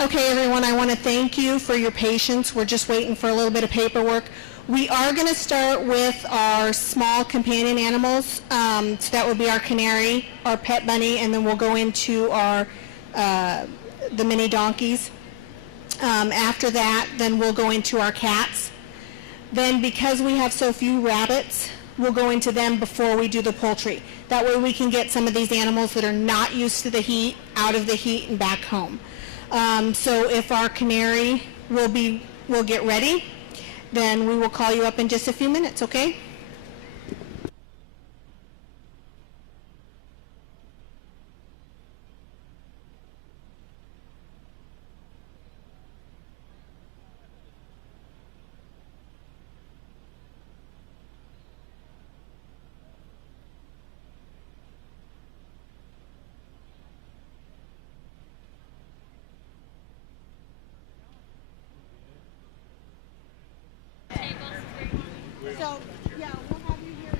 Okay, everyone, I want to thank you for your patience. We're just waiting for a little bit of paperwork. We are going to start with our small companion animals. So that would be our canary, our pet bunny, and then we'll go into our the mini donkeys. After that, then we'll go into our cats. Then, because we have so few rabbits, we'll go into them before we do the poultry. That way we can get some of these animals that are not used to the heat out of the heat and back home. So if our canary will get ready, then we will call you up in just a few minutes, okay? So, yeah, we'll have you here.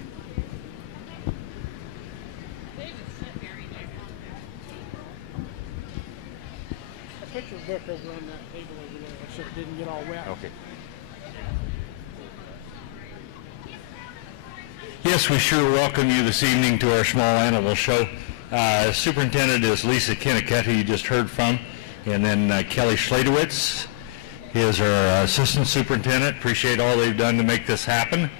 I put your book over on that table over there so it didn't get all wet. Okay. Yes, we sure welcome you this evening to our small animal show. Superintendent is Lisa Kinnicutt, who you just heard from, and then Kelly Schladewitz is our assistant superintendent. Appreciate all they've done to make this happen.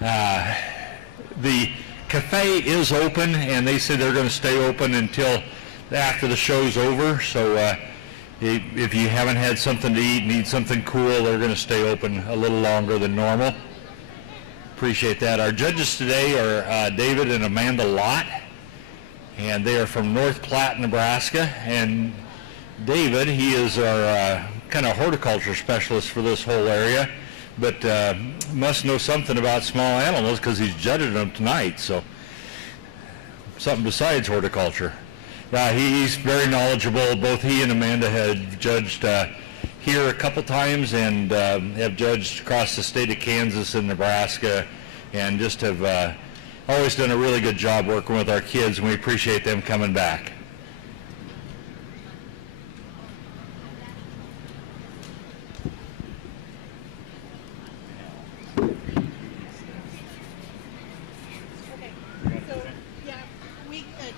The cafe is open, and they said they're going to stay open until after the show's over. So if you haven't had something to eat, need something cool, they're going to stay open a little longer than normal. Appreciate that. Our judges today are David and Amanda Lott, and they are from North Platte, Nebraska. And David, he is our kind of horticulture specialist for this whole area, but must know something about small animals because he's judging them tonight, so something besides horticulture. He's very knowledgeable. Both he and Amanda have judged here a couple times and have judged across the state of Kansas and Nebraska, and just have always done a really good job working with our kids, and we appreciate them coming back.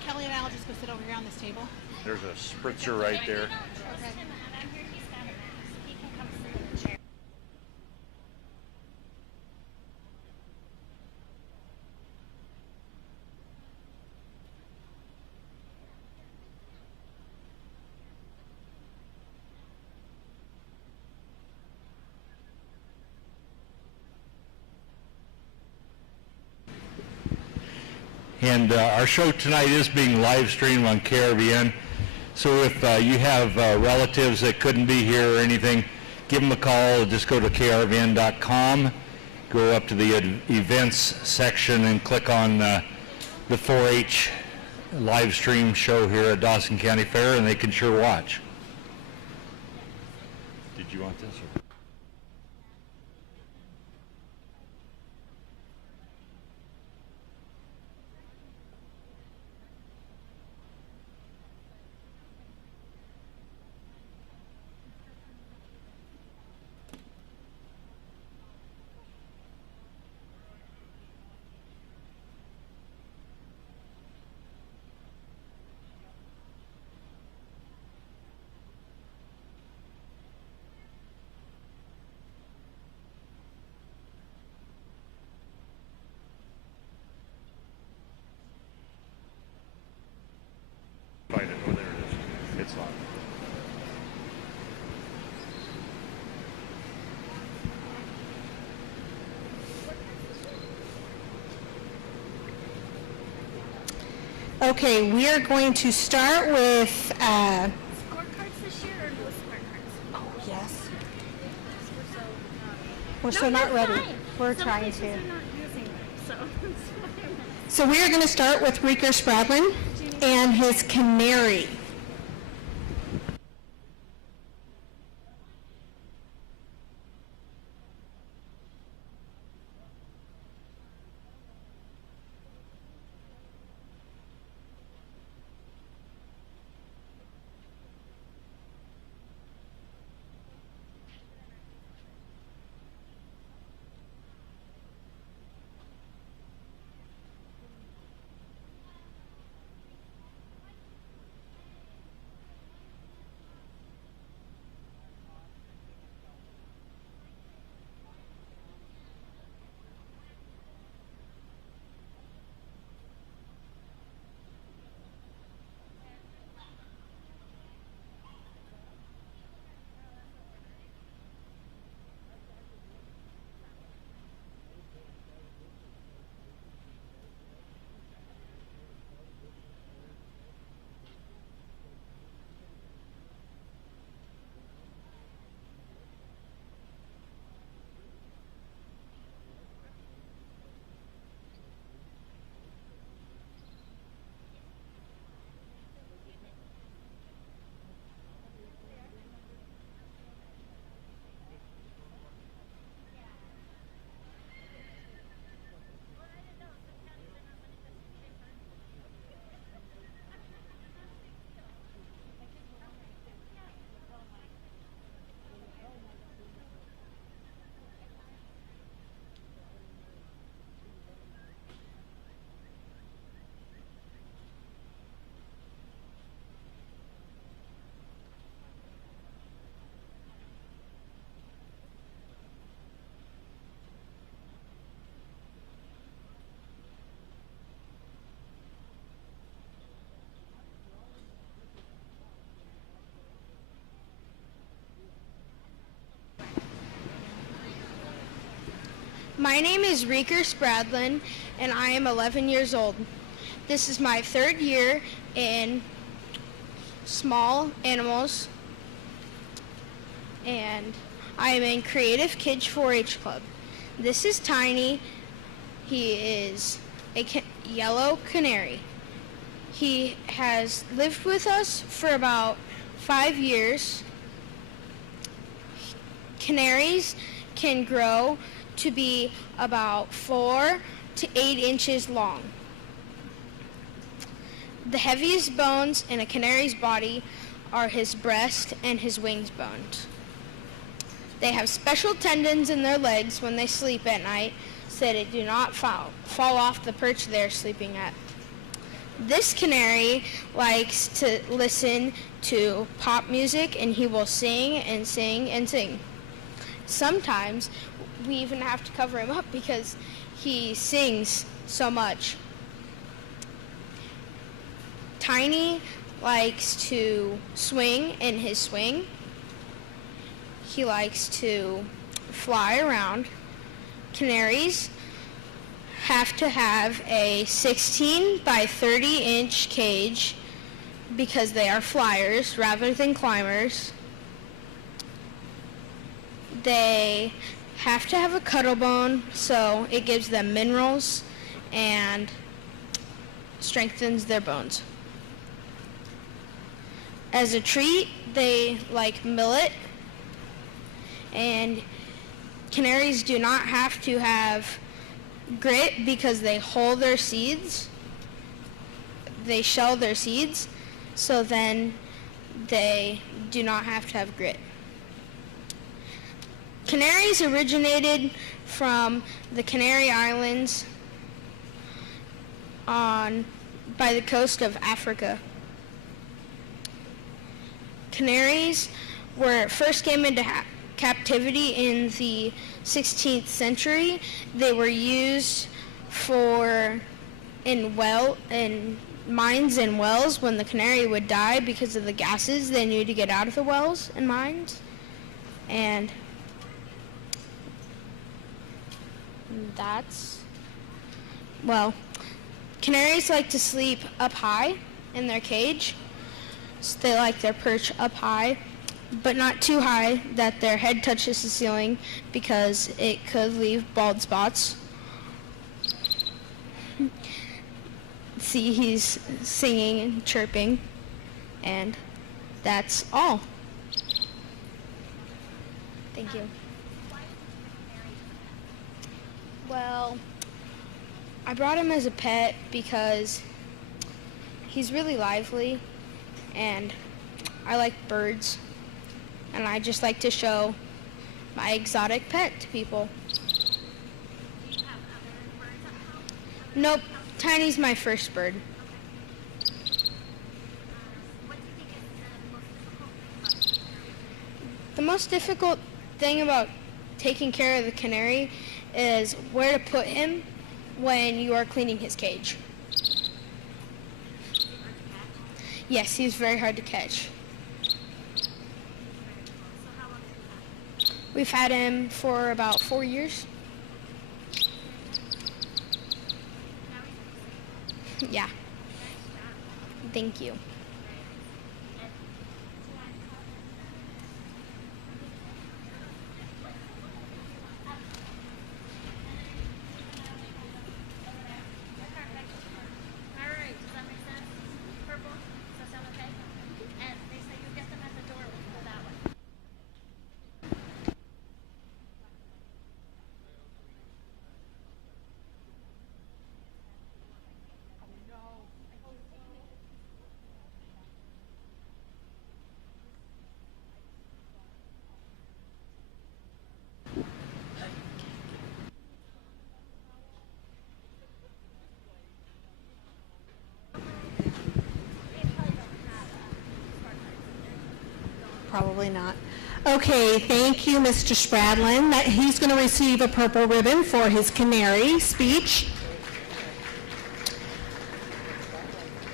Kelly and I will just go sit over here on this table. There's a spritzer right there. Okay. And our show tonight is being live streamed on KRVN. So if you have relatives that couldn't be here or anything, give them a call. Just go to krvn.com, go up to the events section and click on the 4-H live stream show here at Dawson County Fair, and they can sure watch. Did you want this? Or? Find it. Oh, there it is. It's on. Okay, we are going to start with Scorecards this year or no scorecards? oh yes, We're we're so not ready. fine. We're Some trying places to. are not using them, so it's fine. So we are going to start with Reeker Spradlin and his canary. My name is Reeker Spradlin, and I am 11 years old. This is my 3rd year in small animals, and I am in Creative Kids 4-H Club. This is Tiny. He is a yellow canary. He has lived with us for about 5 years. Canaries can grow to be about 4 to 8 inches long. The heaviest bones in a canary's body are his breast and his wings bones. They have special tendons in their legs when they sleep at night so that it do not fall off the perch they're sleeping at. This canary likes to listen to pop music, and he will sing and sing and sing. Sometimes we even have to cover him up because he sings so much. Tiny likes to swing in his swing. He likes to fly around. Canaries have to have a 16 by 30 inch cage because they are flyers rather than climbers. They have to have a cuddle bone so it gives them minerals and strengthens their bones. As a treat, they like millet, and canaries do not have to have grit because they hold their seeds. They shell their seeds, so then they do not have to have grit. Canaries originated from the Canary Islands by the coast of Africa. Canaries first came into captivity in the 16th century. They were used in mines and wells when the canary would die because of the gases they knew to get out of the wells and mines. And canaries like to sleep up high in their cage. So they like their perch up high, but not too high that their head touches the ceiling because it could leave bald spots. See, he's singing and chirping, and that's all. Thank you. Well, I brought him as a pet because he's really lively, and I like birds, and I just like to show my exotic pet to people. Nope, Tiny's my first bird. The most difficult thing about taking care of the canary is where to put him when you are cleaning his cage. Yes, he's very hard to catch. We've had him for about 4 years. Yeah. Thank you. Probably not. Okay, thank you, Mr. Spradlin. He's going to receive a purple ribbon for his canary speech.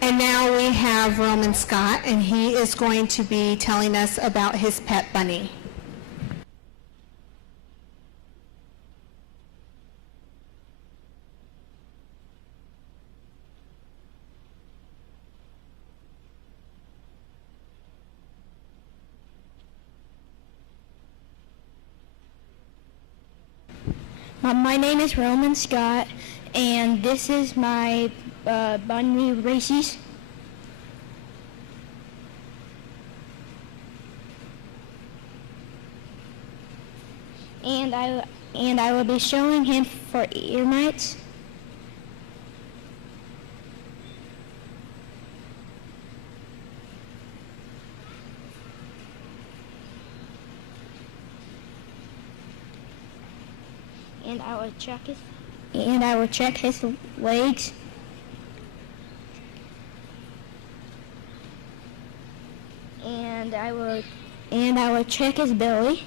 And now we have Roman Scott, and he is going to be telling us about his pet bunny. My name is Roman Scott, and this is my bunny races. And I will be showing him for ear mites. And I will check his legs. And I will check his belly.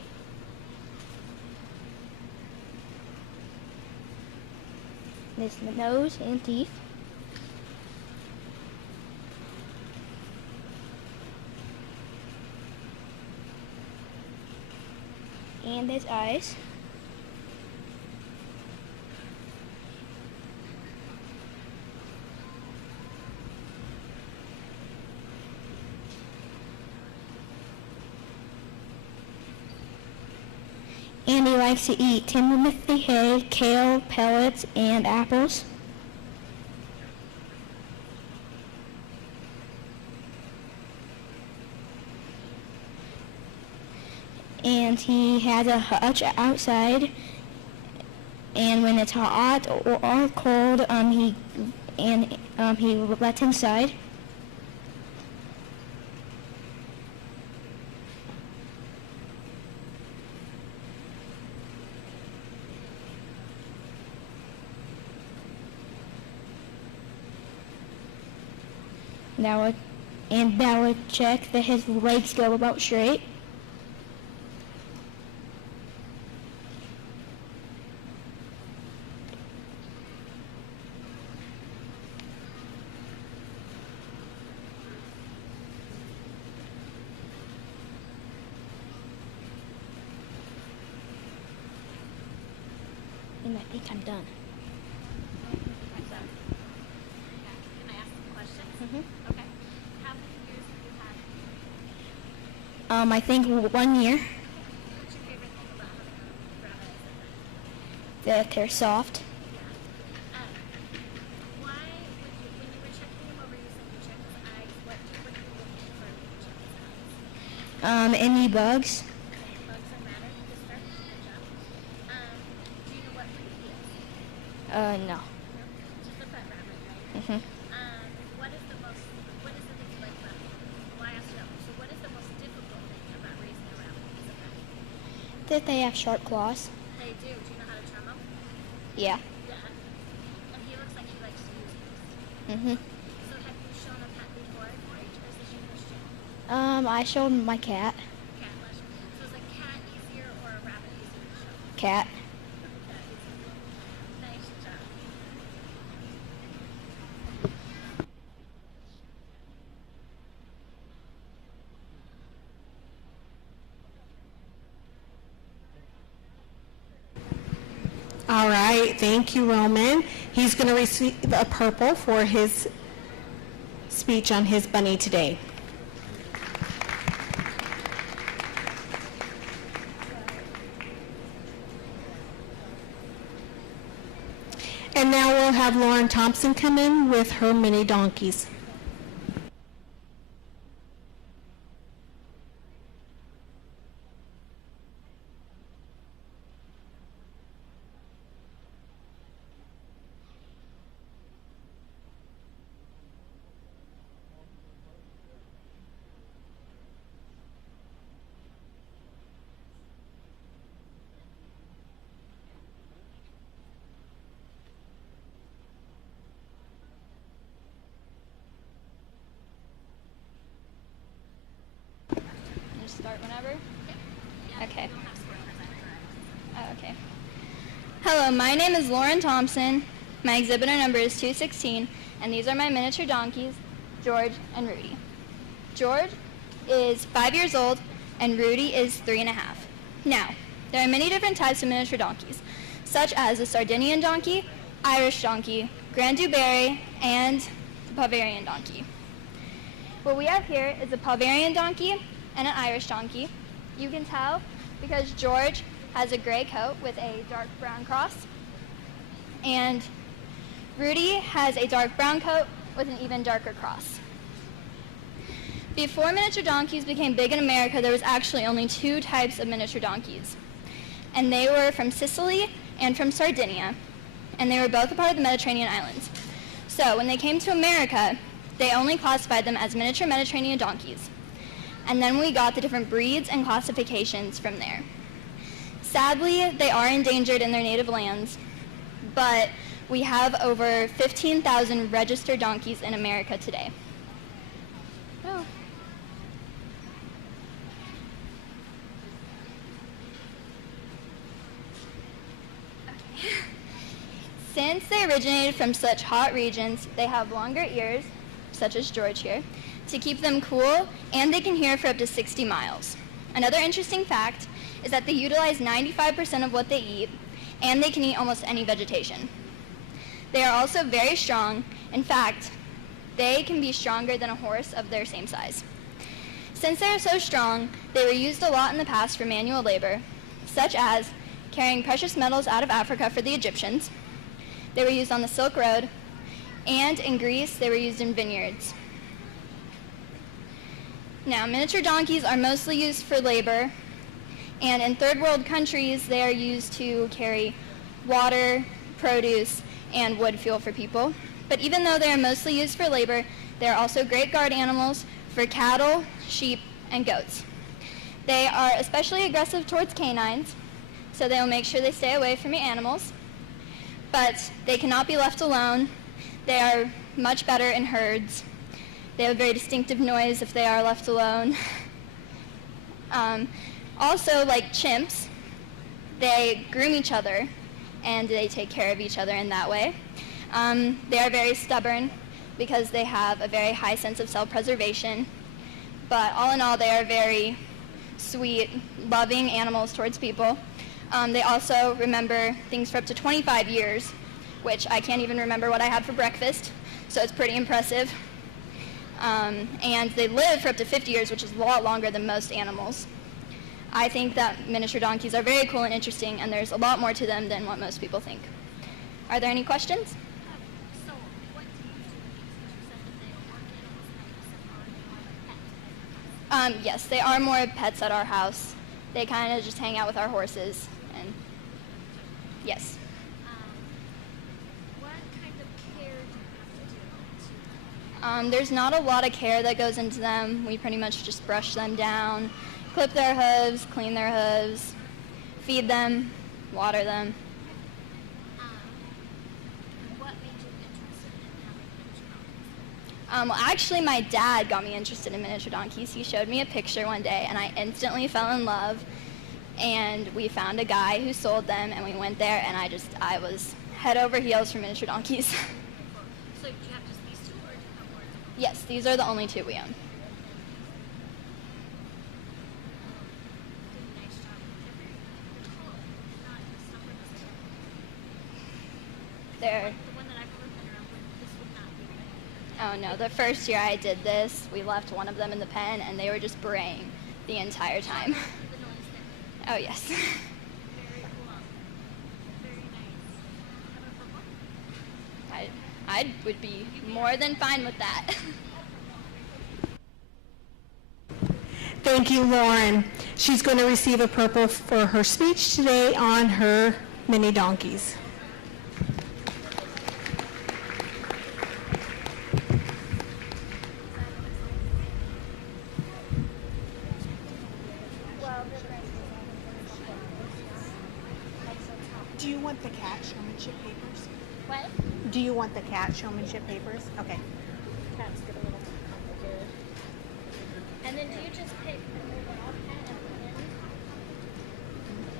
His nose and teeth. And his eyes. And he likes to eat Timothy hay, kale, pellets, and apples. And he has a hutch outside. And when it's hot or cold, he lets inside. That would check that his legs go about straight. And I think I'm done. Can I ask some questions? Mm-hmm. Okay. How many years have you had? I think 1 year. What's your favorite thing about having a rabbit? That they're soft. Why would you, when you were checking him over, you said you checked his eyes. What were you looking for when you checked his eyes? Any bugs? Bugs and matter? Good start. Good job. Do you know what breed he is? No. No? Just a pet rabbit, right? Mm-hmm. What is the thing you like about him? Well, I asked you that one. So what is the most difficult thing about raising a rabbit as a pet? That they have sharp claws. They do. Do you know how to trim them? Yeah. Yeah. And he looks like he likes to use these. Mm-hmm. So have you shown a pet before at 4-H, or is this your first year? I showed my cat. Cat last year. So is a cat easier or a rabbit easier to show? Cat. Cat easier. Nice job. All right, thank you, Roman. He's going to receive a purple for his speech on his bunny today. And now we'll have Lauren Thompson come in with her mini donkeys. Just start whenever? Okay. Okay. Hello, my name is Lauren Thompson. My exhibitor number is 216, and these are my miniature donkeys, George and Rudy. George is 5 years old, and Rudy is 3.5. Now, there are many different types of miniature donkeys, such as the Sardinian donkey, Irish donkey, Grand Dubarry, and the Bavarian donkey. What we have here is a Bavarian donkey and an Irish donkey. You can tell because George has a gray coat with a dark brown cross. And Rudy has a dark brown coat with an even darker cross. Before miniature donkeys became big in America, there was actually only 2 types of miniature donkeys. And they were from Sicily and from Sardinia. And they were both a part of the Mediterranean islands. So when they came to America, they only classified them as miniature Mediterranean donkeys. And then we got the different breeds and classifications from there. Sadly, they are endangered in their native lands, but we have over 15,000 registered donkeys in America today. Oh. Okay. Since they originated from such hot regions, they have longer ears, such as George here, to keep them cool, and they can hear for up to 60 miles. Another interesting fact is that they utilize 95% of what they eat, and they can eat almost any vegetation. They are also very strong. In fact, they can be stronger than a horse of their same size. Since they are so strong, they were used a lot in the past for manual labor, such as carrying precious metals out of Africa for the Egyptians. They were used on the Silk Road, and in Greece, they were used in vineyards. Now, miniature donkeys are mostly used for labor, and in third world countries, they are used to carry water, produce, and wood fuel for people. But even though they are mostly used for labor, they are also great guard animals for cattle, sheep, and goats. They are especially aggressive towards canines, so they will make sure they stay away from your animals. But they cannot be left alone. They are much better in herds. They have a very distinctive noise if they are left alone. Also, like chimps, they groom each other, and they take care of each other in that way. They are very stubborn because they have a very high sense of self-preservation. But all in all, they are very sweet, loving animals towards people. They also remember things for up to 25 years, which I can't even remember what I had for breakfast, so it's pretty impressive. And they live for up to 50 years, which is a lot longer than most animals. I think that miniature donkeys are very cool and interesting, and there's a lot more to them than what most people think. Are there any questions? So, what do you do with these? You said that they are work animals, and they are pets. Yes, they are more pets at our house. They kind of just hang out with our horses, and yes. What kind of care do you have to do to There's not a lot of care that goes into them. We pretty much just brush them down, clip their hooves, clean their hooves, feed them, water them. what made you interested in having miniature donkeys? Well, actually, my dad got me interested in miniature donkeys. He showed me a picture one day, and I instantly fell in love. And we found a guy who sold them, and we went there, and I was head over heels for miniature donkeys. So, do you have just these 2, or do you have more? Yes, these are the only 2 we own. Did a nice job. They're cool. Not stubborn. They're, The one that I've ever been around with, this would not be right. oh no, the first year I did this, we left one of them in the pen, and they were just braying the entire time. The noise there. Oh yes. Very cool. Very nice. Have a purple? I would be more than fine with that. Thank you, Lauren. She's going to receive a purple for her speech today on her mini donkeys. Do you want the cat showmanship papers? What? Do you want the cat showmanship papers? Okay. Cats get a little complicated. And then do you just pick the overall cat at the end?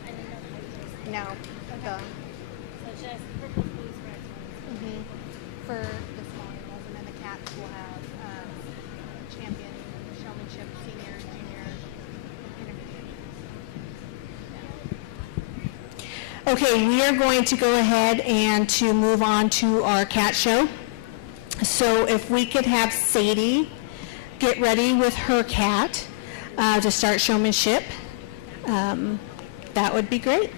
I didn't know how you just... No. So it's just purple, blues, reds, ones. For the small animals, and then the cats will have champion, showmanship, senior, junior, intermediate. Okay, we are going to go ahead and to move on to our cat show. So if we could have Sadie get ready with her cat to start showmanship. That would be great.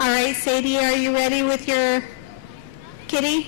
All right, Sadie, are you ready with your kitty?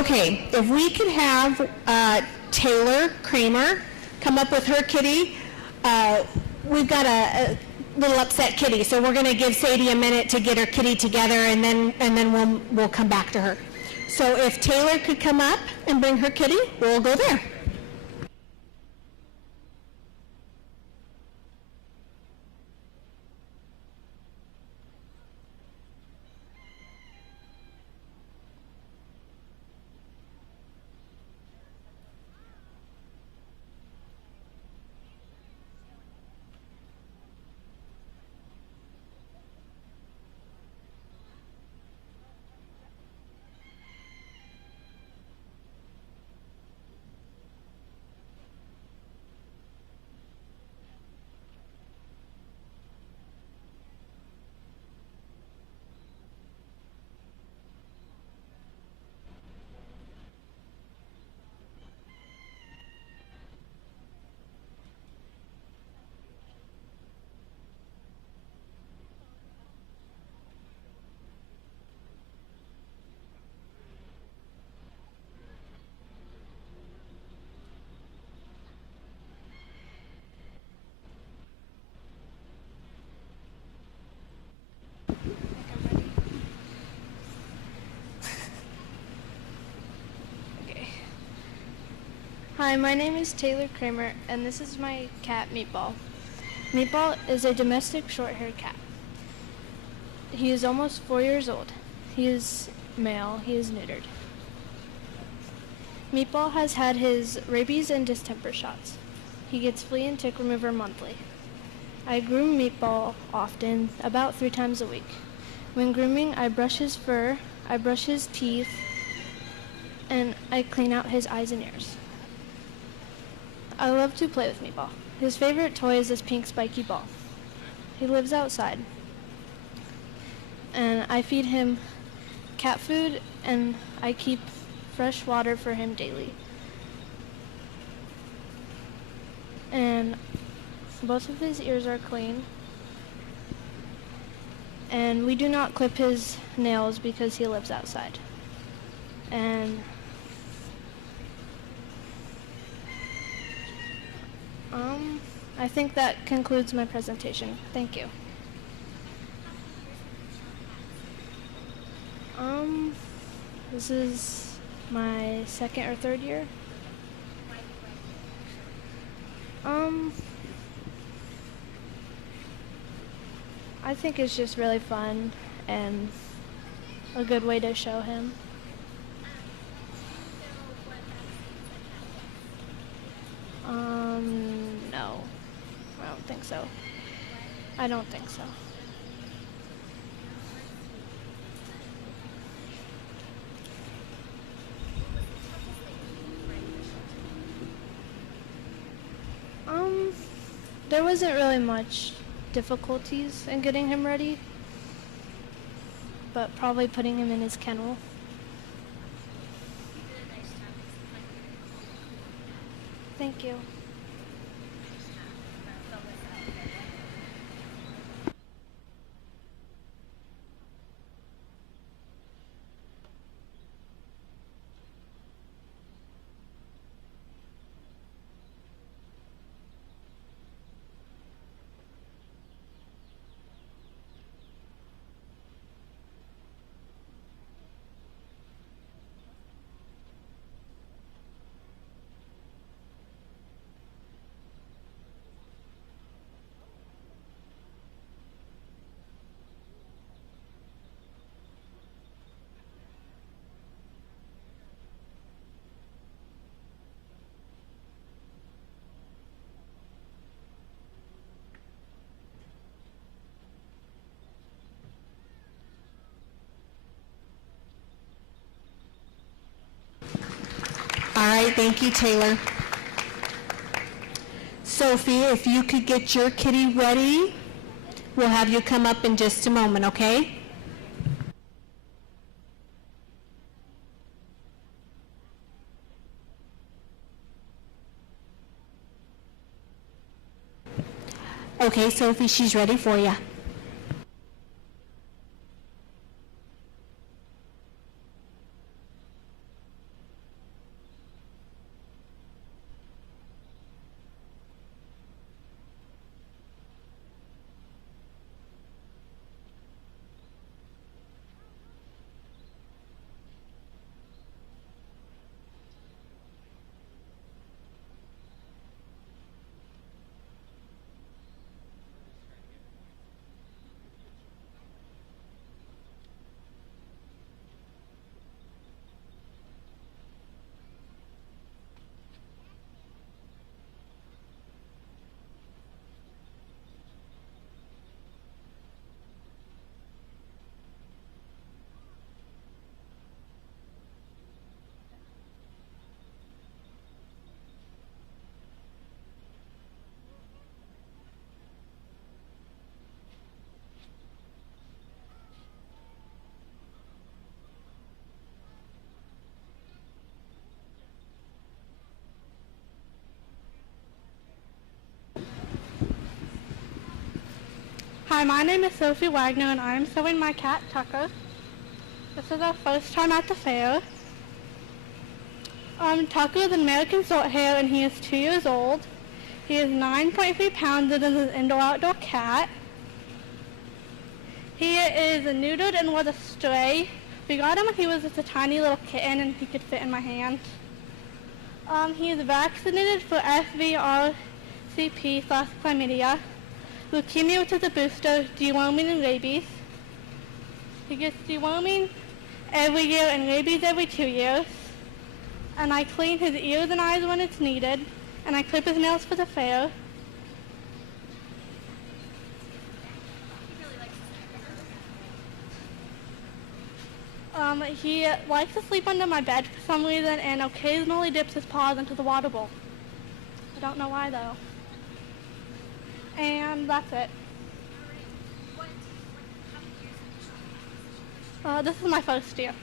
Okay, if we could have Taylor Kramer come up with her kitty. We've got a little upset kitty, so we're going to give Sadie a minute to get her kitty together, and then we'll come back to her. So if Taylor could come up and bring her kitty, we'll go there. Hi, my name is Taylor Kramer, and this is my cat, Meatball. Meatball is a domestic short-haired cat. He is almost 4 years old. He is male. He is neutered. Meatball has had his rabies and distemper shots. He gets flea and tick remover monthly. I groom Meatball often, about 3 times a week. When grooming, I brush his fur, I brush his teeth, and I clean out his eyes and ears. I love to play with Meatball. His favorite toy is this pink spiky ball. He lives outside. And I feed him cat food, and I keep fresh water for him daily. And both of his ears are clean. And we do not clip his nails because he lives outside. And I think that concludes my presentation. Thank you. This is my 2nd or 3rd year. I think it's just really fun and a good way to show him. No, I don't think so. I don't think so. There wasn't really much difficulties in getting him ready, but probably putting him in his kennel. Thank you. All right, thank you, Taylor. Sophie, if you could get your kitty ready, we'll have you come up in just a moment, okay? Okay, Sophie, she's ready for you. Hi, my name is Sophie Wagner and I am showing my cat Tucker. This is our first time at the fair. Tucker is an American Shorthair and he is 2 years old. He is 9.3 pounds and is an indoor-outdoor cat. He is neutered and was a stray. We got him when he was just a tiny little kitten and he could fit in my hand. He is vaccinated for FVRCP/chlamydia, leukemia, which is a booster, deworming, and rabies. He gets deworming every year and rabies every 2 years. And I clean his ears and eyes when it's needed, and I clip his nails for the fair. He likes to sleep under my bed for some reason and occasionally dips his paws into the water bowl. I don't know why though. And that's it. This is my first year.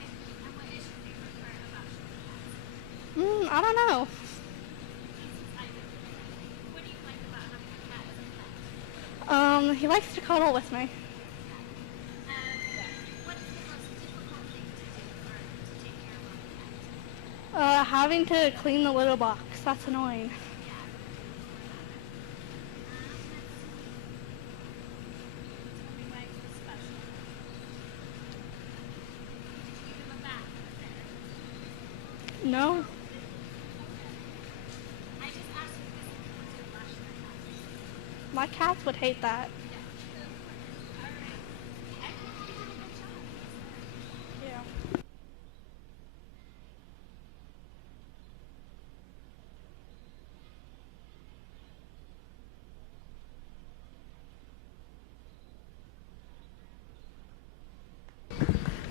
I don't know. He likes to cuddle with me. Having to clean the litter box, that's annoying. No. My cats would hate that. Yeah.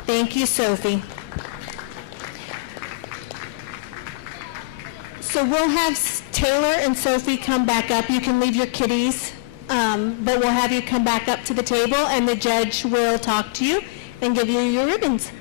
Thank you, Sophie. So we'll have Taylor and Sophie come back up. You can leave your kitties, but we'll have you come back up to the table and the judge will talk to you and give you your ribbons.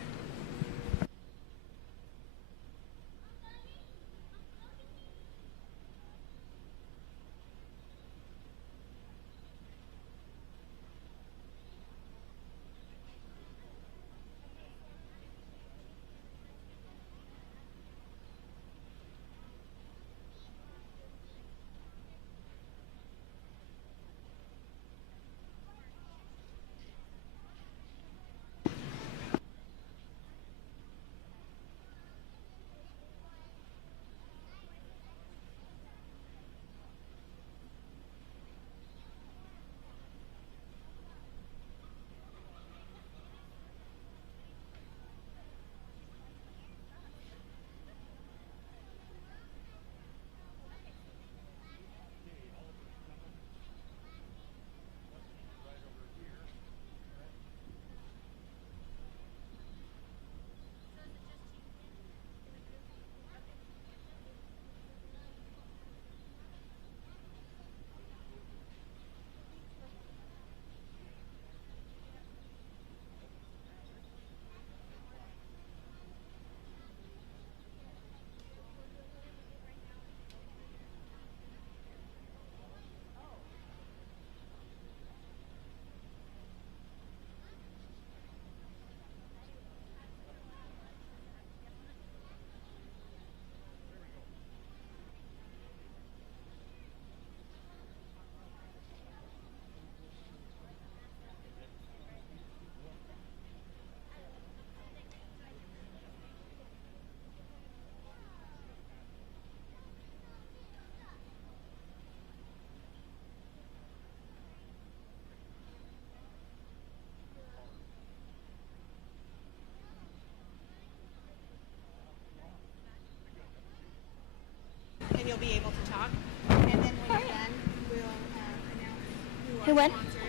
And you'll be able to talk. And then when you're done, we'll announce who our won? sponsor is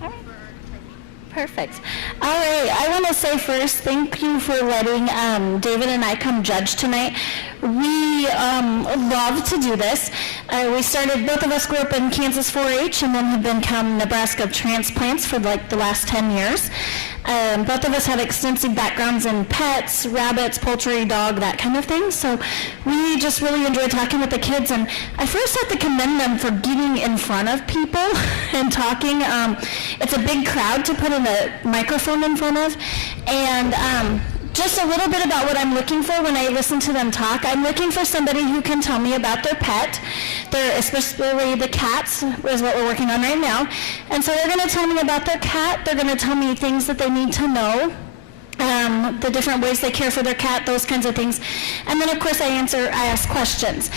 All right. for our trophy. Perfect. All right, I want to say first, thank you for letting David and I come judge tonight. We love to do this. We started, both of us grew up in Kansas 4-H and then have become Nebraska transplants for like the last 10 years. Both of us have extensive backgrounds in pets, rabbits, poultry, dog, that kind of thing. So we just really enjoy talking with the kids. And I first have to commend them for getting in front of people and talking. It's a big crowd to put a microphone in front of. And just a little bit about what I'm looking for when I listen to them talk. I'm looking for somebody who can tell me about their pet. Especially the cats is what we're working on right now. And so they're going to tell me about their cat. They're going to tell me things that they need to know, the different ways they care for their cat, those kinds of things. And then, of course, I ask questions.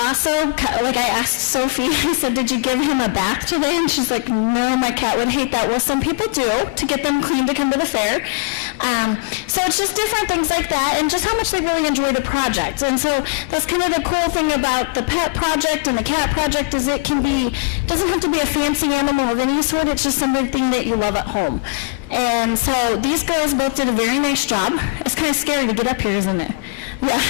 Also, like I asked Sophie, I said, did you give him a bath today? And she's like, no, my cat would hate that. Well, some people do, to get them clean to come to the fair. So it's just different things like that, and just how much they really enjoyed a project. And so that's kind of the cool thing about the pet project and the cat project, is it doesn't have to be a fancy animal of any sort. It's just something that you love at home. And so these girls both did a very nice job. It's kind of scary to get up here, isn't it? Yeah.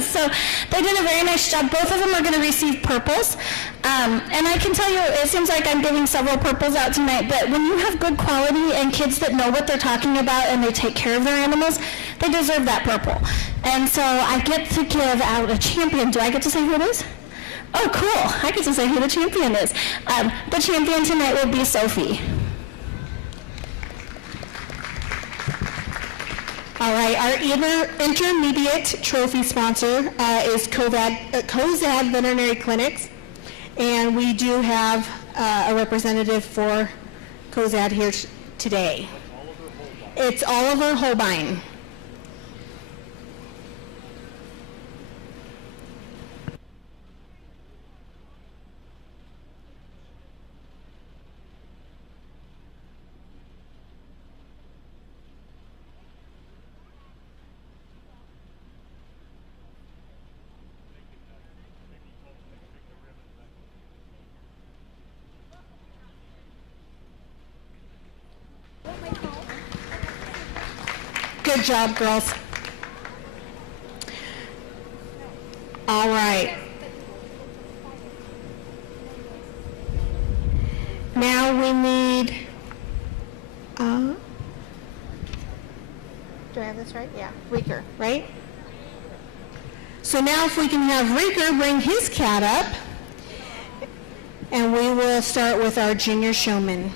So they did a very nice job. Both of them are going to receive purples. And I can tell you, it seems like I'm giving several purples out tonight, but when you have good quality and kids that know what they're talking about and they take care of their animals, they deserve that purple. And so I get to give out a champion. Do I get to say who it is? Oh, cool. I get to say who the champion is. The champion tonight will be Sophie. All right, our intermediate trophy sponsor is COZAD Veterinary Clinics, and we do have a representative for COZAD here today. It's Oliver Holbein. Good job, girls. All right. Now we need, do I have this right? Yeah, Reeker, right? So now if we can have Reeker bring his cat up, and we will start with our junior showman.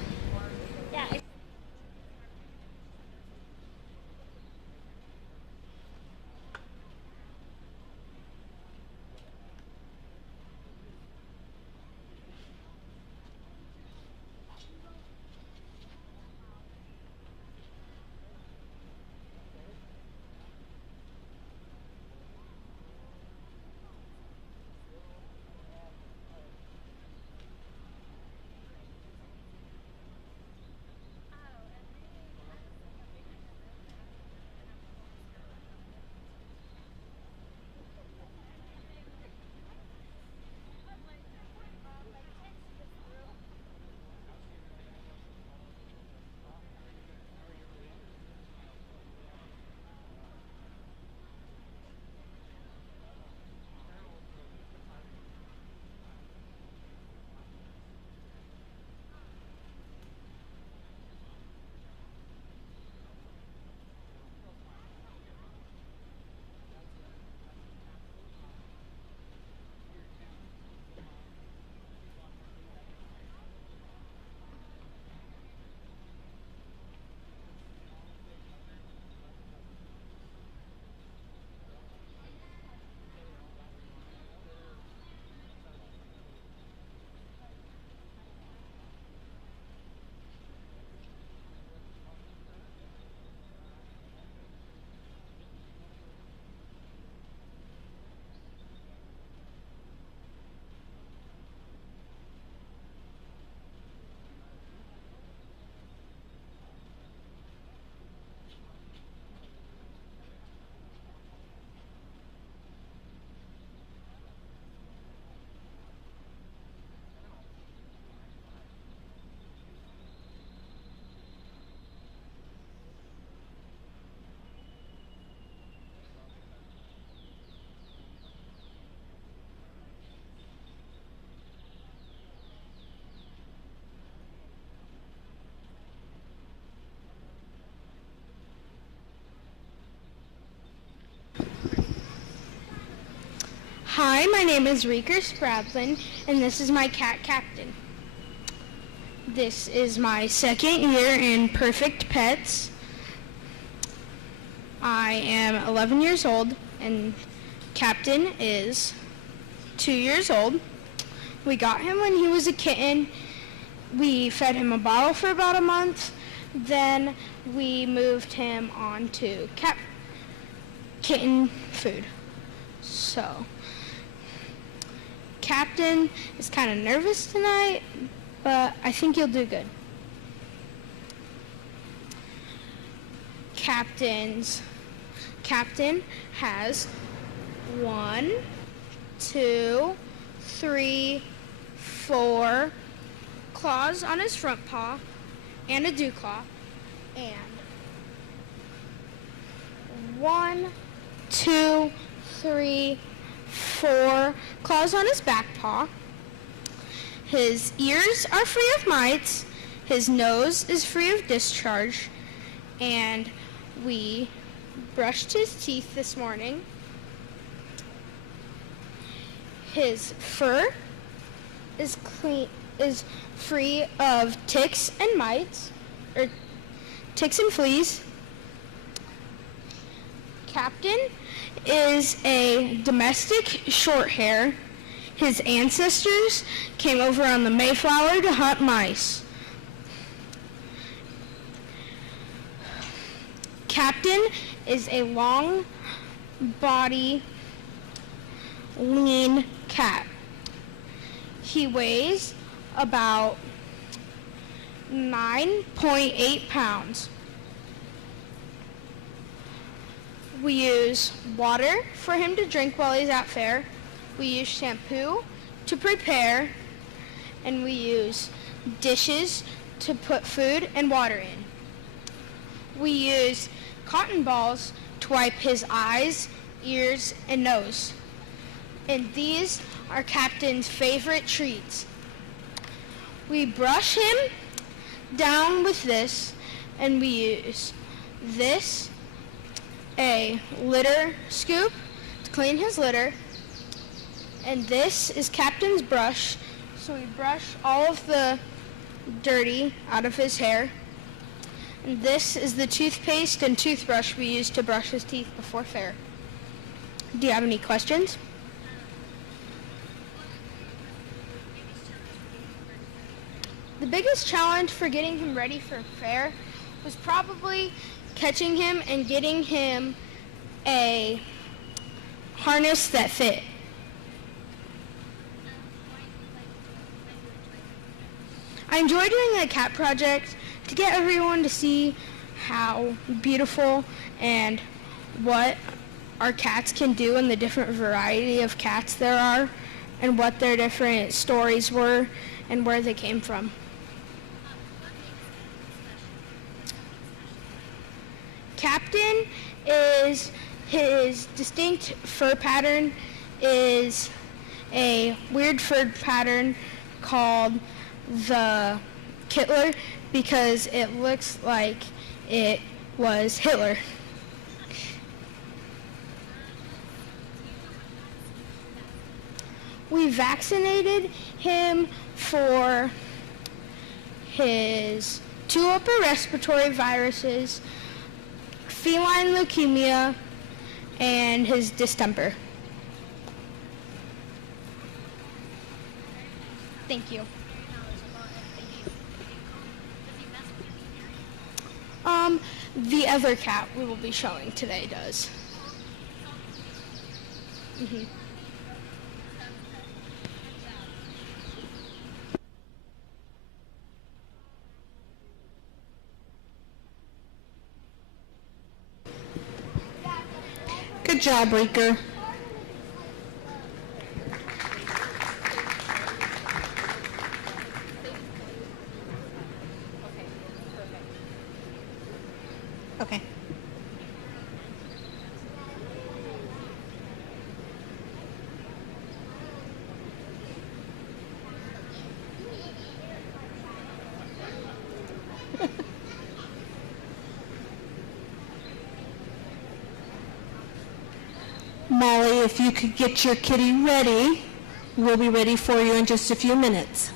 Hi, my name is Reeker Sprablin, and this is my cat captain. This is my second year in Perfect Pets. I am 11 years old, and Captain is 2 years old. We got him when he was a kitten. We fed him a bottle for about a month. Then we moved him on to kitten food. So Captain is kind of nervous tonight, but I think you'll do good. Captain has 1, 2, 3, 4 claws on his front paw and a dew claw, and 1, 2, 3, 4 claws on his back paw. His ears are free of mites, his nose is free of discharge, and we brushed his teeth this morning. His fur is free of ticks and mites, or ticks and fleas. Captain is a domestic short hair. His ancestors came over on the Mayflower to hunt mice. Captain is a long body, lean cat. He weighs about 9.8 pounds. We use water for him to drink while he's out fair. We use shampoo to prepare, and we use dishes to put food and water in. We use cotton balls to wipe his eyes, ears, and nose. And these are Captain's favorite treats. We brush him down with this, and we use this, a litter scoop, to clean his litter. And this is Captain's brush, so we brush all of the dirty out of his hair. And this is the toothpaste and toothbrush we use to brush his teeth before fair. Do you have any questions? The biggest challenge for getting him ready for fair was probably catching him and getting him a harness that fit. I enjoy doing the cat project to get everyone to see how beautiful and what our cats can do and the different variety of cats there are and what their different stories were and where they came from. Captain is, his distinct fur pattern is a weird fur pattern called the Kittler because it looks like it was Hitler. We vaccinated him for his 2 upper respiratory viruses, feline leukemia, and his distemper. Thank you. The other cat we will be showing today does. Mm-hmm. Good job, Reeker. Okay. Molly, if you could get your kitty ready, we'll be ready for you in just a few minutes.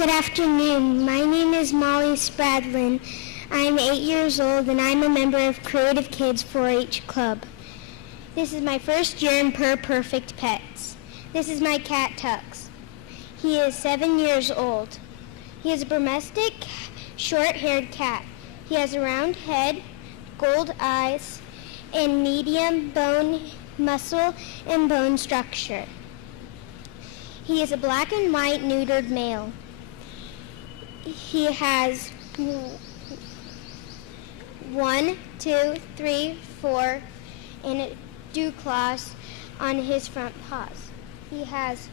Good afternoon. My name is Molly Spradlin. I'm 8 years old and I'm a member of Creative Kids 4-H Club. This is my first year in Per Perfect Pets. This is my cat Tux. He is 7 years old. He is a domestic, short-haired cat. He has a round head, gold eyes, and medium bone muscle and bone structure. He is a black and white neutered male. He has 1, 2, 3, 4, and dew claws on his front paws. He has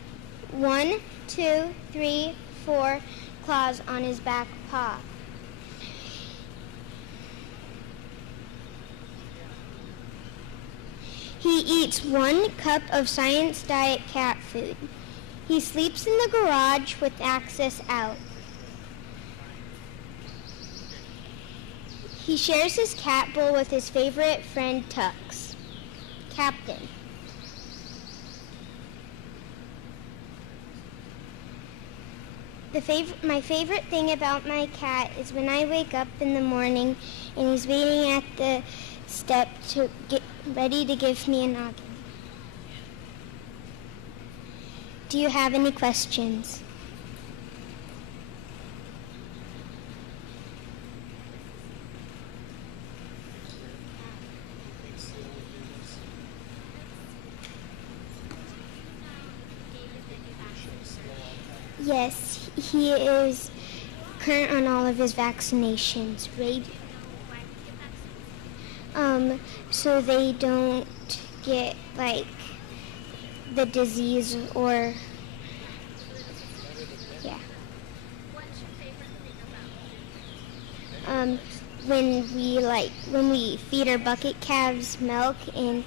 1, 2, 3, 4 claws on his back paw. He eats 1 cup of Science Diet cat food. He sleeps in the garage with access out. He shares his cat bowl with his favorite friend Tux. Captain. My favorite thing about my cat is when I wake up in the morning and he's waiting at the step to get ready to give me a noggin. Do you have any questions? Yes, he is current on all of his vaccinations. So they don't get like the disease or yeah. What's your favorite thing about it? When we feed our bucket calves milk, and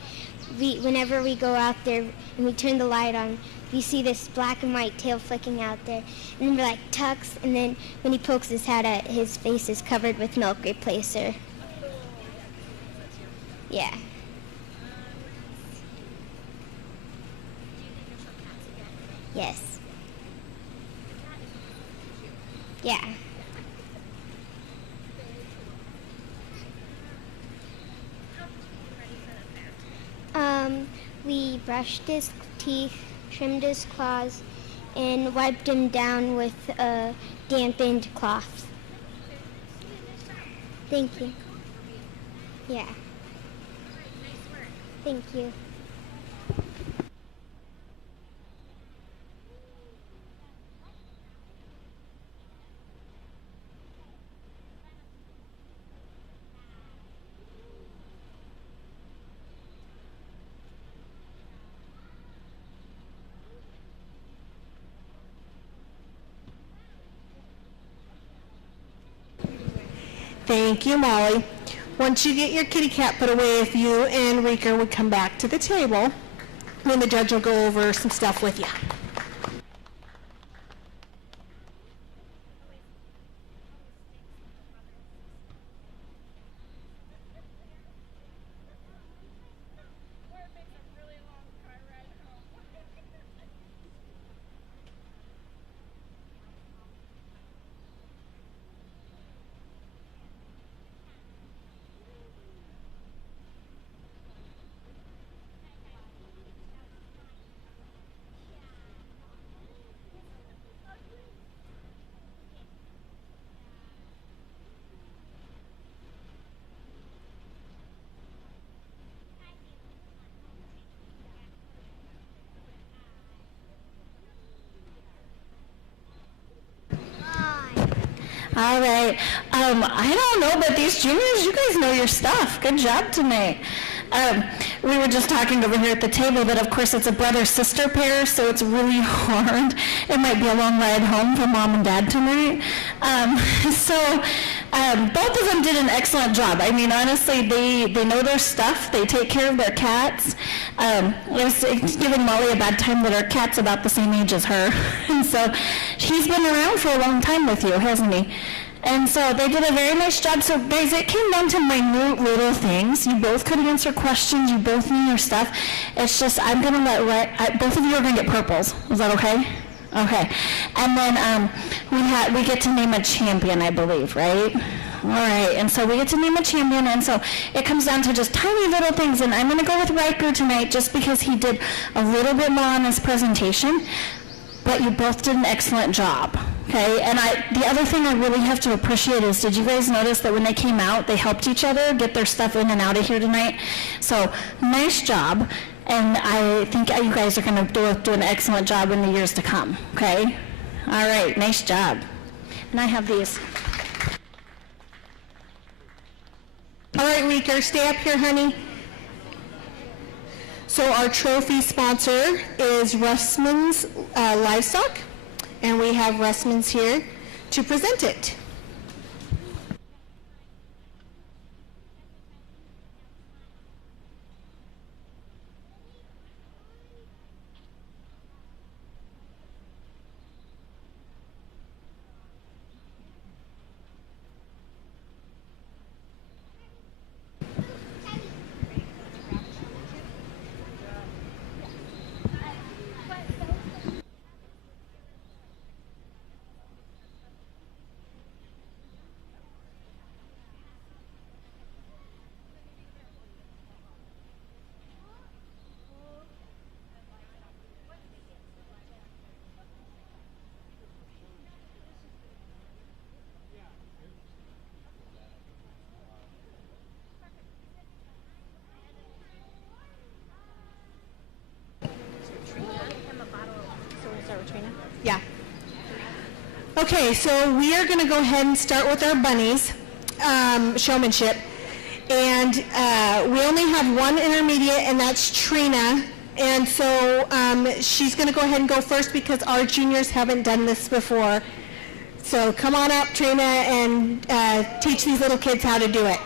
whenever we go out there and we turn the light on, we see this black and white tail flicking out there, and then we're like, Tux, and then when he pokes his head out, his face is covered with milk replacer. Yeah. Do you think you'll show cats again? Yes. The cat is cute. Yeah. Very cool. How did you get ready for the fair? We brushed his teeth, trimmed his claws, and wiped him down with a dampened cloth. Thank you. Yeah. Nice work. Thank you. Thank you, Molly. Once you get your kitty cat put away, if you and Rika would come back to the table, then the judge will go over some stuff with you. All right. I don't know, but these juniors, you guys know your stuff. Good job tonight. We were just talking over here at the table that, of course, it's a brother-sister pair, so it's really hard. It might be a long ride home for mom and dad tonight. Both of them did an excellent job. I mean, honestly, they know their stuff. They take care of their cats. It's giving Molly a bad time that her cat's about the same age as her. And so he's been around for a long time with you, hasn't he? And so they did a very nice job. So guys, it came down to minute little things. You both could answer questions. You both knew your stuff. It's just, I'm going to both of you are going to get purples. Is that okay? Okay. And then we get to name a champion, I believe, right? All right. And so we get to name a champion, and so it comes down to just tiny little things. And I'm going to go with Riker tonight just because he did a little bit more on his presentation, but you both did an excellent job. Okay, and the other thing I really have to appreciate is, did you guys notice that when they came out, they helped each other get their stuff in and out of here tonight? So, nice job, and I think you guys are going to do an excellent job in the years to come, okay? All right, nice job. And I have these. All right, Reeker, stay up here, honey. So our trophy sponsor is Russman's Livestock, and we have Russman's here to present it. Yeah. Okay, so we are going to go ahead and start with our bunnies, showmanship. And we only have one intermediate, and that's Trina. And so she's going to go ahead and go first because our juniors haven't done this before. So come on up, Trina, and teach these little kids how to do it.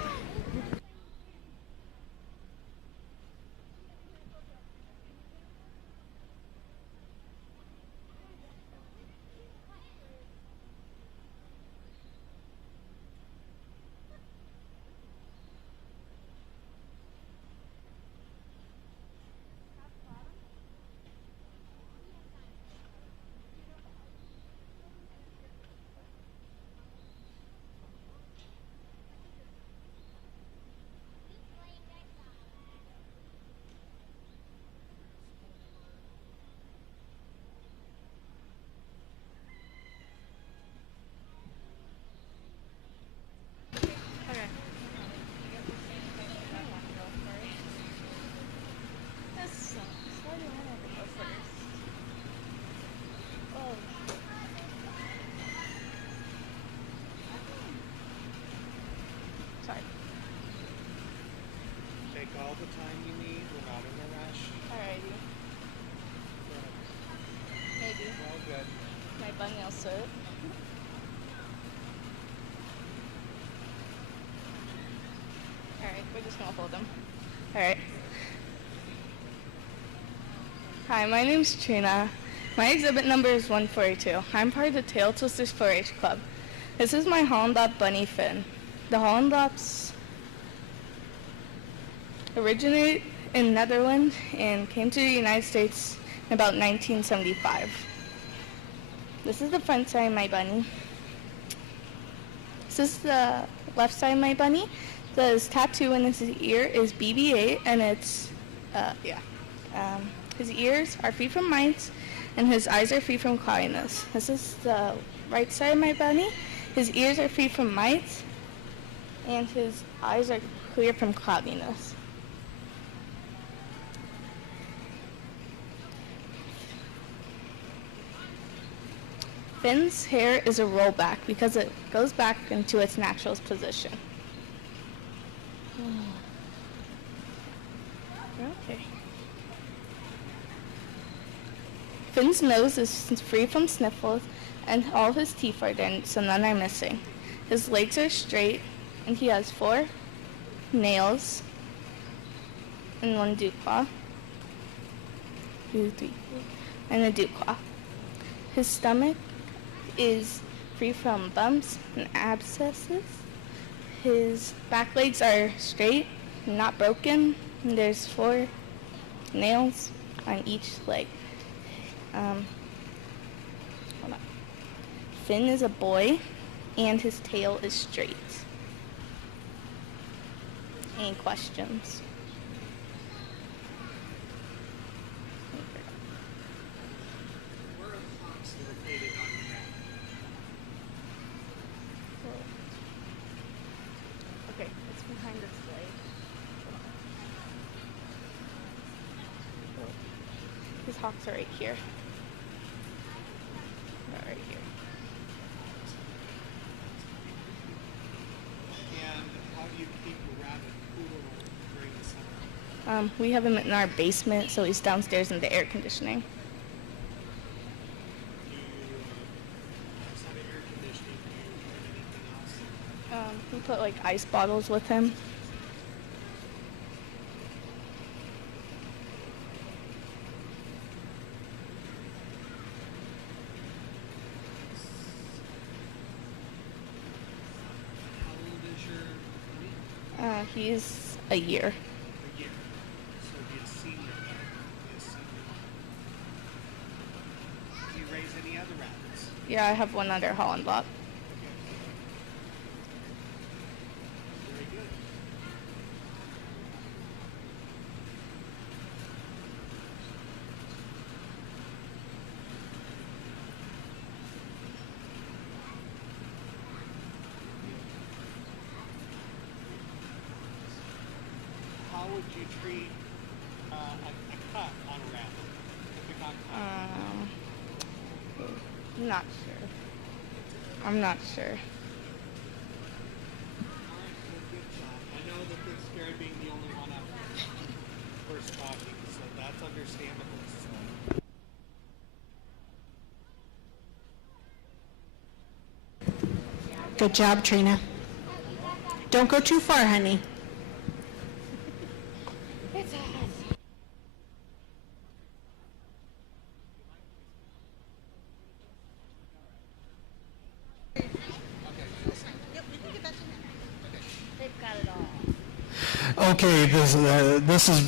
All the time you need. We're not in a rush. Alrighty. Maybe. All good. My bunny will serve. Alright, we're just gonna hold them. Alright. Hi, my name's Trina. My exhibit number is 142. I'm part of the Tail Twisters 4-H Club. This is my Hollandop bunny Finn. The Hollandops originated in Netherlands and came to the United States in about 1975. This is the front side of my bunny. This is the left side of my bunny. The tattoo in his ear is BB-8, and it's, his ears are free from mites, and his eyes are free from cloudiness. This is the right side of my bunny. His ears are free from mites, and his eyes are clear from cloudiness. Finn's hair is a rollback because it goes back into its natural position. Okay. Finn's nose is free from sniffles, and all his teeth are there, so none are missing. His legs are straight, and he has 4 nails and 1 dew claw. 2, 3, and a dew claw. His stomach is free from bumps and abscesses. His back legs are straight, not broken, and there's 4 nails on each leg. Finn is a boy, and his tail is straight. Any questions? Where are the hocks located on your map? Okay, it's behind this leg. His hocks are right here. Right here. And how do you keep a rabbit cool during the summer? We have him in our basement, so he's downstairs in the air conditioning. Do you, outside of air conditioning, do you put anything else? We put like ice bottles with him. How old is your bunny? He's a year. A year. So be a senior. Be a senior. Do you raise any other rabbits? Yeah, I have one under Holland Block. Very good. How would you treat a cut on a rabbit? If it got cut? I'm not sure. I'm not sure. Alright, well, good job. I know that they're scared being the only one up first talking, so that's understandable. Good job, Trina. Don't go too far, honey. Okay, this is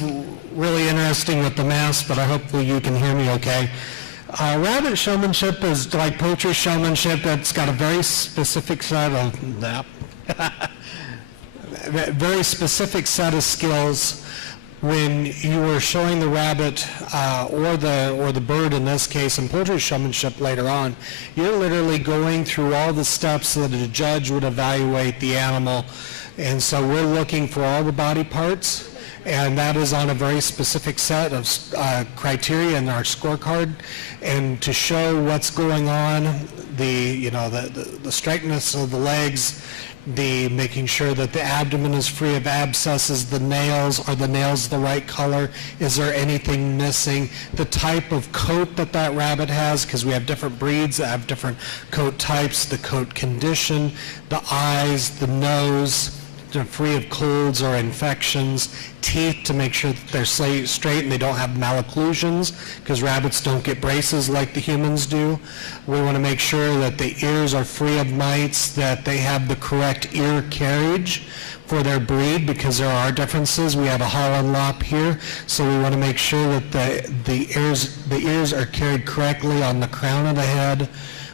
really interesting with the mask, but I hope you can hear me okay. Rabbit showmanship is like poultry showmanship. It's got a very specific set of very specific set of skills. When you are showing the rabbit or the bird in this case in poultry showmanship later on, you're literally going through all the steps that a judge would evaluate the animal. And so we're looking for all the body parts, and that is on a very specific set of criteria in our scorecard. And to show what's going on, the straightness of the legs, the making sure that the abdomen is free of abscesses, the nails, are the nails the right color, is there anything missing, the type of coat that that rabbit has, because we have different breeds that have different coat types, the coat condition, the eyes, the nose, they're free of colds or infections, teeth to make sure that they're straight and they don't have malocclusions, because rabbits don't get braces like the humans do. We want to make sure that the ears are free of mites, that they have the correct ear carriage for their breed, because there are differences. We have a Holland Lop here, so we want to make sure that the ears are carried correctly on the crown of the head.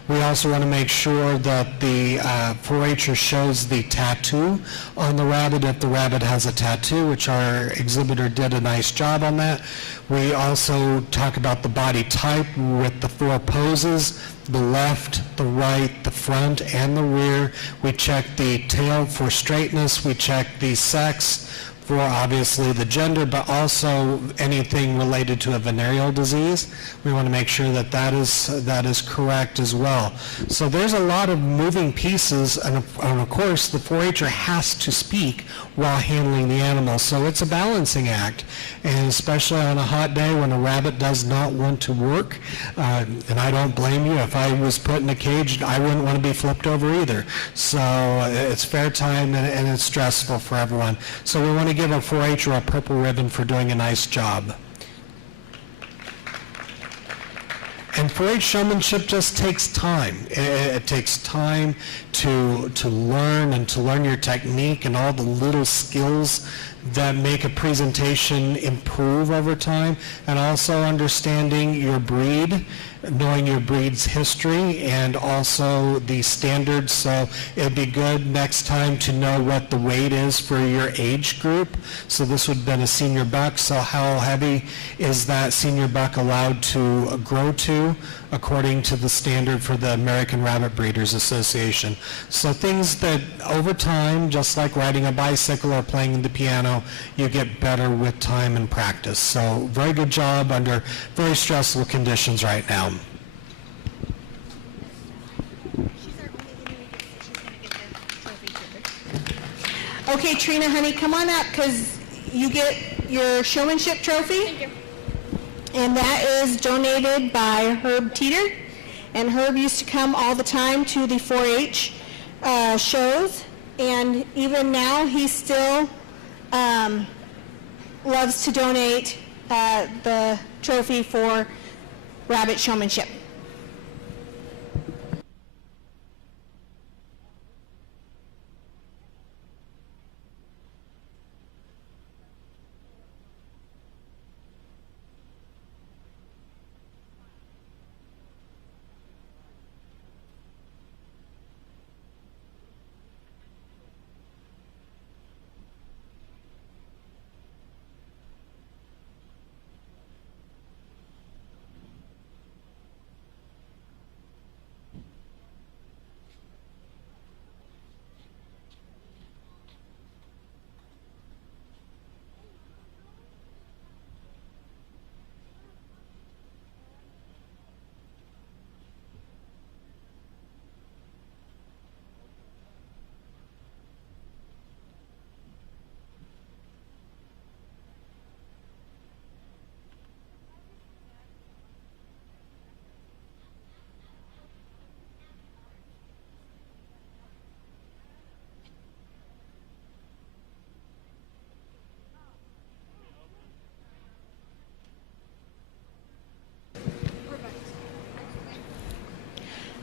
We also want to make sure that the 4-H'er shows the tattoo on the rabbit if the rabbit has a tattoo, which our exhibitor did a nice job on that. We also talk about the body type with the 4 poses, the left, the right, the front, and the rear. We check the tail for straightness. We check the sex for obviously the gender, but also anything related to a venereal disease. We want to make sure that that is correct as well. So there's a lot of moving pieces, and of course the 4-H'er has to speak while handling the animal. So it's a balancing act, and especially on a hot day when a rabbit does not want to work, and I don't blame you. If I was put in a cage, I wouldn't want to be flipped over either. So it's fair time, and it's stressful for everyone. So we want to give a 4-H'er a purple ribbon for doing a nice job. And 4-H showmanship just takes time. It takes time to learn and to learn your technique and all the little skills that make a presentation improve over time, and also understanding your breed, knowing your breed's history, and also the standards. So it'd be good next time to know what the weight is for your age group. So this would have been a senior buck, so how heavy is that senior buck allowed to grow to according to the standard for the American Rabbit Breeders Association. So things that over time, just like riding a bicycle or playing the piano, you get better with time and practice. So very good job under very stressful conditions right now. Okay, Trina, honey, come on up because you get your showmanship trophy. Thank you. And that is donated by Herb Teeter. And Herb used to come all the time to the 4-H shows. And even now, he still loves to donate the trophy for rabbit showmanship.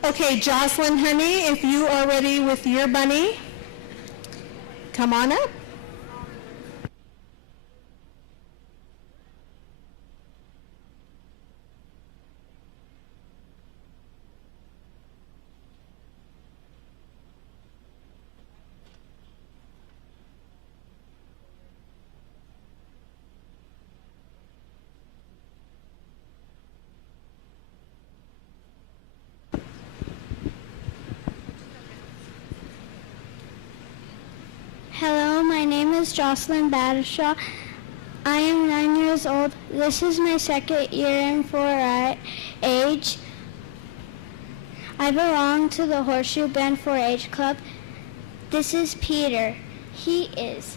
Okay, Jocelyn, honey, if you are ready with your bunny, come on up. Hello, my name is Jocelyn Badishaw. I am 9 years old. This is my second year in 4-H. I belong to the Horseshoe Bend 4-H Club. This is Peter. He is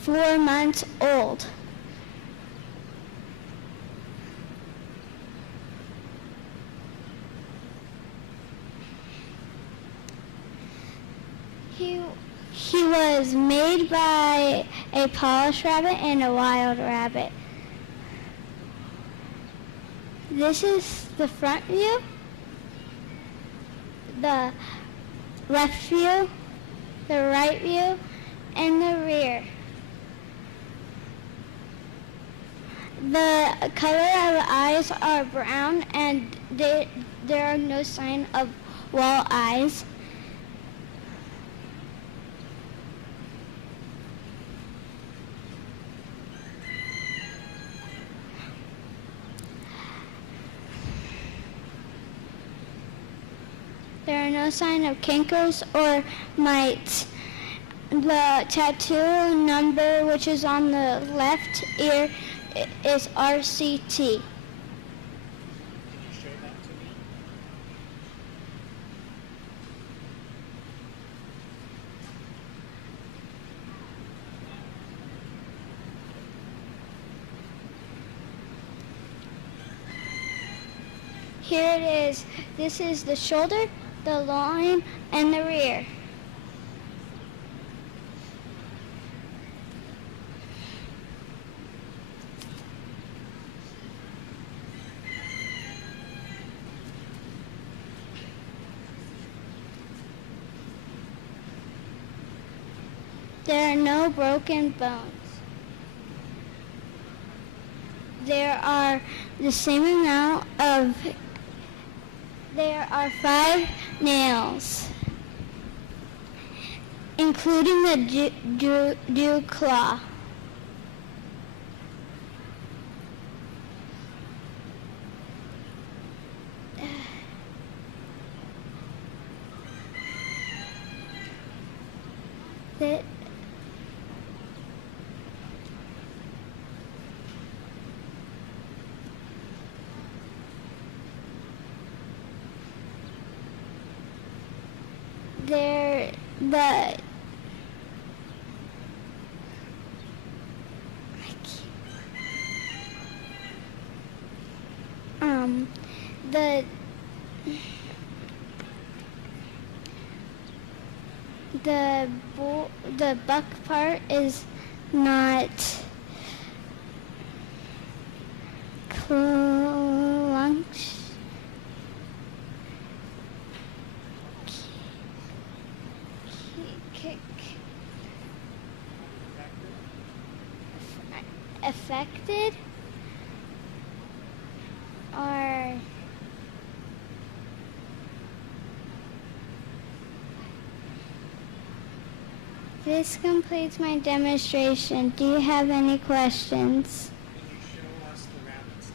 4 months old. He was made by a polished rabbit and a wild rabbit. This is the front view, the left view, the right view, and the rear. The color of the eyes are brown, and there are no sign of wall eyes. There are no sign of cankers or mites. The tattoo number, which is on the left ear, is RCT. Here it is. This is the shoulder, the loin, and the rear. There are no broken bones. There are the same amount of, there are 5 nails, including the dew claw. That there the buck part is not clunch. Affected or this completes my demonstration. Do you have any questions? Can you show us the rabbit's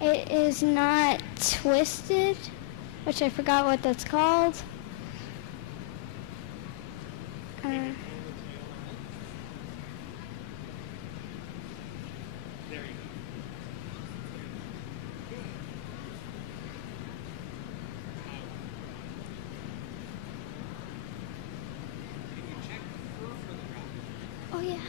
tail? It is not twisted, which I forgot what that's called. Pull the tail out. There you go. Can you check the fur for the rabbit? Oh yeah.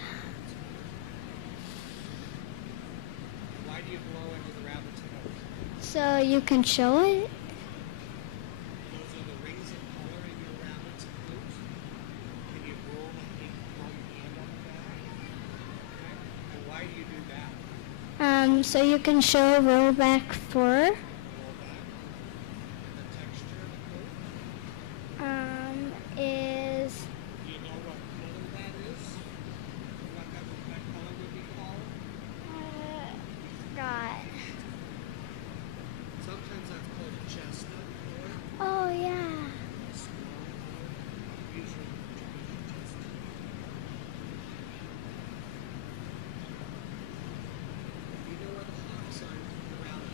Why do you blow into the rabbit's nose? So you can show it? Those are the rings of color in your rabbit's coat. Can you roll your hand on the back? Okay. And why do you do that? So you can show rollback fur. Roll back. And the texture of the coat. Is Do you know what color that is? What color would be called? got. Sometimes that's called a chestnut color. Oh yeah. Usually chestnut. You know where the hawks are around it?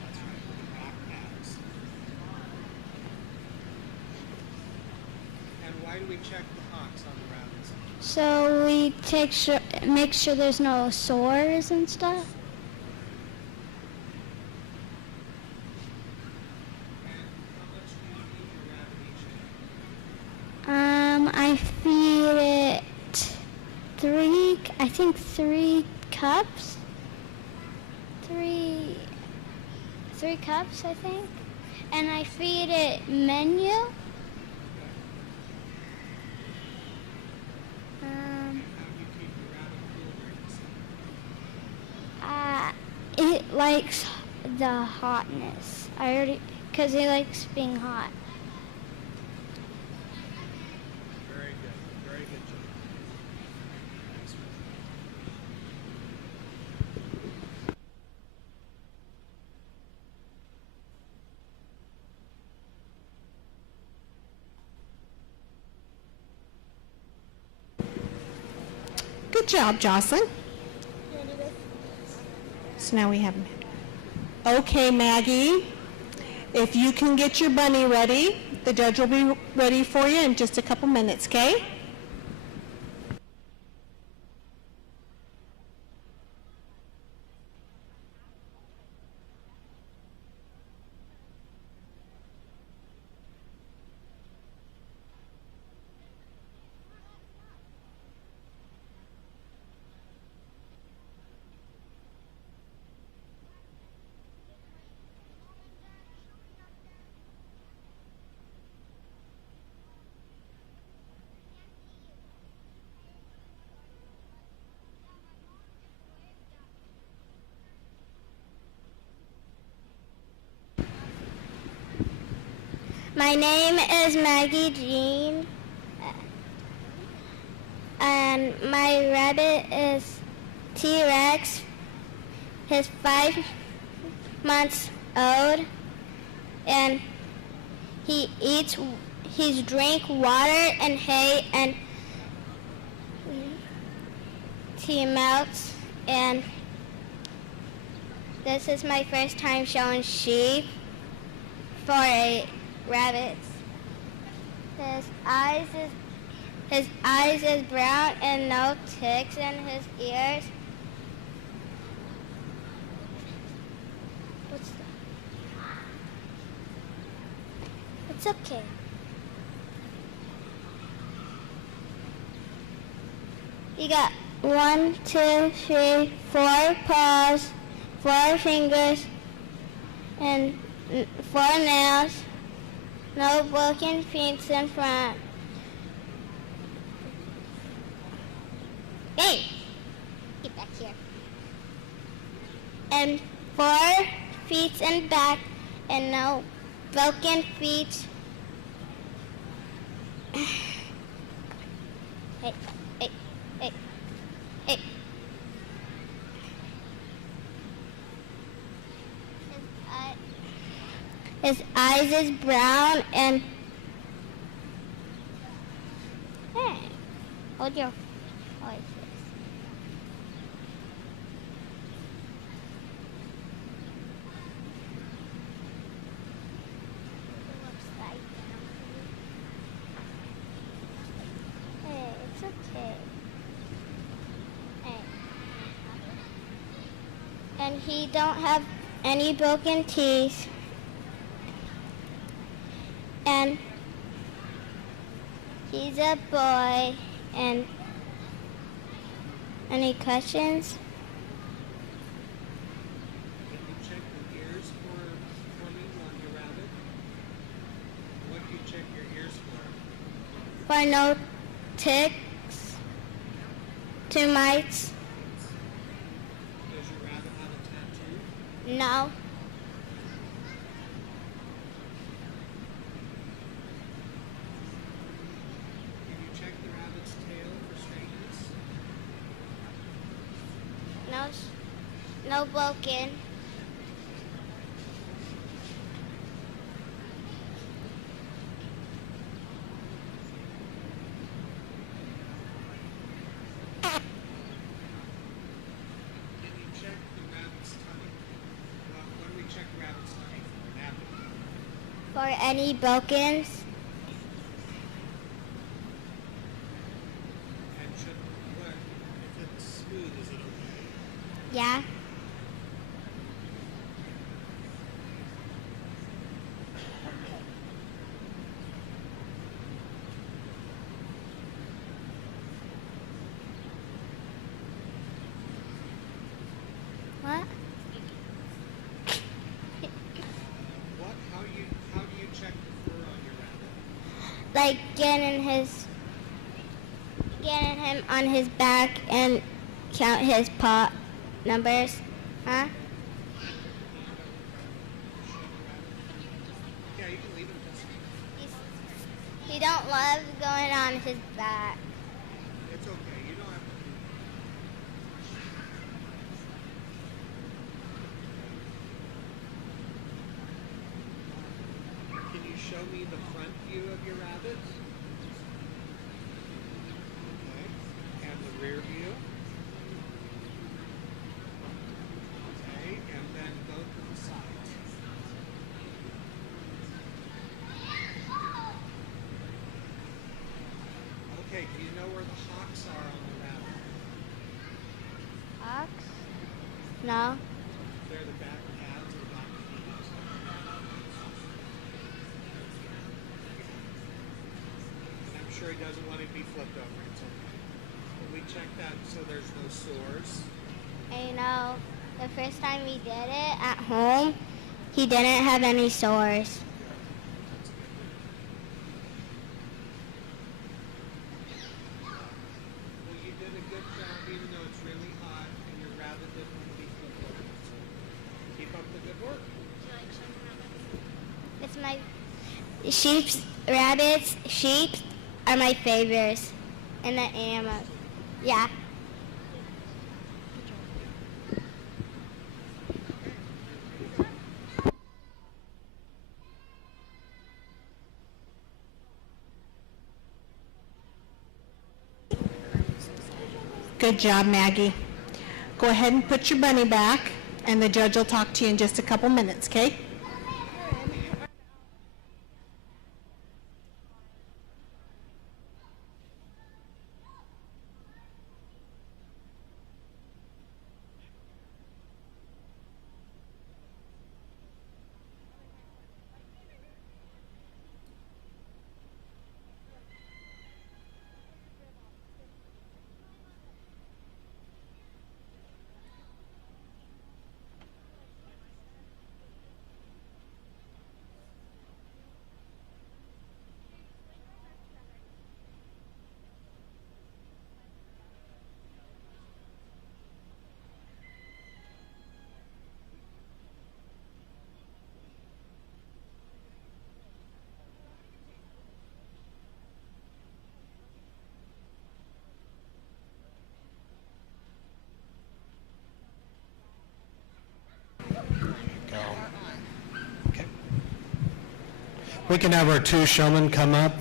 That's right, the backpacks. And why do we check the hawks on the rabbits? So we make sure there's no sores and stuff. And how much do you feed your rabbit each day? I feed it 3 cups. Three cups, I think. And I feed it menu. How do you keep your rabbit cool during the summer? It likes the hotness. Because it likes being hot. Very good. Very good job. Thanks. Good job, Jocelyn. So now we have, okay, Maggie, if you can get your bunny ready, the judge will be ready for you in just a couple minutes, okay? My name is Maggie Jean, and my rabbit is T-Rex. He's 5 months old, and he's drink water and hay, and he melts. And this is my first time showing sheep for a rabbit. His eyes is brown and no ticks in his ears. What's that? It's okay. You got 1, 2, 3, 4 paws, 4 fingers, and 4 nails. No broken feet in front. Hey, get back here. And 4 feet in back, and no broken feet. Hey, hey, hey, hey. His eyes is brown and... Hey, hold your voices. Hey, it's okay. Hey. And he don't have any broken teeth. And he's a boy. And any questions? Can you check the ears for me on your rabbit? What do you check your ears for? For no ticks, termites. Does your rabbit have a tattoo? No. Can you check the rabbit's tail for straightness? No broken. Can you check the rabbit's tummy? What do we check the rabbit's tummy for? An abdomen. For any brokens. And should what? If it's smooth, is it okay? Yeah. What? What? How do you check the fur on your rabbit? Like getting him on his back and count his paw numbers. Huh? Yeah, you can leave him just. He don't love going on his back. It's okay. You don't have to. Can you show me the front view of your rabbit? Okay. And the rear view? Okay. And then both of the sides. Okay. Do you know where the hocks are on the rabbit? Ox? No. They're the back pads or back feet. And I'm sure he doesn't want it to be flipped over. It's okay. But we check that so there's no sores. And you know, the first time we did it at home, he didn't have any sores. Well, you did a good job, even though it's really hot and your rabbit didn't want to be flipped over. So keep up the good work. It's my Rabbits, sheep are my favorites. And the animals. Yeah. Good job, Maggie. Go ahead and put your bunny back, and the judge will talk to you in just a couple minutes, okay? Okay. We can have our two showmen come up.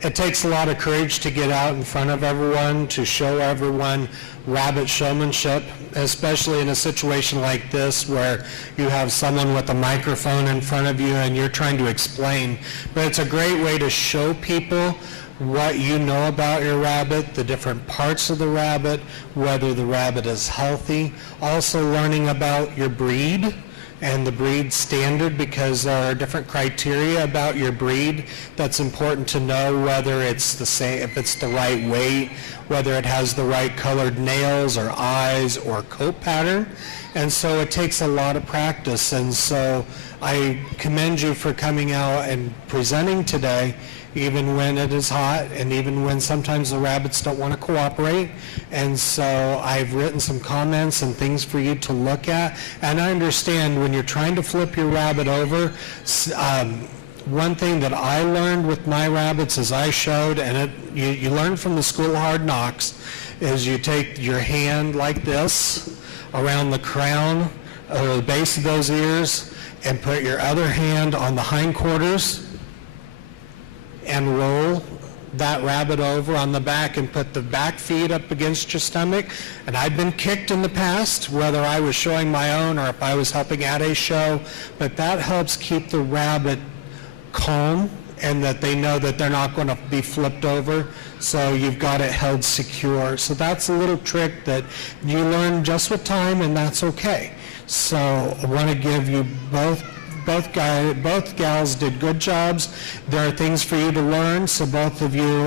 It takes a lot of courage to get out in front of everyone, to show everyone rabbit showmanship, especially in a situation like this where you have someone with a microphone in front of you and you're trying to explain. But it's a great way to show people what you know about your rabbit, the different parts of the rabbit, whether the rabbit is healthy, also learning about your breed and the breed standard, because there are different criteria about your breed that's important to know, whether it's the same, if it's the right weight, whether it has the right colored nails or eyes or coat pattern. And so it takes a lot of practice. And so I commend you for coming out and presenting today, even when it is hot and even when sometimes the rabbits don't want to cooperate. And so I've written some comments and things for you to look at. And I understand when you're trying to flip your rabbit over, one thing that I learned with my rabbits, as I showed, and you learn from the School of Hard Knocks, is you take your hand like this around the crown or the base of those ears and put your other hand on the hindquarters and roll that rabbit over on the back and put the back feet up against your stomach. And I've been kicked in the past, whether I was showing my own or if I was helping at a show, but that helps keep the rabbit calm and that they know that they're not going to be flipped over. So you've got it held secure. So that's a little trick that you learn just with time, and that's okay. So I want to give you both gals did good jobs. There are things for you to learn, so both of you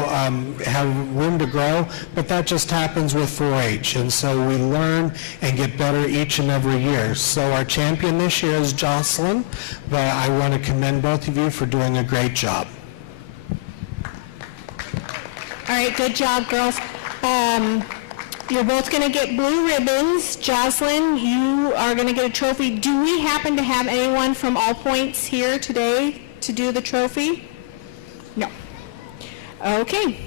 have room to grow, but that just happens with 4-H, and so we learn and get better each and every year. So our champion this year is Jocelyn, but I want to commend both of you for doing a great job. All right, good job, girls. You're both going to get blue ribbons. Jocelyn, you are going to get a trophy. Do we happen to have anyone from All Points here today to do the trophy? No. Okay.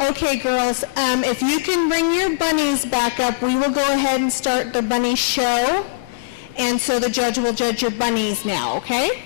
Okay, girls, if you can bring your bunnies back up, we will go ahead and start the bunny show. And so the judge will judge your bunnies now, okay?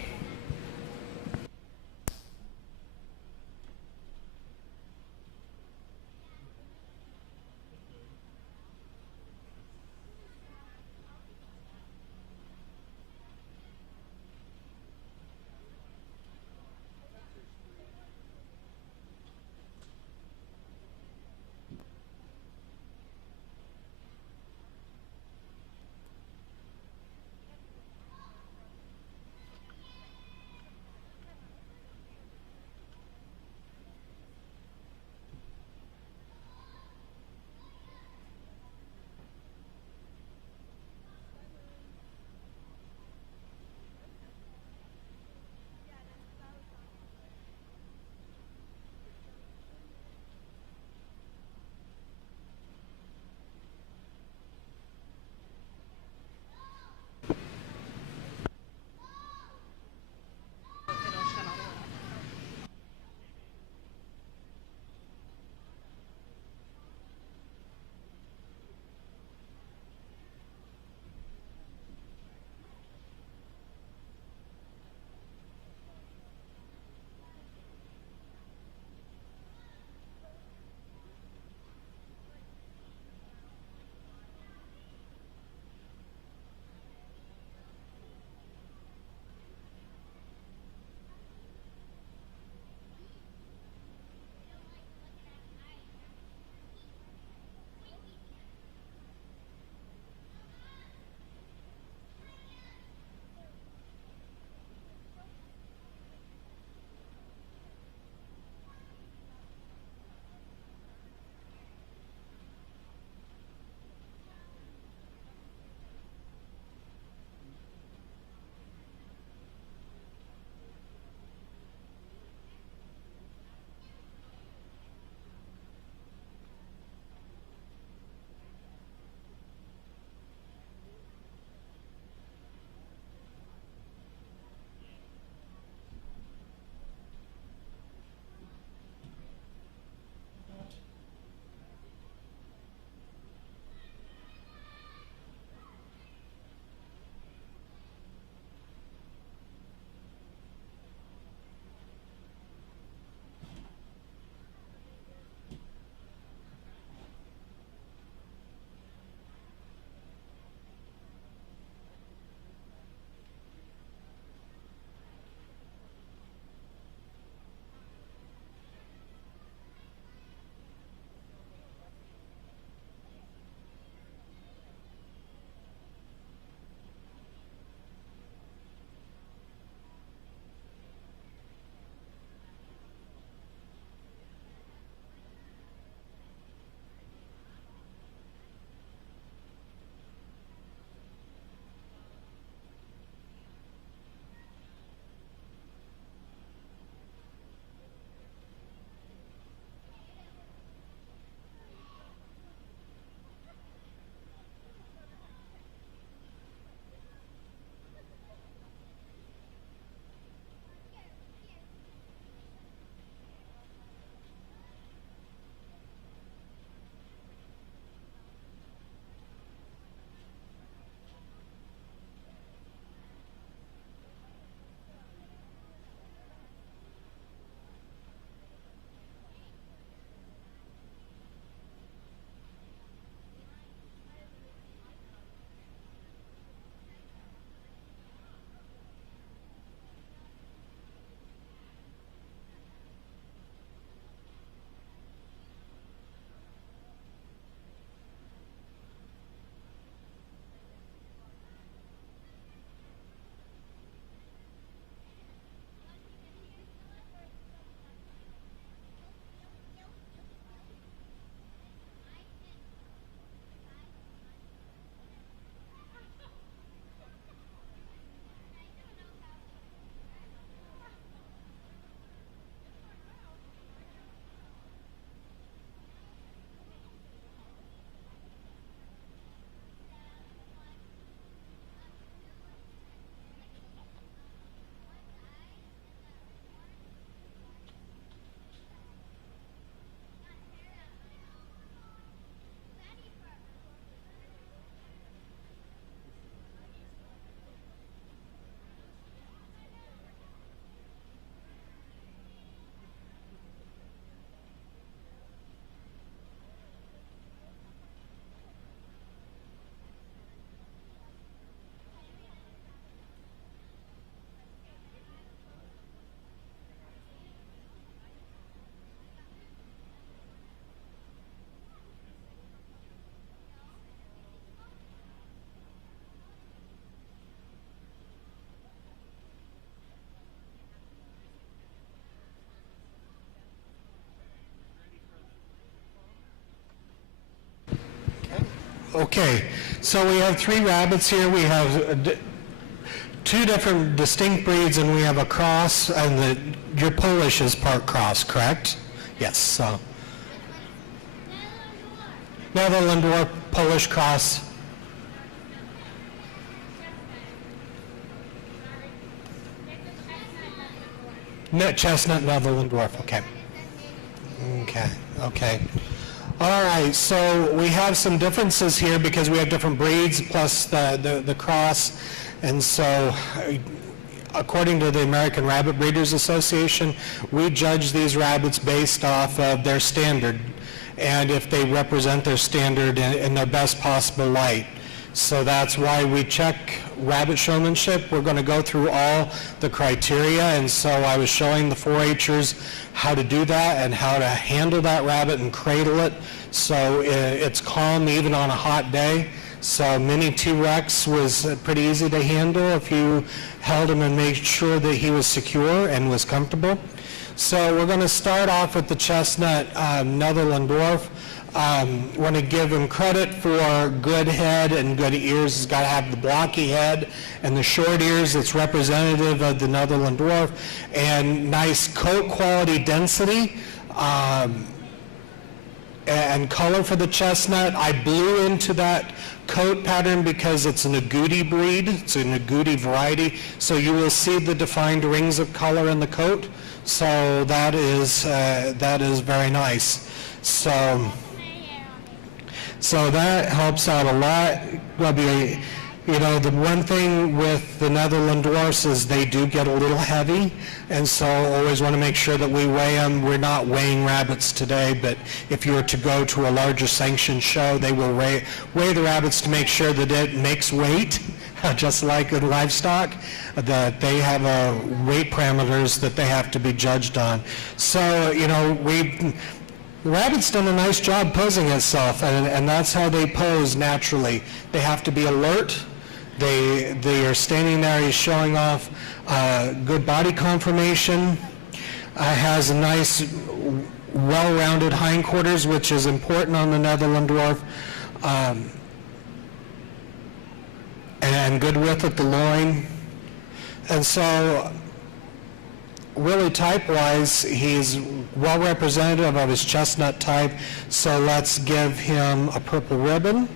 Okay, so we have 3 rabbits here. We have 2 different distinct breeds, and we have a cross, and your Polish is part cross, correct? Yes, so. Netherland Dwarf, Polish cross. Chestnut, Netherland Dwarf, okay. Okay. All right, so we have some differences here because we have different breeds plus the cross. And so, according to the American Rabbit Breeders Association, we judge these rabbits based off of their standard and if they represent their standard in their best possible light. So that's why we check rabbit showmanship. We're going to go through all the criteria, and so I was showing the 4-H'ers how to do that and how to handle that rabbit and cradle it so it's calm even on a hot day. So Mini T-Rex was pretty easy to handle if you held him and made sure that he was secure and was comfortable. So we're going to start off with the Chestnut Netherland Dwarf. Want to give him credit for good head and good ears. He's got to have the blocky head and the short ears that's representative of the Netherland Dwarf, and nice coat quality density and color for the chestnut. I blew into that coat pattern because it's an agouti breed. It's an agouti variety, so you will see the defined rings of color in the coat. So that is very nice. So that helps out a lot. You know, the one thing with the Netherland Dwarfs is they do get a little heavy, and so always want to make sure that we weigh them. We're not weighing rabbits today, but if you were to go to a larger sanctioned show, they will weigh the rabbits to make sure that it makes weight, just like in livestock, that they have weight parameters that they have to be judged on. So, you know, the rabbit's done a nice job posing itself, and that's how they pose naturally. They have to be alert. They are standing there. He's showing off good body conformation. Has a nice, well-rounded hindquarters, which is important on the Netherland Dwarf, and good width at the loin. And so, really type-wise, he's well representative of his chestnut type, so let's give him a purple ribbon.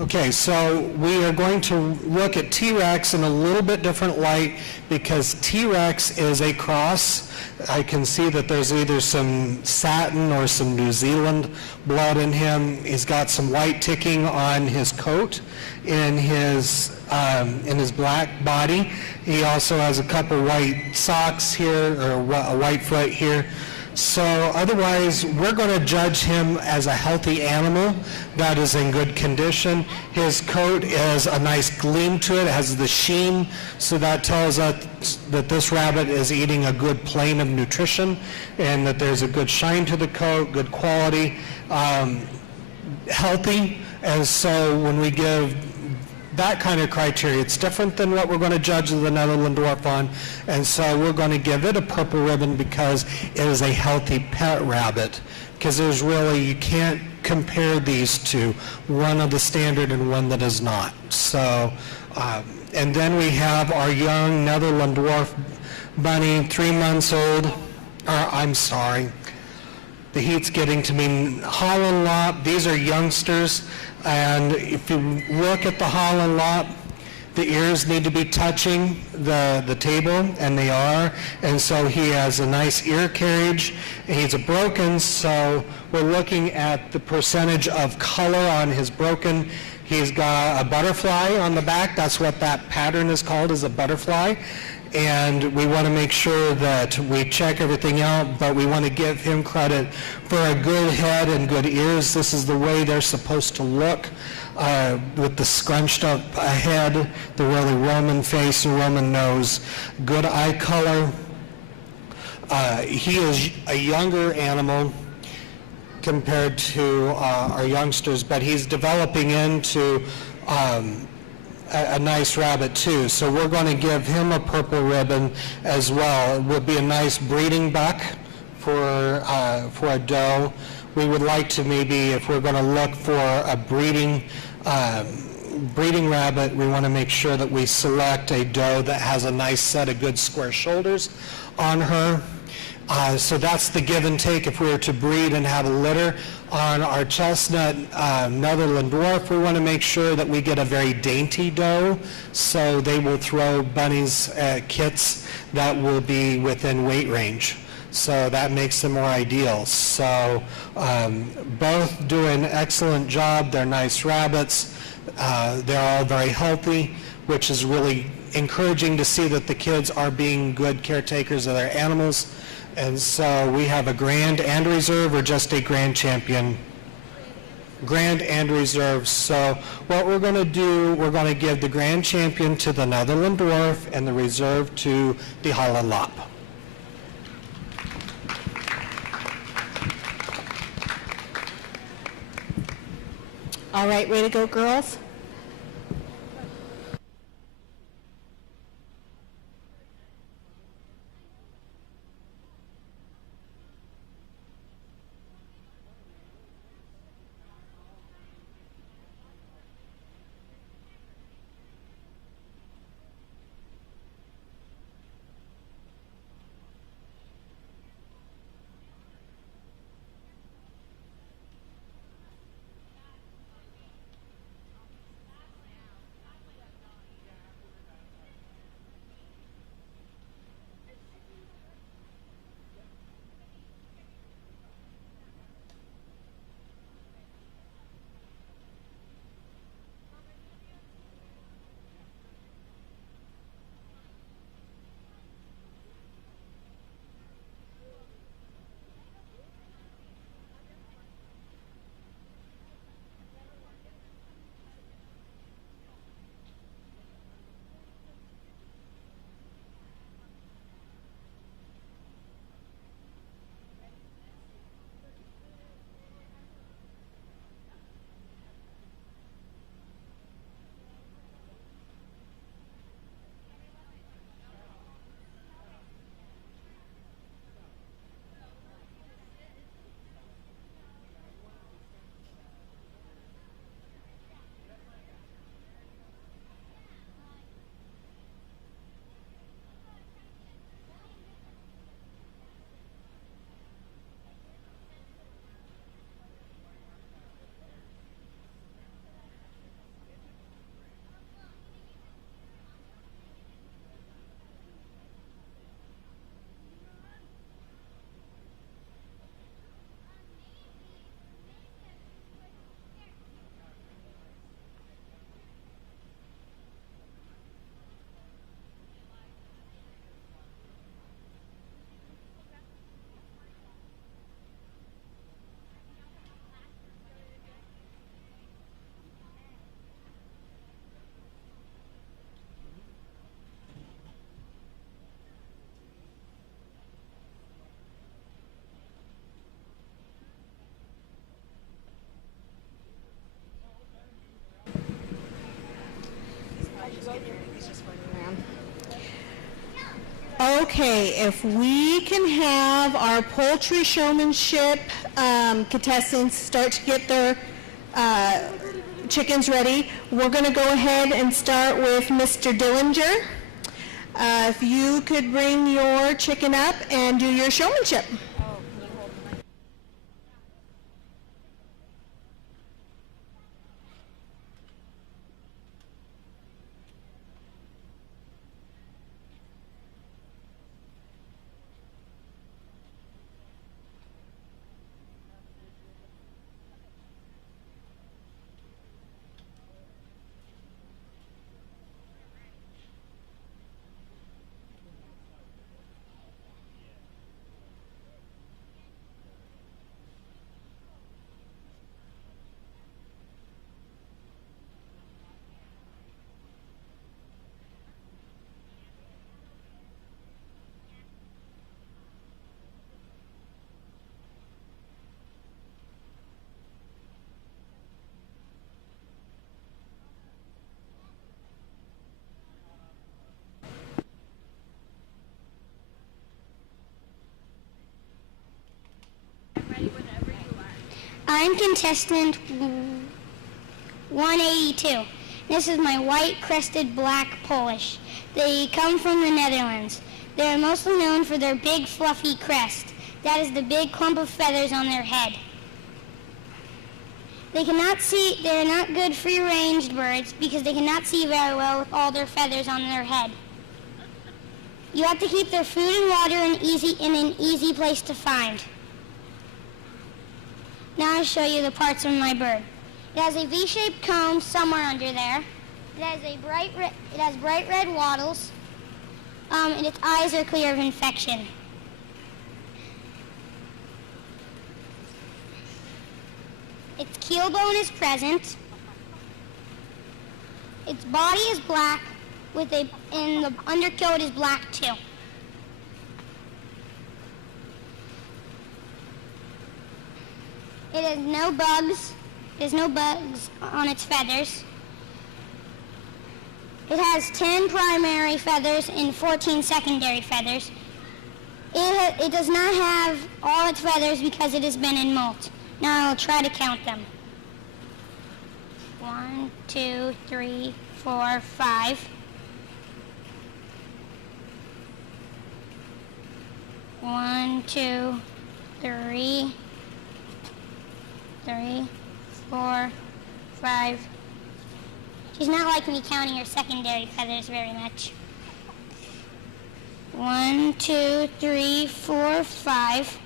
Okay, so we are going to look at T-Rex in a little bit different light because T-Rex is a cross. I can see that there's either some satin or some New Zealand blood in him. He's got some white ticking on his coat, in his black body. He also has a couple white socks here, or a white foot here. So otherwise, we're going to judge him as a healthy animal that is in good condition. His coat has a nice gleam to it. It has the sheen, so that tells us that this rabbit is eating a good plane of nutrition and that there's a good shine to the coat, good quality, healthy. And so when we give that kind of criteria, it's different than what we're going to judge the Netherland Dwarf on, and so we're going to give it a purple ribbon because it is a healthy pet rabbit, because there's really, you can't compare these two, one of the standard and one that is not. So, and then we have our young Netherland Dwarf bunny, 3 months old, I'm sorry, the heat's getting to me, Holland Lop. These are youngsters. And if you look at the Holland Lop, the ears need to be touching the table, and they are. And so he has a nice ear carriage. He's a broken, so we're looking at the percentage of color on his broken. He's got a butterfly on the back. That's what that pattern is called, is a butterfly. And we want to make sure that we check everything out, but we want to give him credit for a good head and good ears. This is the way they're supposed to look, with the scrunched up head, the really Roman face and Roman nose, good eye color. He is a younger animal compared to our youngsters, but he's developing into a nice rabbit too. So we're going to give him a purple ribbon as well. It would be a nice breeding buck for a doe. we would like to maybe, if we're going to look for a breeding rabbit, we want to make sure that we select a doe that has a nice set of good square shoulders on her. So that's the give and take if we were to breed and have a litter. On our chestnut Netherland dwarf, we want to make sure that we get a very dainty doe, so they will throw bunnies, kits that will be within weight range. So that makes them more ideal. So both do an excellent job. They're nice rabbits. They're all very healthy, which is really encouraging to see that the kids are being good caretakers of their animals. And so we have a grand and reserve, or just a grand champion? Grand and reserve. So what we're going to do, we're going to give the grand champion to the Netherland dwarf and the reserve to the Holland Lop. All right, way to go, girls. Okay, if we can have our poultry showmanship contestants start to get their chickens ready, we're going to go ahead and start with Mr. Dillinger. If you could bring your chicken up and do your showmanship. I'm contestant 182. This is my white-crested black Polish. They come from the Netherlands. They are mostly known for their big fluffy crest. That is the big clump of feathers on their head. They cannot see, they are not good free-ranged birds because they cannot see very well with all their feathers on their head. You have to keep their food and water in an easy place to find. Now I'll show you the parts of my bird. It has a V-shaped comb somewhere under there. It has bright red wattles, and its eyes are clear of infection. Its keel bone is present. Its body is black, and the undercoat is black too. It has no bugs. There's no bugs on its feathers. It has 10 primary feathers and 14 secondary feathers. It does not have all its feathers because it has been in molt. Now I'll try to count them. 1, 2, 3, 4, 5. 1, 2, 3, 4, 5. She's not like me counting her secondary feathers very much. 1, 2, 3, 4, 5.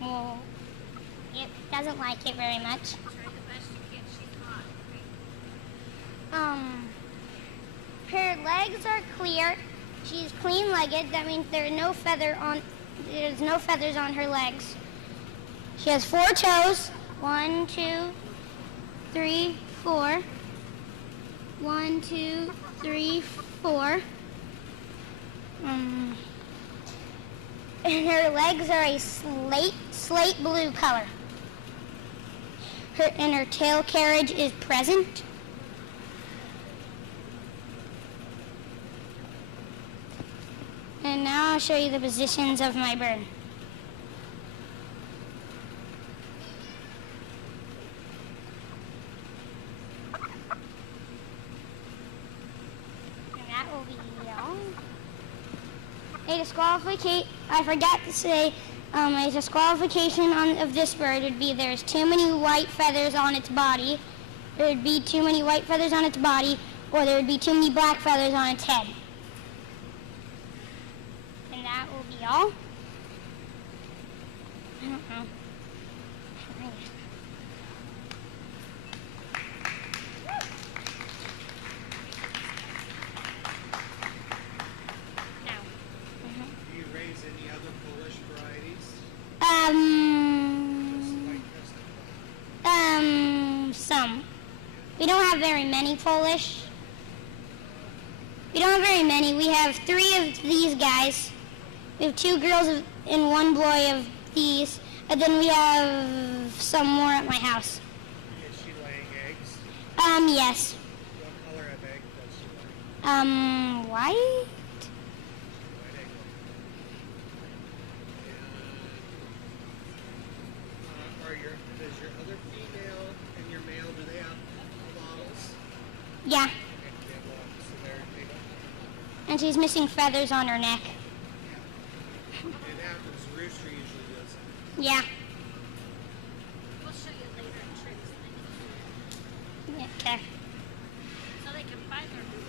Well, it doesn't like it very much. Her legs are clear. She's clean-legged. That means there's no feathers on her legs. She has 4 toes. 1, 2, 3, 4. 1, 2, 3, 4. And her legs are a slate blue color. Her tail carriage is present. And now I'll show you the positions of my bird. And that will be all. A disqualification, I forgot to say, a disqualification of this bird would be there's too many white feathers on its body. There would be too many white feathers on its body, or there would be too many black feathers on its head. And that will be all. I don't know. Do you raise any other Polish varieties? Some. We don't have very many Polish. We don't have very many. We have 3 of these guys. We have 2 girls and 1 boy of these. And then we have some more at my house. Is she laying eggs? Yes. What color of egg does she lay? White? White egg. Does your other female and your male, do they have models? Yeah. Okay, they have models, so they don't. And she's missing feathers on her neck. It happens. Rooster usually does it. Yeah. We'll show you later in tricks. Yeah, okay. So they can find their food.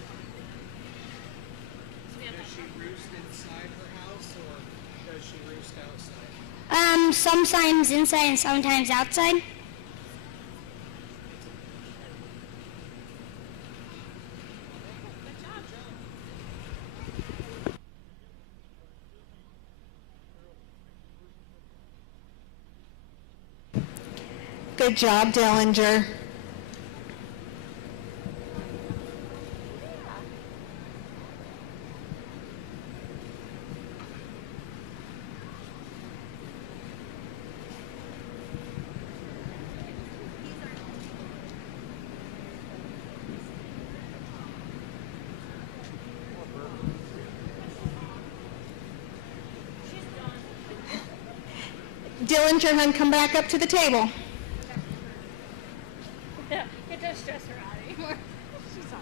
So we have Does she roost inside her house or does she roost outside? Sometimes inside and sometimes outside. Good job, Dillinger. Dillinger, hun, come back up to the table. Yeah, it does stress her out anymore. She's on.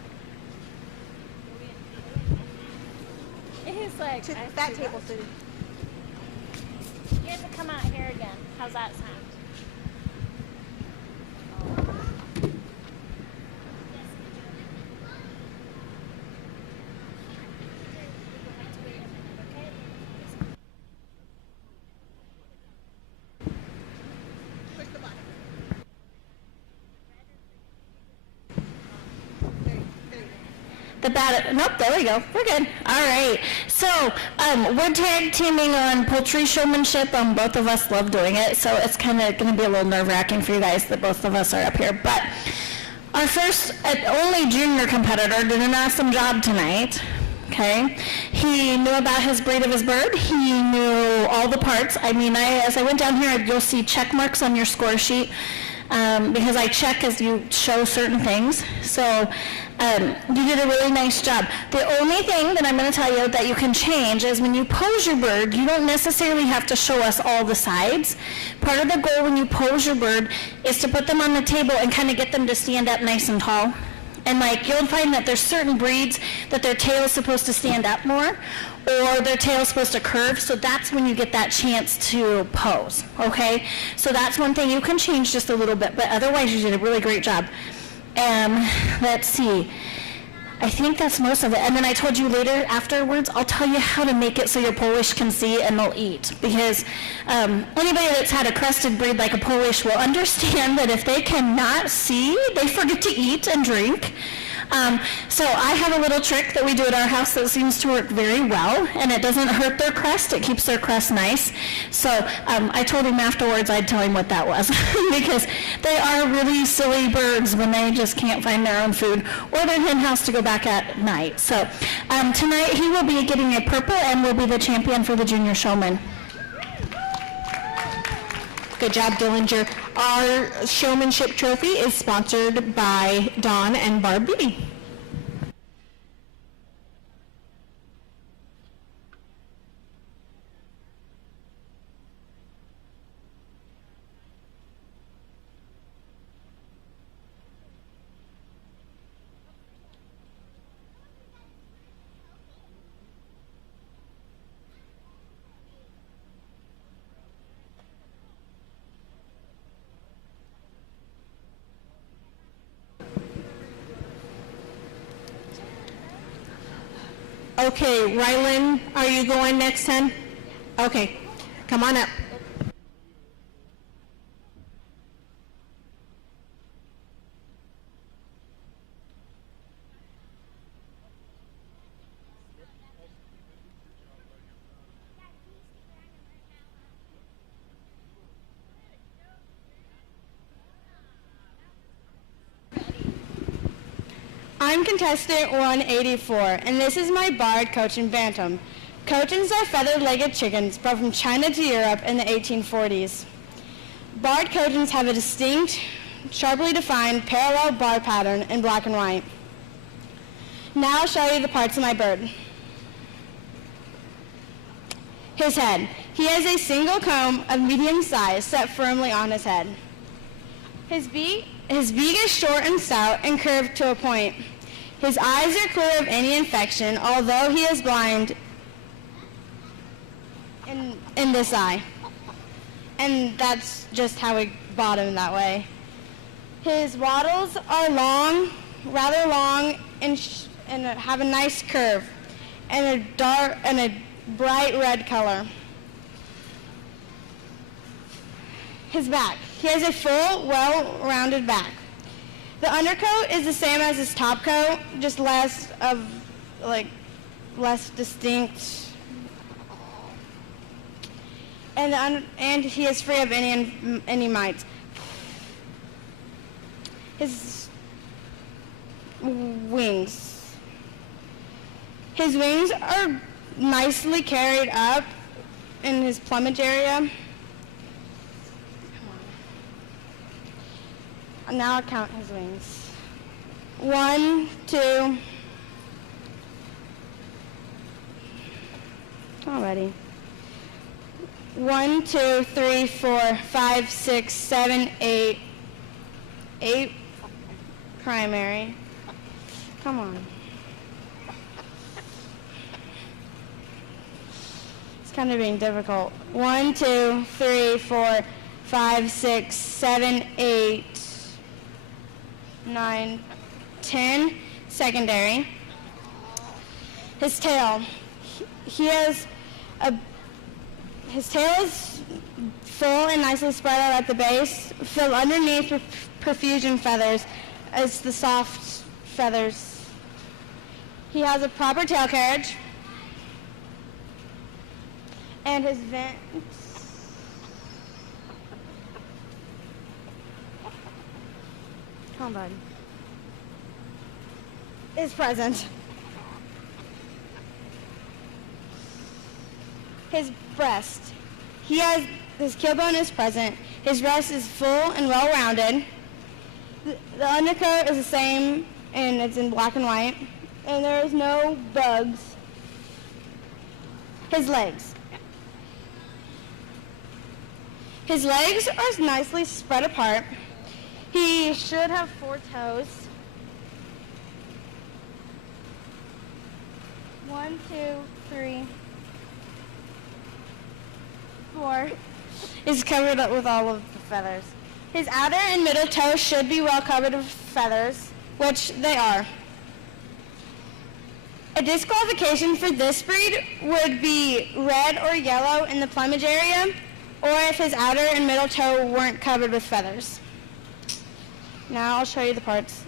He's like, To that table, Sue. You have to come out here again. How's that sound? The bat, nope, there we go. We're good. All right. So we're tag teaming on poultry showmanship. Both of us love doing it, so it's kind of going to be a little nerve-wracking for you guys that both of us are up here. But our first and only junior competitor did an awesome job tonight. Okay, he knew about his breed of his bird. He knew all the parts. I mean, as I went down here, you'll see check marks on your score sheet because I check as you show certain things. So you did a really nice job. The only thing that I'm going to tell you that you can change is when you pose your bird, you don't necessarily have to show us all the sides. Part of the goal when you pose your bird is to put them on the table and kind of get them to stand up nice and tall. And like you'll find that there's certain breeds that their tail is supposed to stand up more or their tail is supposed to curve, so that's when you get that chance to pose, okay? So that's one thing you can change just a little bit, but otherwise you did a really great job. Let's see. I think that's most of it. And then I told you later, afterwards, I'll tell you how to make it so your Polish can see and they'll eat. Because anybody that's had a crested breed like a Polish will understand that if they cannot see, they forget to eat and drink. So I have a little trick that we do at our house that seems to work very well, and it doesn't hurt their crest. It keeps their crest nice. So I told him afterwards I'd tell him what that was because they are really silly birds when they just can't find their own food or their hen house to go back at night. So tonight he will be getting a purple and will be the champion for the junior showman. Good job, Dillinger. Our showmanship trophy is sponsored by Dawn and Barb Beatty. Okay, Rylan, are you going next, son? Okay, come on up. I'm contestant 184, and this is my barred Cochin Bantam. Cochins are feathered-legged chickens brought from China to Europe in the 1840s. Barred Cochins have a distinct, sharply defined parallel bar pattern in black and white. Now I'll show you the parts of my bird. His head. He has a single comb of medium size set firmly on his head. His beak is short and stout and curved to a point. His eyes are clear of any infection, although he is blind in this eye. And that's just how we bought him that way. His wattles are long, rather long, and have a nice curve, and a bright red color. His back. He has a full, well-rounded back. The undercoat is the same as his top coat, just less distinct. And he is free of any mites. His wings. His wings are nicely carried up in his plumage area. Now I'll count his wings. 1, 2. Already. 1, 2, 3, 4, 5, 6, 7, 8. 8 primary. Come on. It's kind of being difficult. 1, 2, 3, 4, 5, 6, 7, 8, 9, 10. Secondary. His tail. His tail is full and nicely spread out at the base, filled underneath with perfusion feathers as the soft feathers. He has a proper tail carriage, and his vent is present. His breast. His keelbone is present. His breast is full and well-rounded. The undercoat is the same, and it's in black and white. And there is no bugs. His legs. His legs are nicely spread apart. He should have 4 toes. 1, 2, 3, 4. Is covered up with all of the feathers. His outer and middle toes should be well covered with feathers, which they are. A disqualification for this breed would be red or yellow in the plumage area, or if his outer and middle toe weren't covered with feathers. Now I'll show you the parts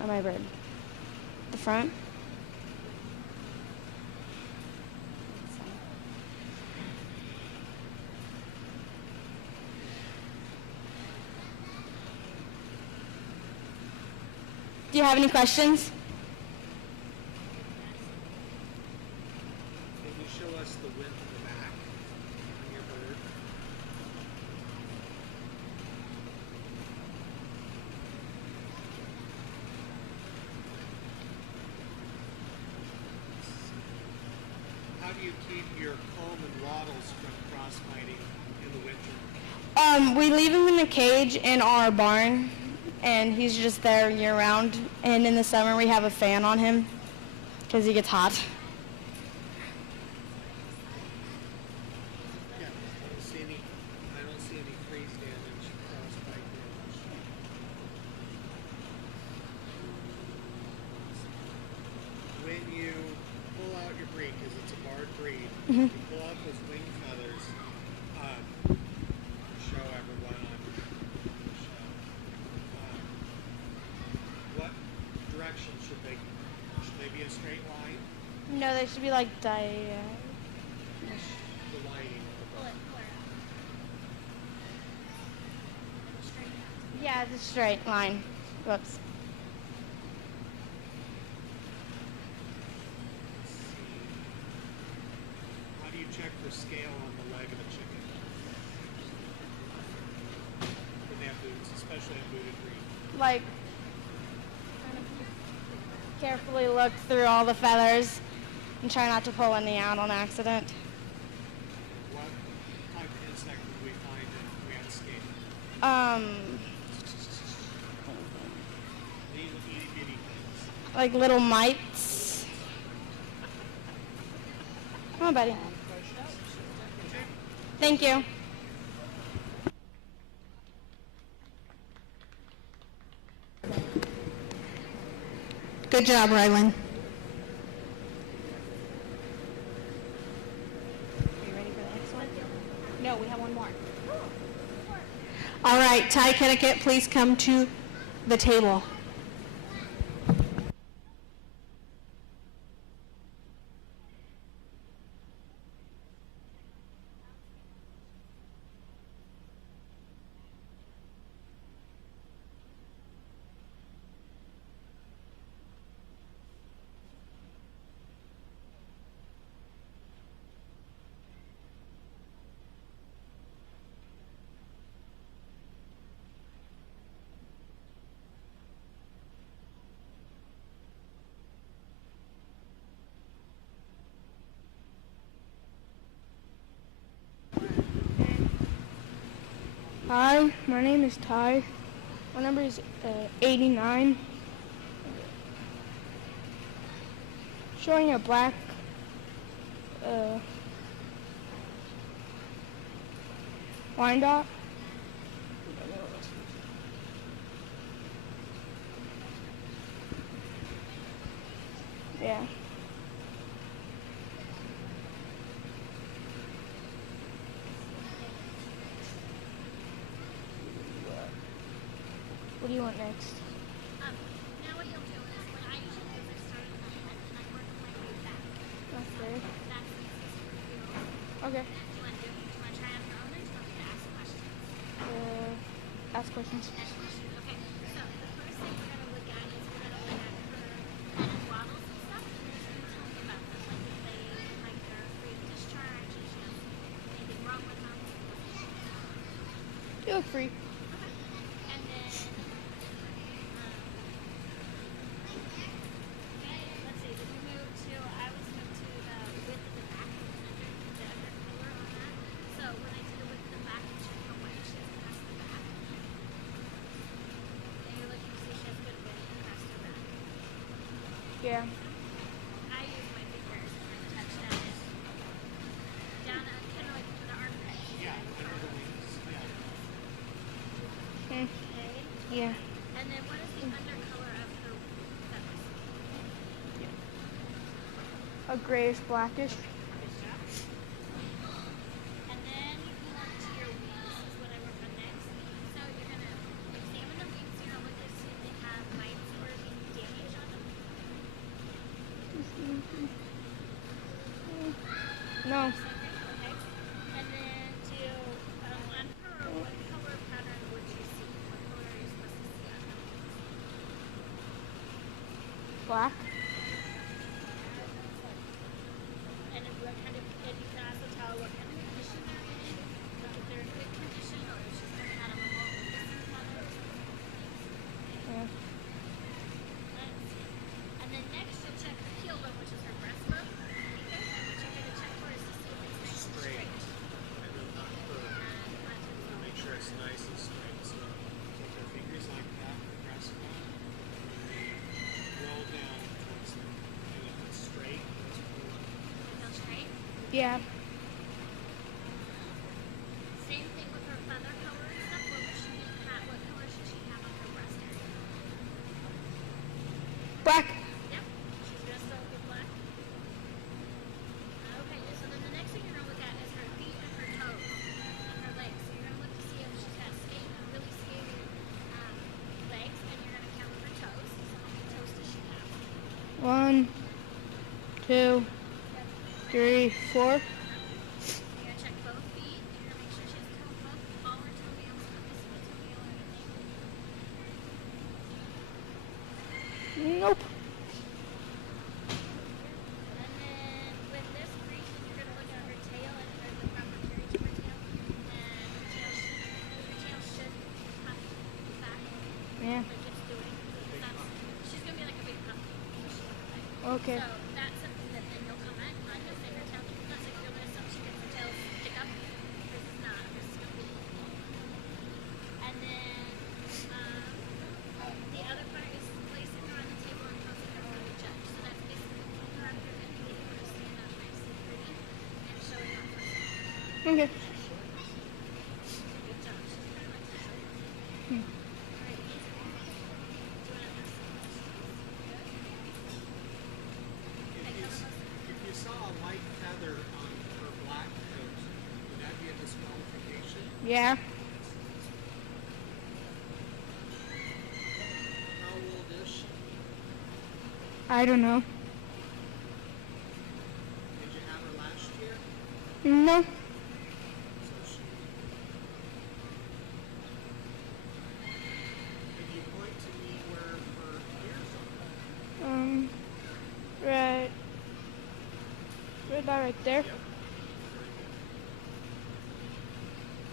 of my bird. The front. Do you have any questions? Can you show us the width of the back on your bird? How do you keep your comb and wattles from crossbiting in the winter? We leave him in a cage in our barn, and he's just there year-round. And in the summer, we have a fan on him because he gets hot. Yeah, I don't see any freeze damage, frostbite damage. When you pull out your breed, because it's a barred breed, you pull out those wing feathers. Show everyone on the show. What direction should they be a straight line? No, they should be like The lining of the bird. Yeah, it's a straight line. Whoops. How do you check for scale on the leg of a chicken? When they have boots, especially a booted breed. Like, carefully look through all the feathers and try not to pull any out on accident. What type of insect would we find in grand scale? These itty bitty things. Like little mites. Come on, buddy. Thank you. Good job, Rylan. Are you ready for the next one? No, we have one more. All right, Ty Kenneckett, please come to the table. Hi, my name is Ty. My number is 89. Showing a black Wyandotte. Yeah. What do you want next? Now what you'll do is what I usually do is I start at the head and I work my way back. Okay. That's easiest for you. Okay. Do you want to try on your own or do you want me to ask questions? Ask questions. Ask questions. Okay. So the first thing we're gonna look at is we're gonna look at her head and waddles and stuff, and then she's gonna tell me about them, like if they're free of discharge, if she has anything wrong with them. You look free. And then, let's see, did we move to, I was moved to the width of the back, the under color on that. So when I do the width of the back, and check how wide she is past the back. And you're looking to see if she has good width past her back. Yeah. I use my fingers and I touch that down, kind of like the armpit. Yeah, under the wings. Yeah. Okay. Okay. Yeah. And then what is the undercolor of her feathers? A grayish blackish. And then you can look to your wings, is what I work on next. So you're going to examine the wings, you're going to look to see if they have mites or any damage on them. No. Okay. And then to, on her, what color pattern would you see? What color are you supposed to see on her? Black. And if what kind of, and you can also tell what kind of condition they're in, like if they're in good condition or if she's coming out of a low color or something. Yeah. Let's see. And then next you'll check the heel bone, which is her breastbone. Okay. And what you're going to check for is to see if it's nice and straight. And then not curved. Make sure it's nice and straight. So take your fingers like that, press one, and then roll down towards them. And if it's straight, let's pull it. Feel straight? Yeah. Same thing with her feather color and stuff. What color should she have on her breast area? Black. Yep. She's dressed up with black. Okay, so then the next thing you're going to look at is her feet and her toes and her legs. So you're going to look to see if she's got really scaly legs, and you're going to count her toes. So how many toes does she have? 1, 2, 3, 4. You're going to check both feet. You're going to make sure she has all her toenails, not missing a toenail or anything. Nope. And then with this region, you're going to look at her tail and the proper carriage of her tail. And her tail should puff back Yeah. like it's doing. She's going to be like a big puppy. Okay. So that's something that then you'll comment on your fingertail because if you're going to she gets her tail stick up, this is not. This is going to be. And then the other part is placing her on the table and posing her for the judge. So that's basically pulling her up here and getting her to stand up nice and pretty and showing off her face. Okay. Good job. She's kind of like that. Alright. Do you want to ask some questions? If you saw a white feather on her black coat, would that be a disqualification? Yeah. How old is she? I don't know. Did you have her last year? No. So she. Can you point to me where her ears are? Right. Right about right there. Yep.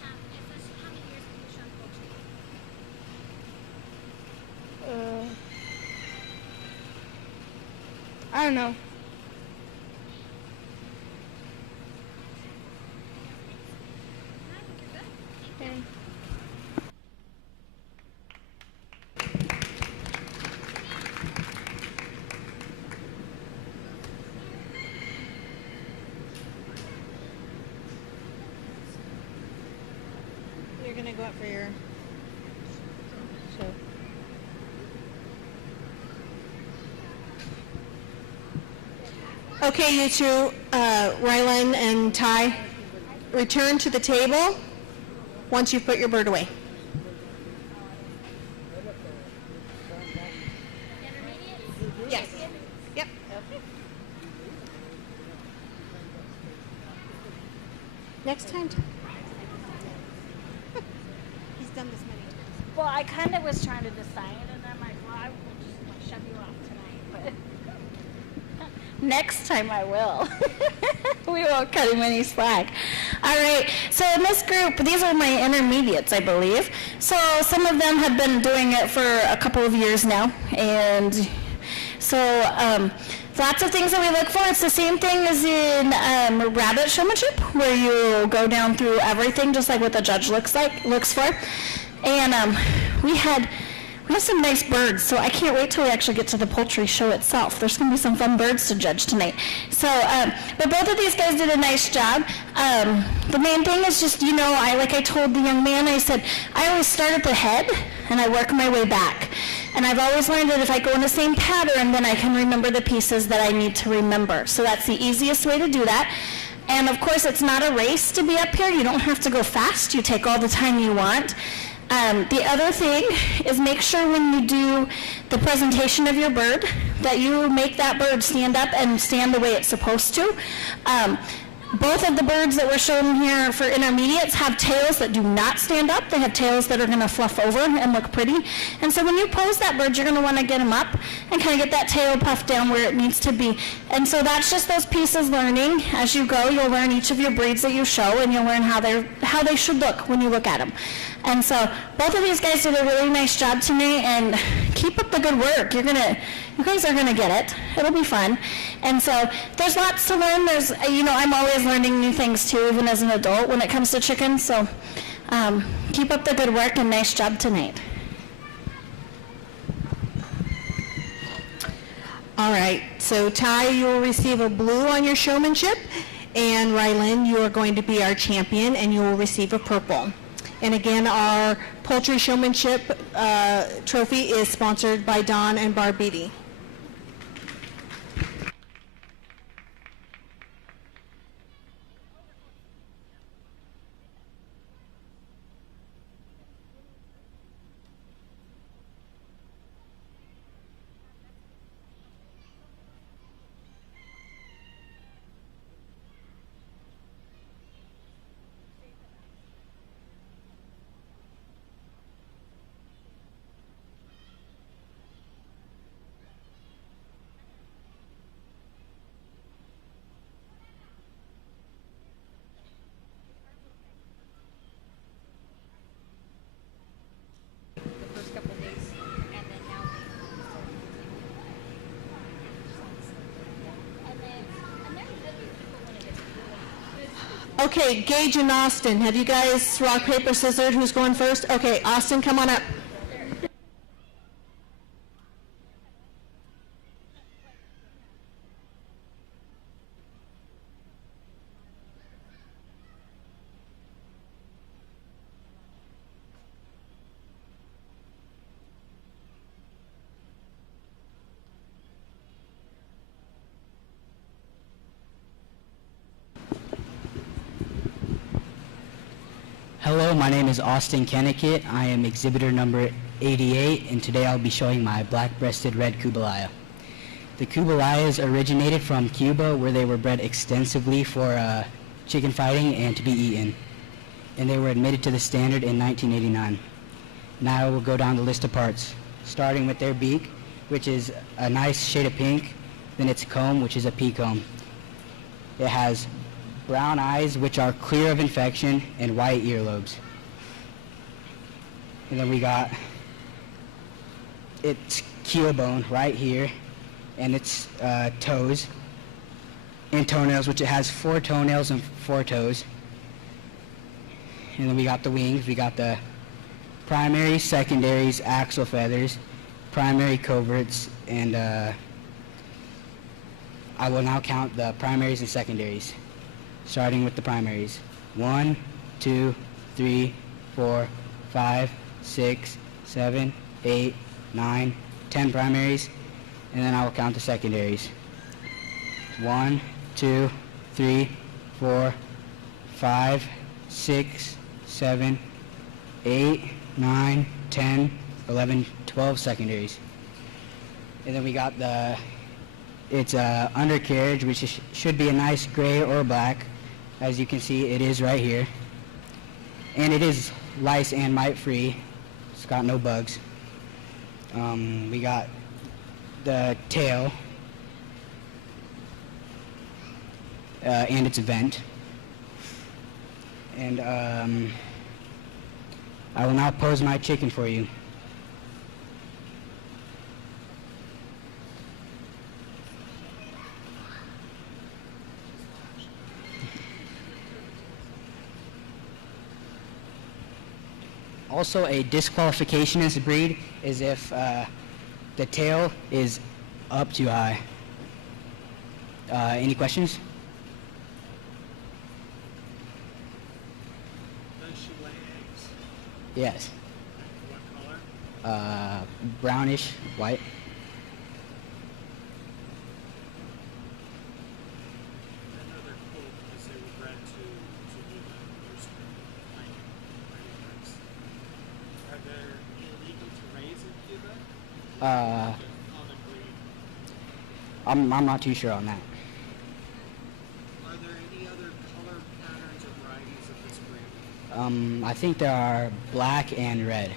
How many years have you shown poultry? I don't know. I think you're good. Okay. you're going to go up for your show. Okay, you two, Rylan and Ty, return to the table once you've put your bird away. Yes. Yep. Next time. He's done this many times. Well, I kind of was trying to decide, and I'm like, well, I will just shove you off tonight, but next time I will. We won't cut him any slack. All right, so in this group, these are my intermediates, I believe. So some of them have been doing it for a couple of years now, and so lots of things that we look for. It's the same thing as in rabbit showmanship, where you go down through everything, just like what the judge looks for. And we had some nice birds, so I can't wait till we actually get to the poultry show itself. There's going to be some fun birds to judge tonight. So, but both of these guys did a nice job. The main thing is just, like I told the young man, I said, I always start at the head, and I work my way back. And I've always learned that if I go in the same pattern, then I can remember the pieces that I need to remember. So that's the easiest way to do that. And of course, it's not a race to be up here. You don't have to go fast. You take all the time you want. The other thing is make sure when you do the presentation of your bird that you make that bird stand up and stand the way it's supposed to. Both of the birds that were shown here for intermediates have tails that do not stand up. They have tails that are going to fluff over and look pretty. And so when you pose that bird, you're going to want to get them up and kind of get that tail puffed down where it needs to be. And so that's just those pieces learning. As you go, you'll learn each of your breeds that you show, and you'll learn how they should look when you look at them. And so both of these guys did a really nice job tonight, and keep up the good work. You guys are gonna get it. It'll be fun. And so there's lots to learn. I'm always learning new things too, even as an adult when it comes to chickens. So keep up the good work and nice job tonight. All right, so Ty, you will receive a blue on your showmanship, and Rylan, you are going to be our champion, and you will receive a purple. And again, our poultry showmanship trophy is sponsored by Don and Barb Beatty. Okay, Gage and Austin, have you guys rock, paper, scissors? Who's going first? Okay, Austin, come on up. Hello, my name is Austin Kenneckett. I am exhibitor number 88, and today I'll be showing my black-breasted red Kubalaya. The Kubalayas originated from Cuba, where they were bred extensively for chicken fighting and to be eaten. And they were admitted to the standard in 1989. Now we'll go down the list of parts, starting with their beak, which is a nice shade of pink, then its comb, which is a pea comb. It has brown eyes, which are clear of infection, and white earlobes. And then we got its keel bone right here, and its toes and toenails, which it has 4 toenails and 4 toes. And then we got the wings. We got the primaries, secondaries, axle feathers, primary coverts, and I will now count the primaries and secondaries. Starting with the primaries. 1, 2, 3, 4, 5, 6, 7, 8, 9, 10 primaries, and then I will count the secondaries. 1, 2, 3, 4, 5, 6, 7, 8, 9, 10, 11, 12 secondaries. And then we got it's a undercarriage, which should be a nice gray or black. As you can see, it is right here. And it is lice and mite free. It's got no bugs. We got the tail and its vent. And I will now pose my chicken for you. Also, a disqualification in this breed is if the tail is up too high. Any questions? Does she lay eggs? Yes. What color? Brownish, white. I know they're cool because they were bred to do the rooster laying eggs. Are they illegal to raise in Cuba? Common breed? I'm not too sure on that. Are there any other color patterns or varieties of this breed? I think there are black and red. And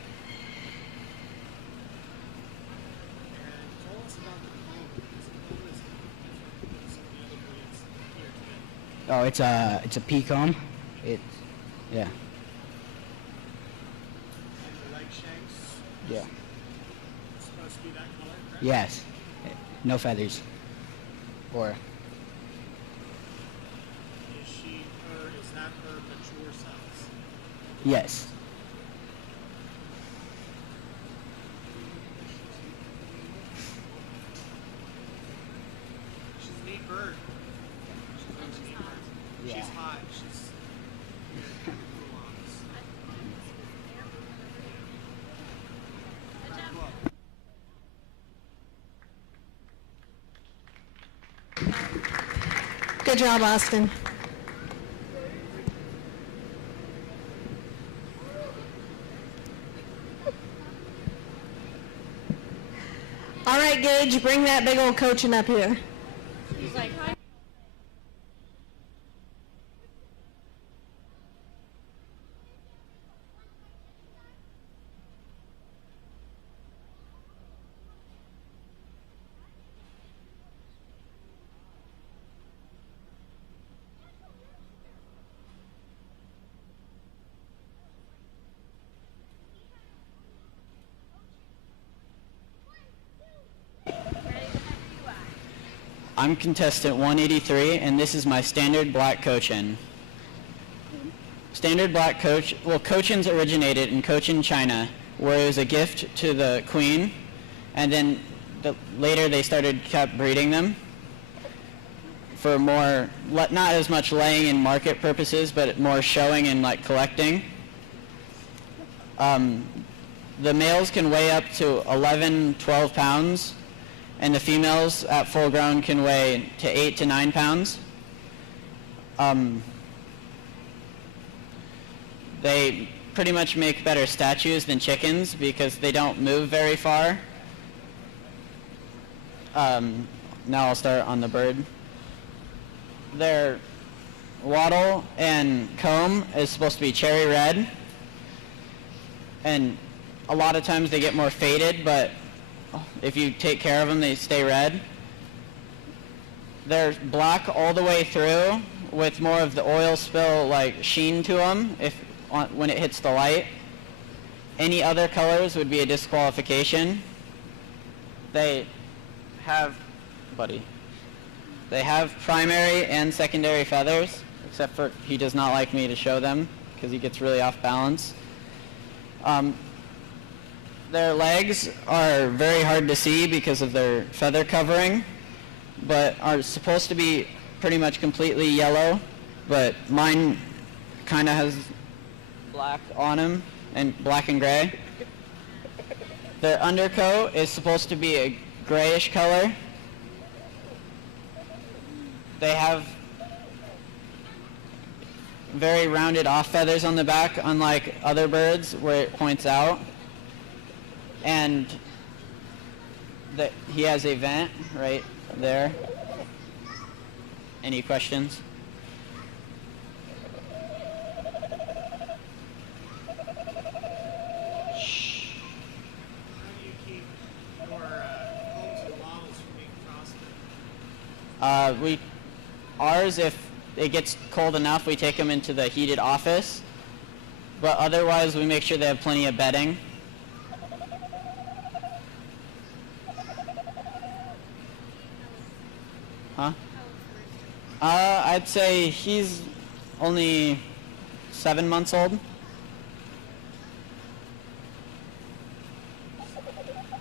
tell us about the comb, because the comb is different than some of the other breeds here today. Oh, it's a pea comb. Yeah. And the leg shanks? Yeah. It's supposed to be that color, correct? Yes. No feathers. Or Is that her mature size? yes. She's a neat bird. She's a neat bird. Yeah. She's hot. She's cool eyes. Good job, Austin. All right, Gage, bring that big old coaching up here. He's like, I'm contestant 183, and this is my standard black Cochin. Standard black coach, well, Cochins originated in Cochin, China, where it was a gift to the queen, and then later they kept breeding them for more, not as much laying and market purposes, but more showing and like collecting. The males can weigh up to 11, 12 pounds, and the females at full grown can weigh to 8 to 9 pounds. They pretty much make better statues than chickens because they don't move very far. Now I'll start on the bird. Their wattle and comb is supposed to be cherry red, and a lot of times they get more faded, but if you take care of them, they stay red. They're black all the way through with more of the oil spill like sheen to them when it hits the light. Any other colors would be a disqualification. They have primary and secondary feathers, except for he does not like me to show them because he gets really off balance. Their legs are very hard to see because of their feather covering, but are supposed to be pretty much completely yellow, but mine kind of has black on them, and black and gray. Their undercoat is supposed to be a grayish color. They have very rounded off feathers on the back, unlike other birds where it points out. And he has a vent right there. Any questions? Ours, if it gets cold enough, we take them into the heated office. But otherwise, we make sure they have plenty of bedding. Huh? I'd say he's only 7 months old.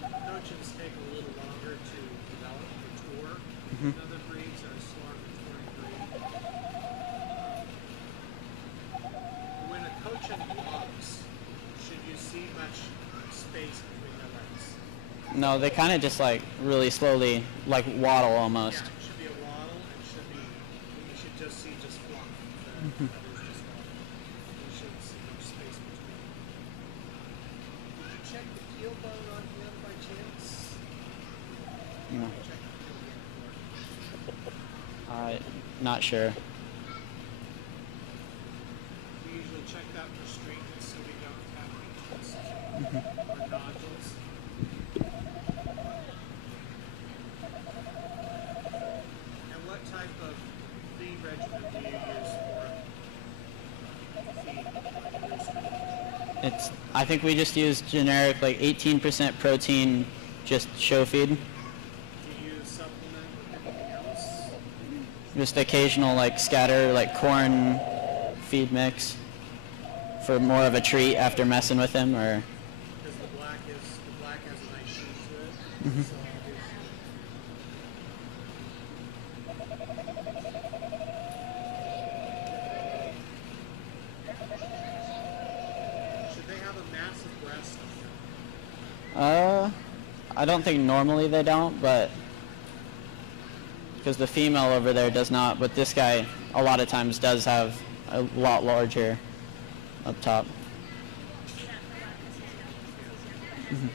Coachins take a little longer to develop or tour. Other breeds are slower maturing breed. When a cochin walks, should you see much space between the legs? No, they kind of just like really slowly, like waddle almost. Yeah, it should be a waddle, and you should just see just flop. The feathers just flop. You shouldn't see much space between. Did you check the keel bone on him by chance? No. Check the keel bone. Not sure. We usually check that for straightness so we don't have any twists or nodules. And what type of feed regimen do you use for feed? I think we just use generic like 18% protein, just show feed. Do you supplement with anything else? Just occasional like scatter like corn feed mix for more of a treat after messing with him, or. Because the black has a nice sheen to it. Mhm. So should they have a massive breast on them? I don't think normally they don't, but because the female over there does not, but this guy a lot of times does have a lot larger up top. Mhm.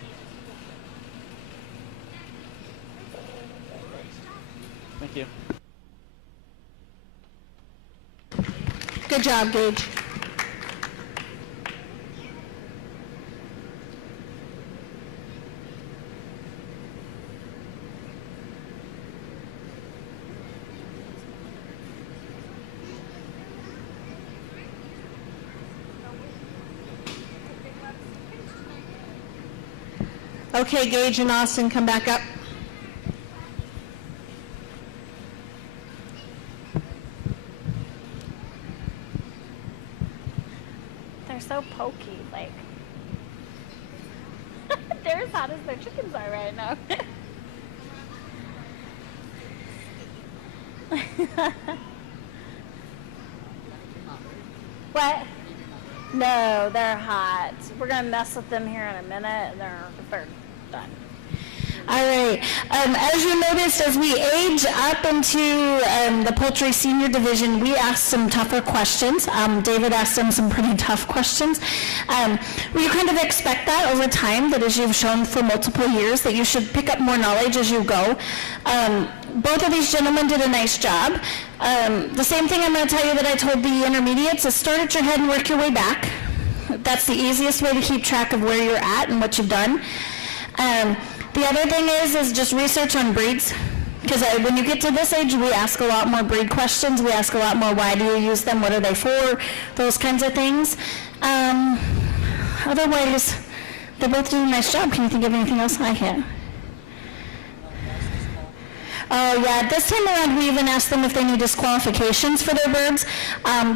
Thank you. Good job, Gage. Okay, Gage and Austin, come back up. They're so pokey, like. They're as hot as their chickens are right now. What? No, they're hot. We're going to mess with them here in a minute, and they're done. All right. As you noticed, as we age up into the poultry senior division, we asked some tougher questions. David asked them some pretty tough questions. We kind of expect that over time, that as you've shown for multiple years, that you should pick up more knowledge as you go. Both of these gentlemen did a nice job. The same thing I'm going to tell you that I told the intermediates is start at your head and work your way back. That's the easiest way to keep track of where you're at and what you've done. The other thing is just research on breeds, because when you get to this age, we ask a lot more breed questions. We ask a lot more, why do you use them, what are they for, those kinds of things. Otherwise, they both do a nice job. Can you think of anything else? I can't. Oh yeah, this time around we even asked them if they need disqualifications for their birds,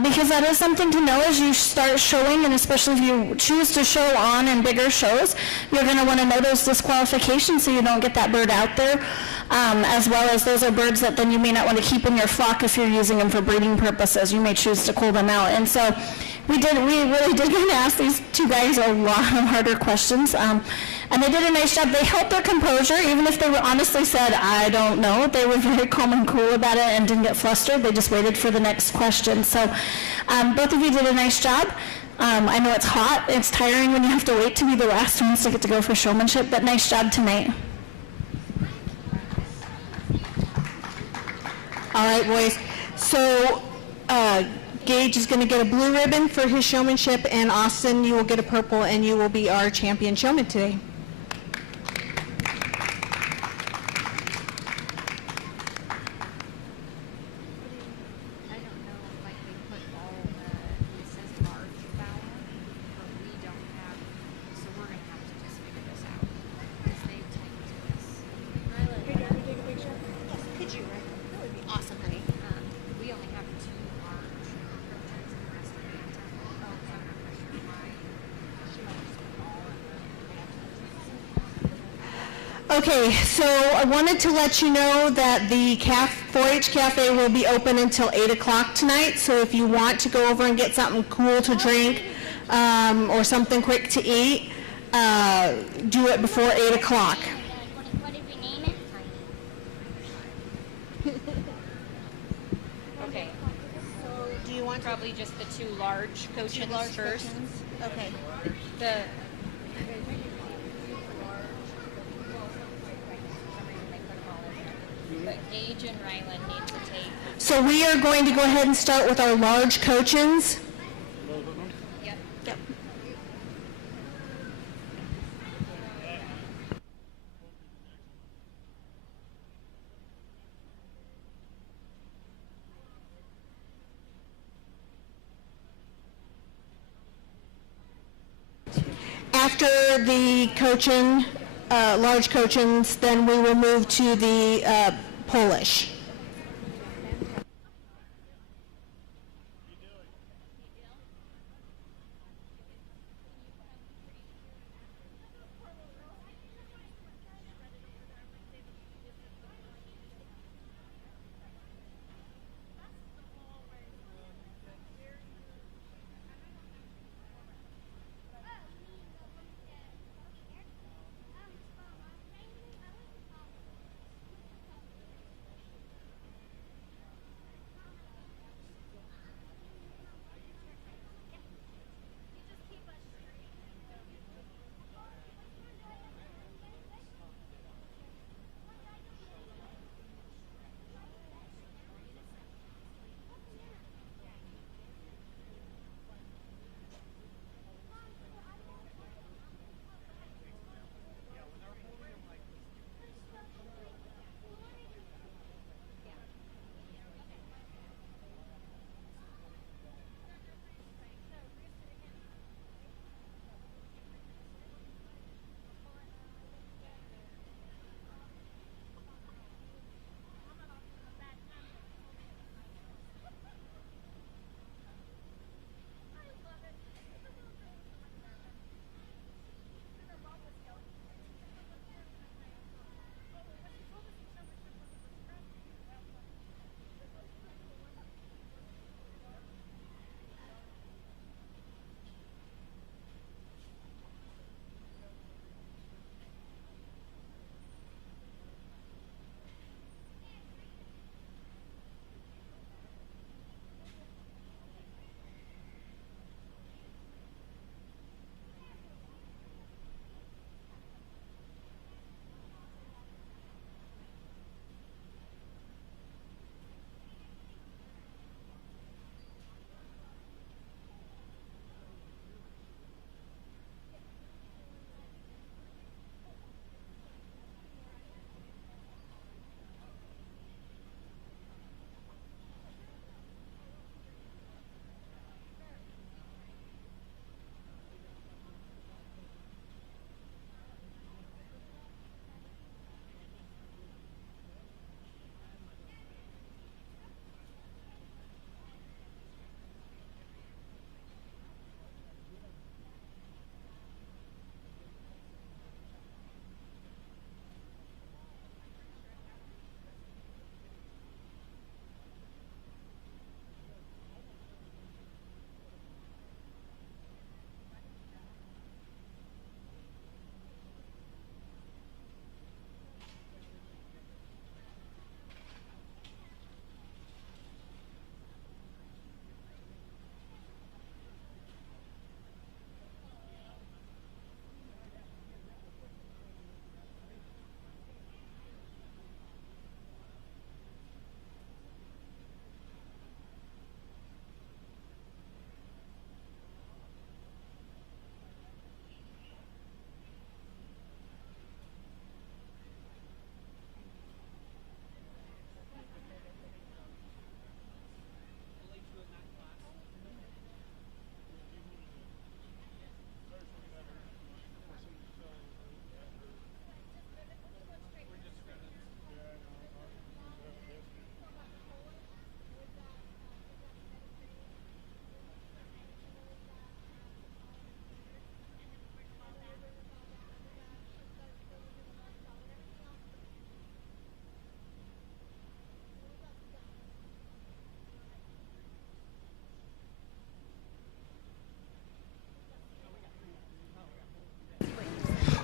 because that is something to know as you start showing, and especially if you choose to show on in bigger shows, you're going to want to know those disqualifications so you don't get that bird out there, as well as those are birds that then you may not want to keep in your flock if you're using them for breeding purposes. You may choose to cull them out. And so We really did kind of ask these two guys a lot of harder questions, and they did a nice job. They held their composure, even if they were honestly said, I don't know. They were very calm and cool about it and didn't get flustered. They just waited for the next question. So both of you did a nice job. I know it's hot. It's tiring when you have to wait to be the last ones to get to go for showmanship, but nice job tonight. All right, boys. So Gage is going to get a blue ribbon for his showmanship, and Austin, you will get a purple, and you will be our champion showman today. Okay, so I wanted to let you know that the 4-H Cafe will be open until 8 o'clock tonight, so if you want to go over and get something cool to drink or something quick to eat, do it before 8 o'clock. What did we name it? Okay. So do you want probably just the two large coaches first? Okay. But Gage and Ryland need to take. So we are going to go ahead and start with our large coachins. Yep. Yep. After the coachin, large coachins, then we will move to the Polish.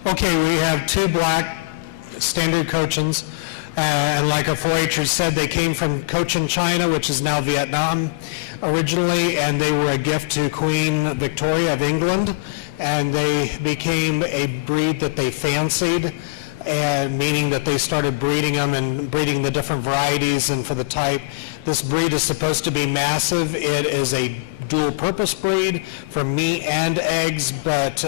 Okay, we have two black standard Cochins, and like a 4-H'er said, they came from Cochin, China, which is now Vietnam originally, and they were a gift to Queen Victoria of England, and they became a breed that they fancied, and meaning that they started breeding them and breeding the different varieties and for the type. This breed is supposed to be massive. It is a dual purpose breed for meat and eggs, but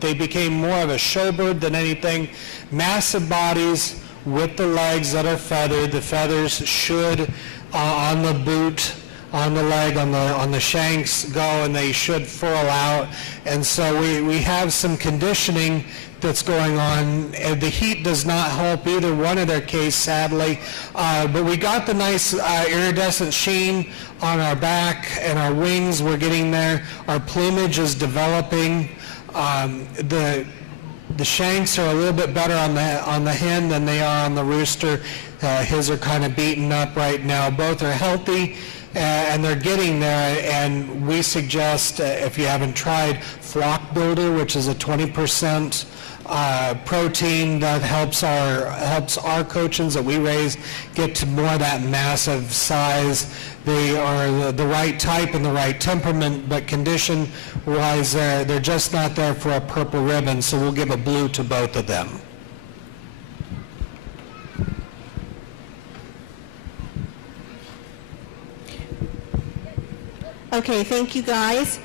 they became more of a showbird than anything. Massive bodies with the legs that are feathered. The feathers should, on the boot, on the leg, on the shanks go, and they should furl out. And so we have some conditioning that's going on. The heat does not help either one of their case, sadly. But we got the nice iridescent sheen on our back and our wings. We're getting there. Our plumage is developing. The shanks are a little bit better on the hen than they are on the rooster. His are kind of beaten up right now. Both are healthy, and they're getting there. And we suggest, if you haven't tried, Flock Builder, which is a 20% protein that helps our Cochins that we raise get to more of that massive size. They are the right type and the right temperament, but condition-wise, they're just not there for a purple ribbon, so we'll give a blue to both of them. Okay, thank you guys.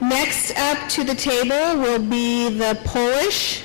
Next up to the table will be the Polish.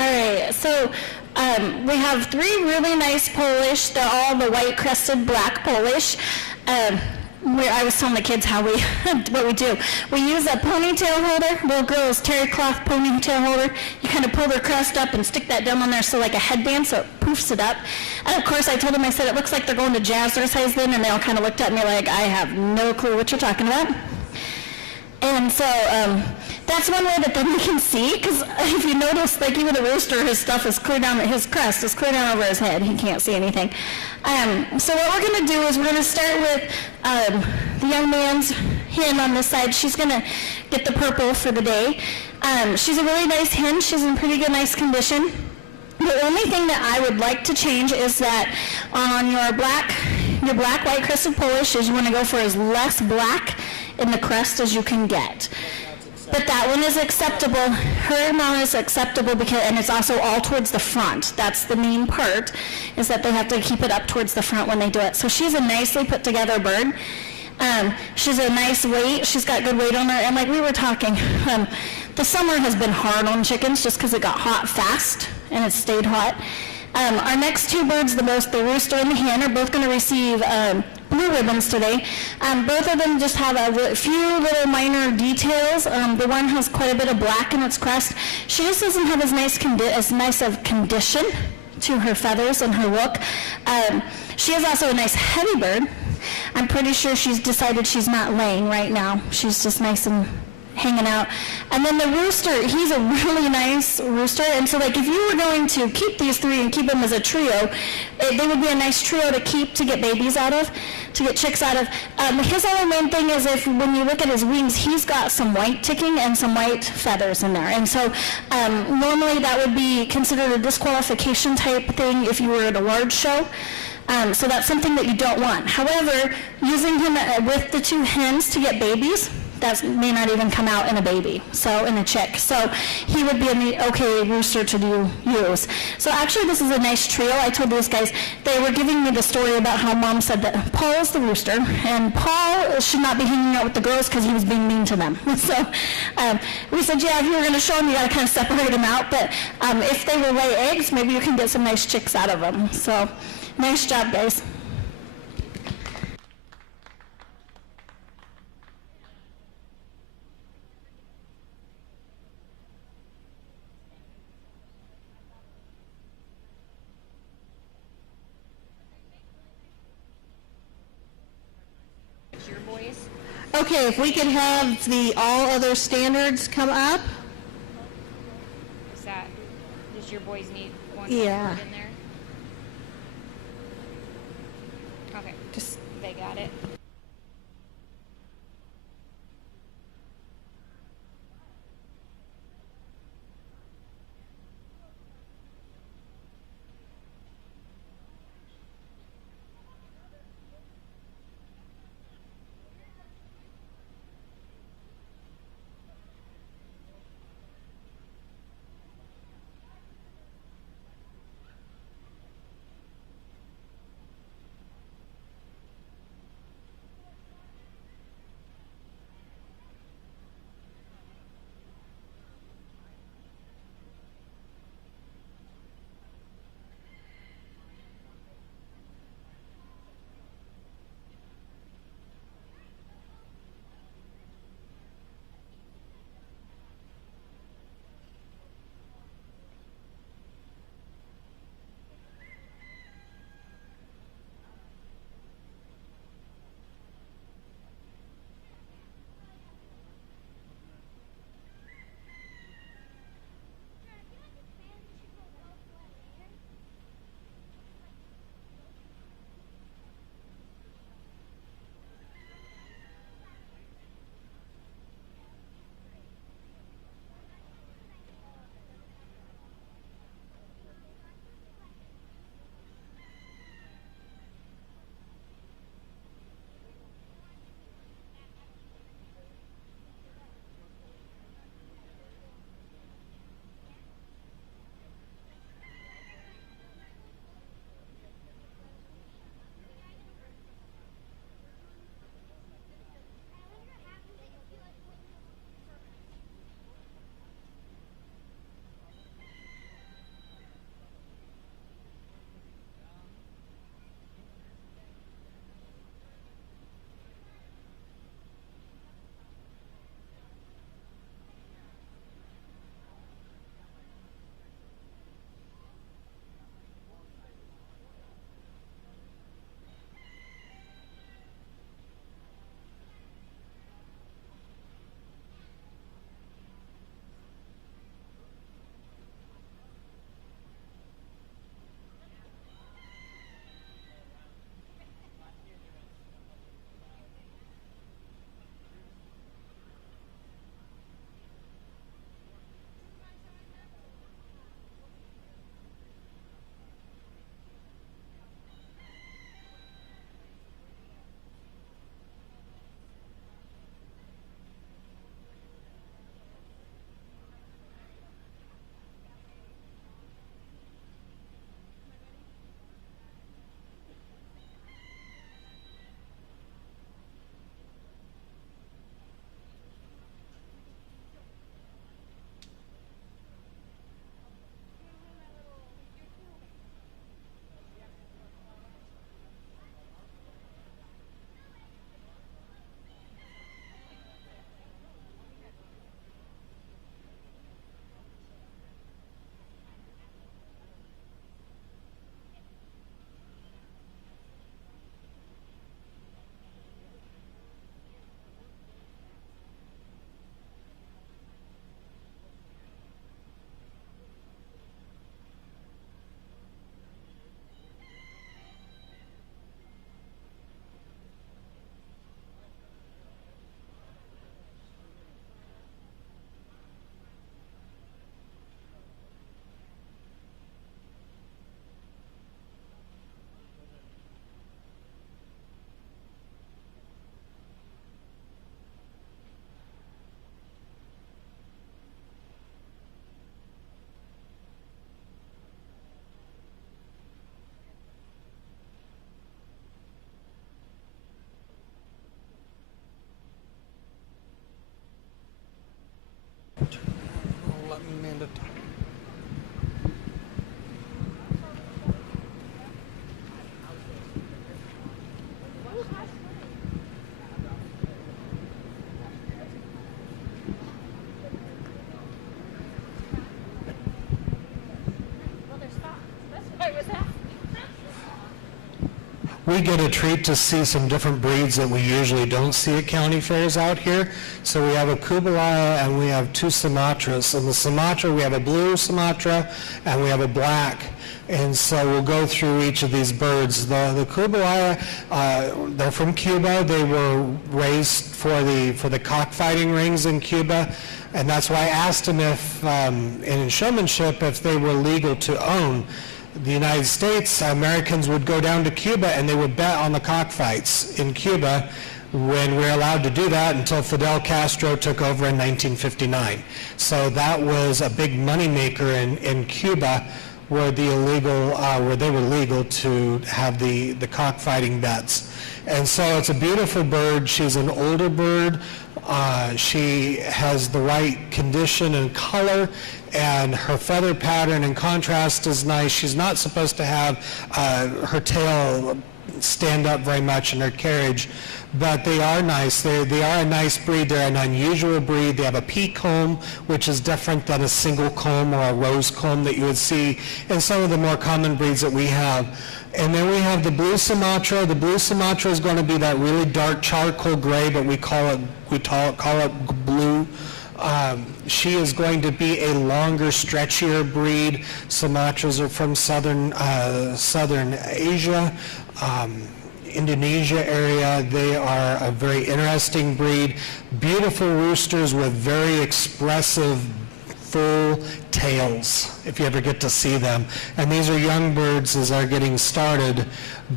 right, so we have 3 really nice Polish. They're all the white-crested black Polish. I was telling the kids how what we do. We use a ponytail holder, little girl's terry cloth ponytail holder. You kind of pull their crest up and stick that down on there so like a headband, so it poofs it up. And of course I told them, I said, it looks like they're going to jazzercise then, and they all kind of looked at me like, I have no clue what you're talking about. And so that's one way that then we can see, because if you notice, like even the rooster, his stuff is clear down, his crest is clear down over his head. He can't see anything. So what we're going to do is we're going to start with the young man's hen on this side. She's going to get the purple for the day. She's a really nice hen. She's in pretty good, nice condition. The only thing that I would like to change is that on your black white crested Polish is you want to go for as less black in the crest as you can get. But that one is acceptable. Her amount is acceptable because, and it's also all towards the front. That's the main part, is that they have to keep it up towards the front when they do it. So she's a nicely put together bird. She's a nice weight. She's got good weight on her. And like we were talking, the summer has been hard on chickens just because it got hot fast and it stayed hot. Our next 2 birds, the rooster and the hen, are both going to receive blue ribbons today. Both of them just have a few little minor details. The one has quite a bit of black in its crest. She just doesn't have as nice of condition to her feathers and her look. She is also a nice heavy bird. I'm pretty sure she's decided she's not laying right now. She's just nice and hanging out. And then the rooster, he's a really nice rooster, and so like if you were going to keep these 3 and keep them as a trio, they would be a nice trio to keep, to get babies out of, to get chicks out of. His only main thing is when you look at his wings, he's got some white ticking and some white feathers in there, and so normally that would be considered a disqualification type thing if you were at a large show. So that's something that you don't want. However, using him with the 2 hens to get babies, that may not even come out in a baby, so in a chick. So he would be an okay rooster to use. So actually this is a nice trio. I told these guys, they were giving me the story about how Mom said that Paul is the rooster, and Paul should not be hanging out with the girls because he was being mean to them. So we said, yeah, if you were going to show them, you got to kind of separate them out, but if they will lay eggs, maybe you can get some nice chicks out of them. So nice job, guys. Okay, if we could have the all other standards come up. Does your boys need one Yeah. in there? Okay, they got it. we get a treat to see some different breeds that we usually don't see at county fairs out here. So we have a Kubalaya and we have two Sumatras. In the Sumatra, we have a blue Sumatra and we have a black. And so we'll go through each of these birds. The Kubalaya, they're from Cuba. They were raised for the cockfighting rings in Cuba. And that's why I asked them if, in showmanship, if they were legal to own. The United States, Americans would go down to Cuba and they would bet on the cockfights in Cuba when we're allowed to do that until Fidel Castro took over in 1959. So that was a big moneymaker in Cuba where they were legal to have the cockfighting bets. And so it's a beautiful bird. She's an older bird. She has the right condition and color, and her feather pattern and contrast is nice. She's not supposed to have her tail stand up very much in her carriage, but they are nice. They are a nice breed. They're an unusual breed. They have a pea comb, which is different than a single comb or a rose comb that you would see in some of the more common breeds that we have. And then we have the blue Sumatra. The blue Sumatra is going to be that really dark charcoal gray, but we call it blue. She is going to be a longer, stretchier breed. Sumatras are from southern Asia, Indonesia area. They are a very interesting breed. Beautiful roosters with very expressive full tails, if you ever get to see them. And these are young birds as they're getting started,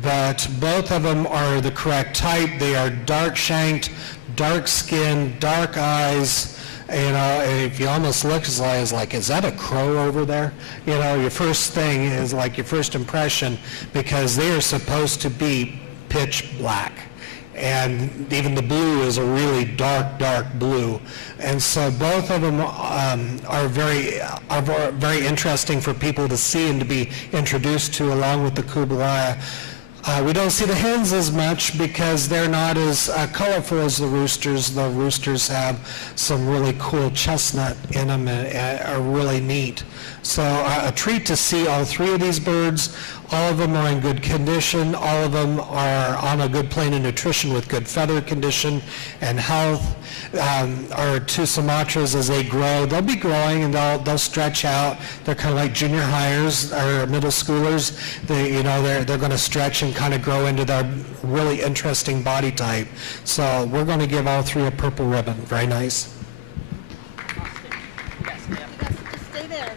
but both of them are the correct type. They are dark-shanked, dark-skinned, dark eyes. You know, if you almost look, it's like, is that a crow over there? You know, your first thing is like your first impression, because they are supposed to be pitch black. And even the blue is a really dark, dark blue. And so both of them are very interesting for people to see and to be introduced to, along with the Kubalaya. We don't see the hens as much because they're not as colorful as the roosters. The roosters have some really cool chestnut in them and are really neat. So a treat to see all three of these birds. All of them are in good condition. All of them are on a good plane of nutrition with good feather condition and health. Our two Sumatras, as they grow, they'll be growing and they'll stretch out. They're kind of like junior hires or middle schoolers. They're going to stretch and kind of grow into their really interesting body type. So we're going to give all three a purple ribbon. Very nice. Stay there.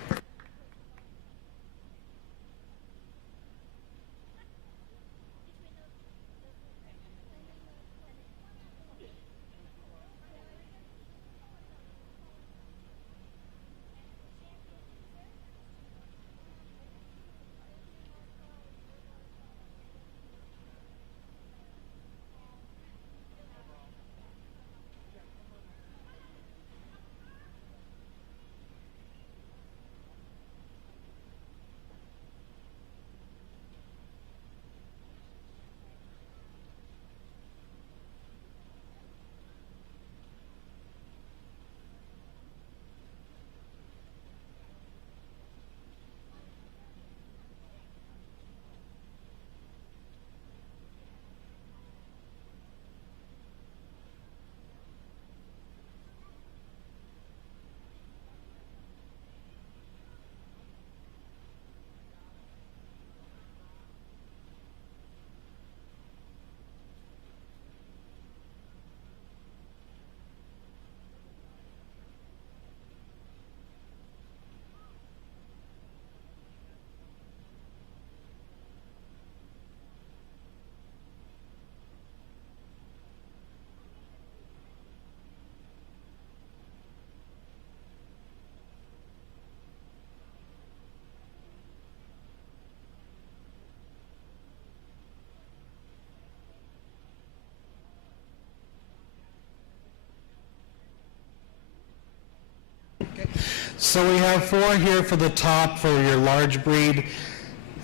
So we have four here for the top for your large breed.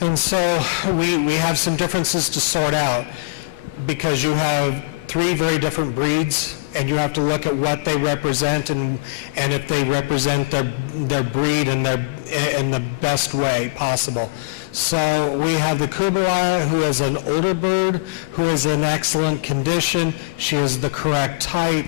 And so we have some differences to sort out because you have three very different breeds and you have to look at what they represent and if they represent their breed in the best way possible. So we have the Kublai, who is an older bird, who is in excellent condition. She is the correct type.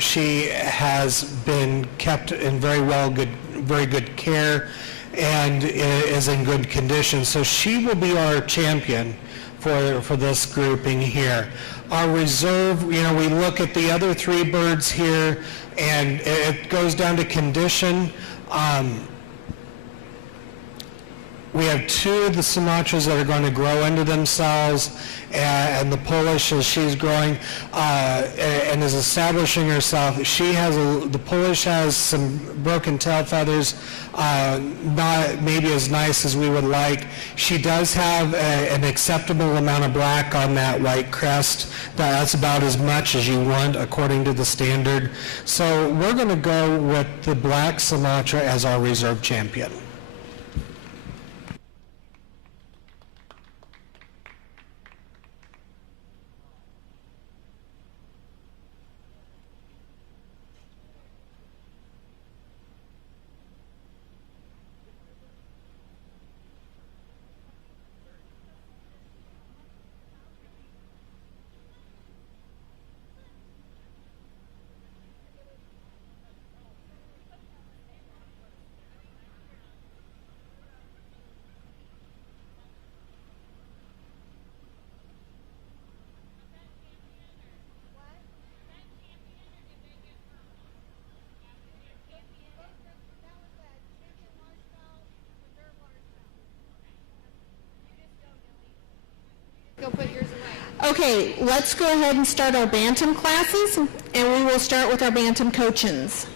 She has been kept in very good care and is in good condition. So she will be our champion for this grouping here. Our reserve, we look at the other three birds here, and it goes down to condition. We have two of the Sumatras that are going to grow into themselves, and the Polish, as she's growing and is establishing herself, the Polish has some broken tail feathers, not maybe as nice as we would like. She does have an acceptable amount of black on that white crest. That's about as much as you want according to the standard. So we're going to go with the black Sumatra as our reserve champion. Okay, let's go ahead and start our bantam classes, and we will start with our bantam coachins.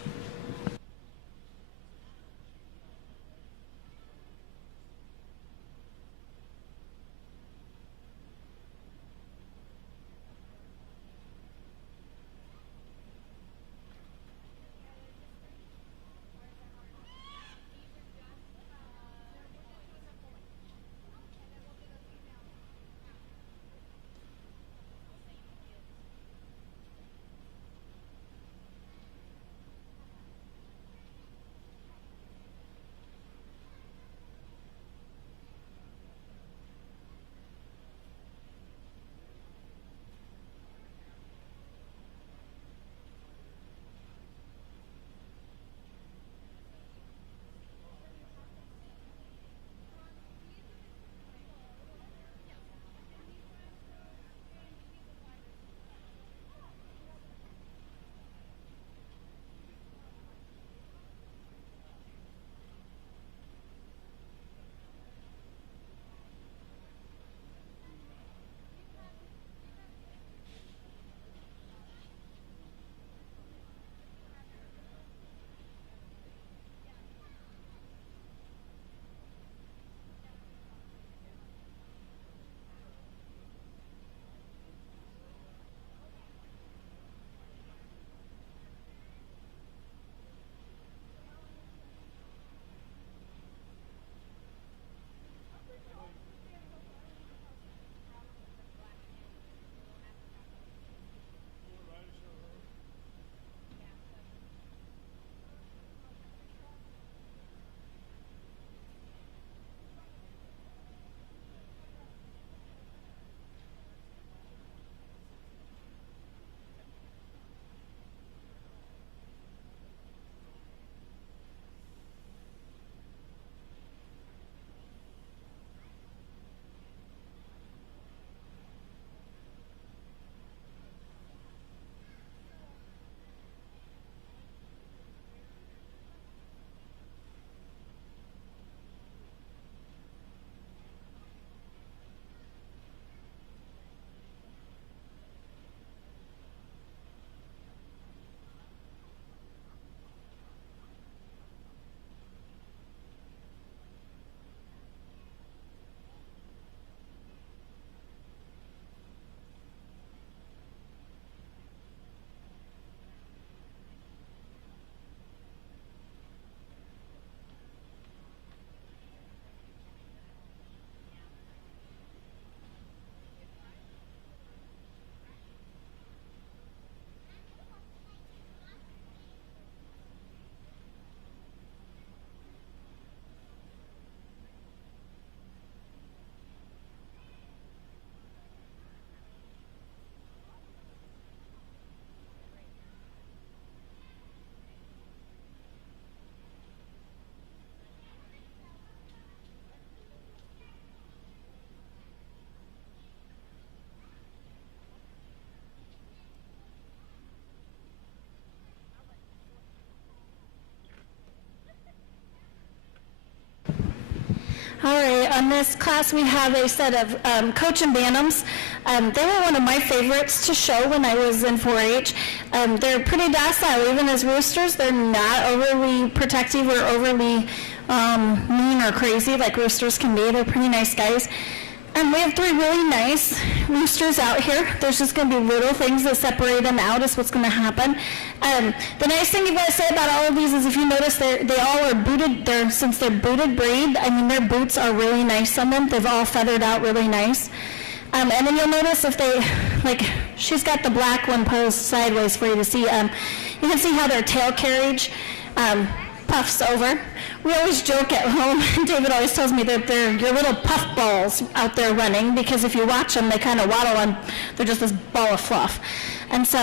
All right, on this class we have a set of Cochin Bantams. They were one of my favorites to show when I was in 4-H. They're pretty docile, even as roosters. They're not overly protective or overly mean or crazy like roosters can be. They're pretty nice guys. And we have 3 really nice roosters out here. There's just going to be little things that separate them out is what's going to happen. The nice thing you've got to say about all of these is if you notice they all are booted. Since they're booted breed, I mean their boots are really nice on them. They've all feathered out really nice. And then you'll notice if they, like she's got the black one posed sideways for you to see. You can see how their tail carriage puffs over. We always joke at home, David always tells me that they're your little puff balls out there running, because if you watch them, they kind of waddle and they're just this ball of fluff. And so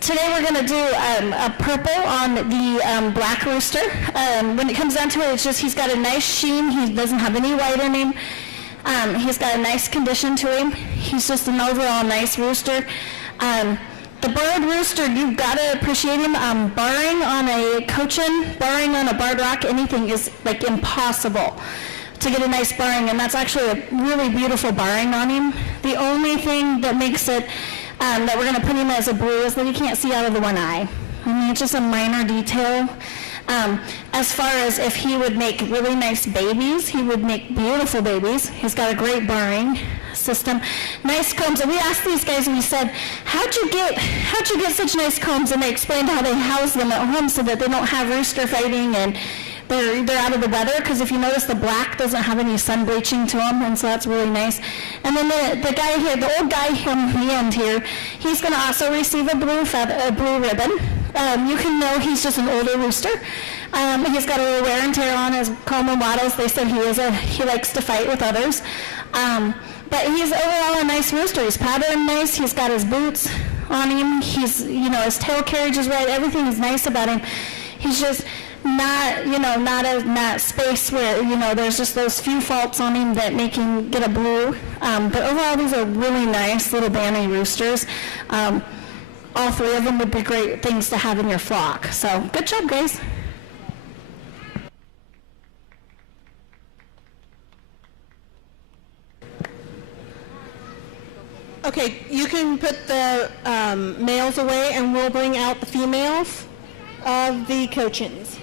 today we're going to do a purple on the black rooster. When it comes down to it, it's just he's got a nice sheen. He doesn't have any white in him. He's got a nice condition to him. He's just an overall nice rooster. The barred rooster, you've got to appreciate him. Barring on a Cochin, barring on a barred rock, anything is like impossible to get a nice barring, and that's actually a really beautiful barring on him. The only thing that makes it that we're going to put him as a blue is that he can't see out of the one eye. I mean, it's just a minor detail. As far as if he would make really nice babies, he would make beautiful babies. He's got a great barring system, nice combs. And we asked these guys and we said, how'd you get such nice combs? And they explained how they house them at home so that they don't have rooster fighting and they're out of the weather, because if you notice the black doesn't have any sun bleaching to them, and so that's really nice. And then the guy here, the old guy here on the end here, he's going to also receive a blue ribbon. You can know he's just an older rooster. He's got a little wear and tear on his comb and wattles. They said he likes to fight with others. But he's overall a nice rooster. He's patterned nice. He's got his boots on him. He's, his tail carriage is right. Everything is nice about him. He's just not in that space where, there's just those few faults on him that make him get a blue. But overall, these are really nice little Banny roosters. All 3 of them would be great things to have in your flock. So good job, guys. Okay, you can put the males away and we'll bring out the females of the Cochins.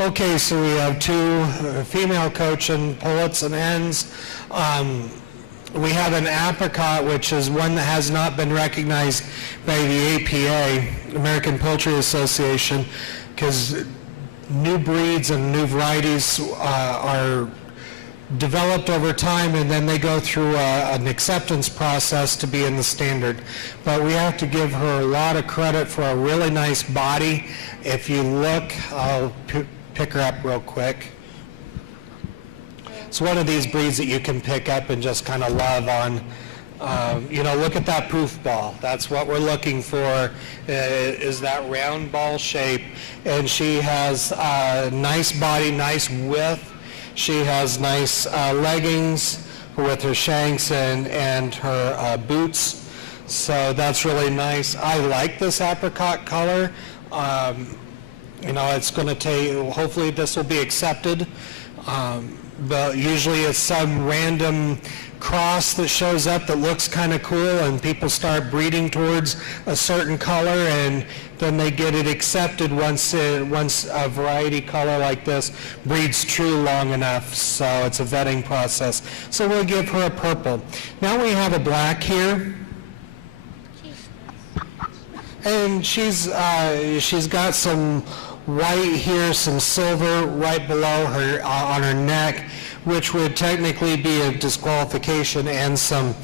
Okay, so we have two female coaching pullets and hens. We have an apricot, which is one that has not been recognized by the APA, American Poultry Association, because new breeds and new varieties are developed over time, and then they go through an acceptance process to be in the standard. But we have to give her a lot of credit for a really nice body. If you look, I'll pick her up real quick. It's one of these breeds that you can pick up and just kind of love on. Look at that poof ball. That's what we're looking for, is that round ball shape. And she has a nice body, nice width. She has nice leggings with her shanks and her boots. So that's really nice. I like this apricot color. It's going to take, hopefully this will be accepted. But usually it's some random cross that shows up that looks kind of cool, and people start breeding towards a certain color, and then they get it accepted once a variety color like this breeds true long enough. So it's a vetting process. So we'll give her a purple. Now we have a black here. And she's got some white here, some silver right below her on her neck, which would technically be a disqualification, and some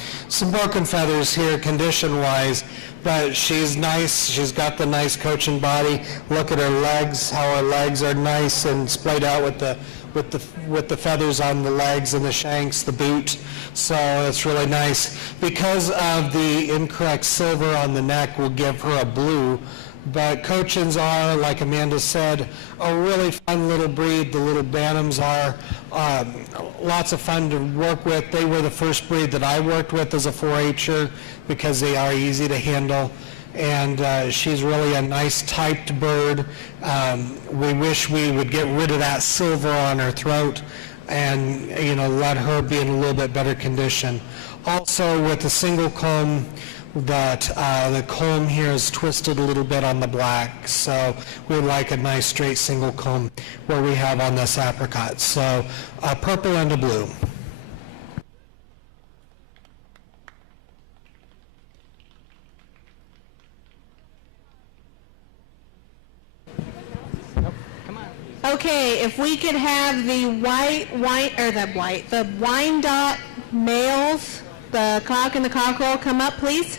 broken feathers here condition-wise. But she's nice. She's got the nice coaching body. Look at her legs, how her legs are nice and splayed out with the feathers on the legs and the shanks, the boot. So it's really nice. Because of the incorrect silver on the neck, we'll give her a blue. But Cochins are, like Amanda said, a really fun little breed. The little Bantams are lots of fun to work with. They were the first breed that I worked with as a 4-H'er because they are easy to handle. And she's really a nice typed bird. We wish we would get rid of that silver on her throat and let her be in a little bit better condition. Also, with the single comb, that the comb here is twisted a little bit on the black, so we would like a nice straight single comb where we have on this apricot. So a purple and a blue. Okay, if we could have the the Wyandotte males, the cock and the cockerel, come up, please.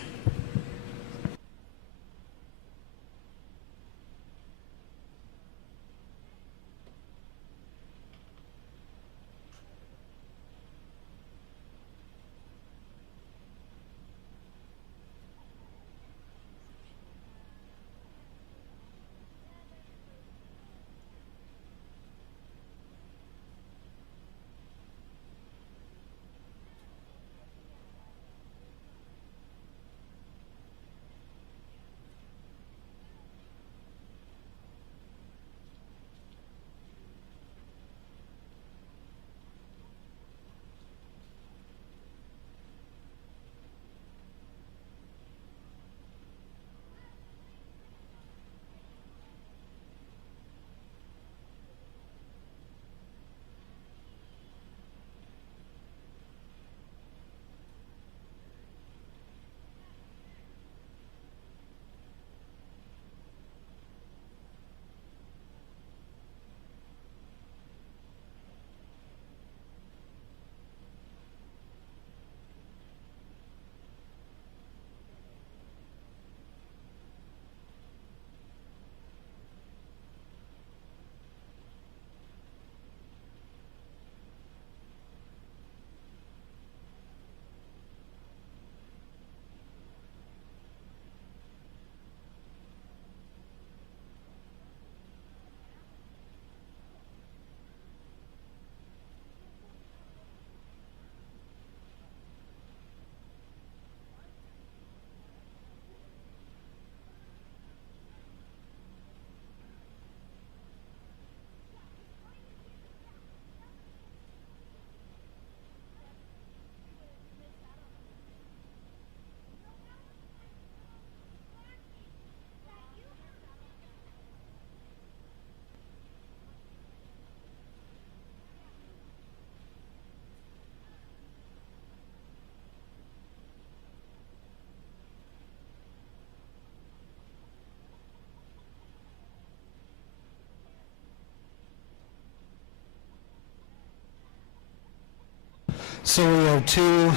So we have two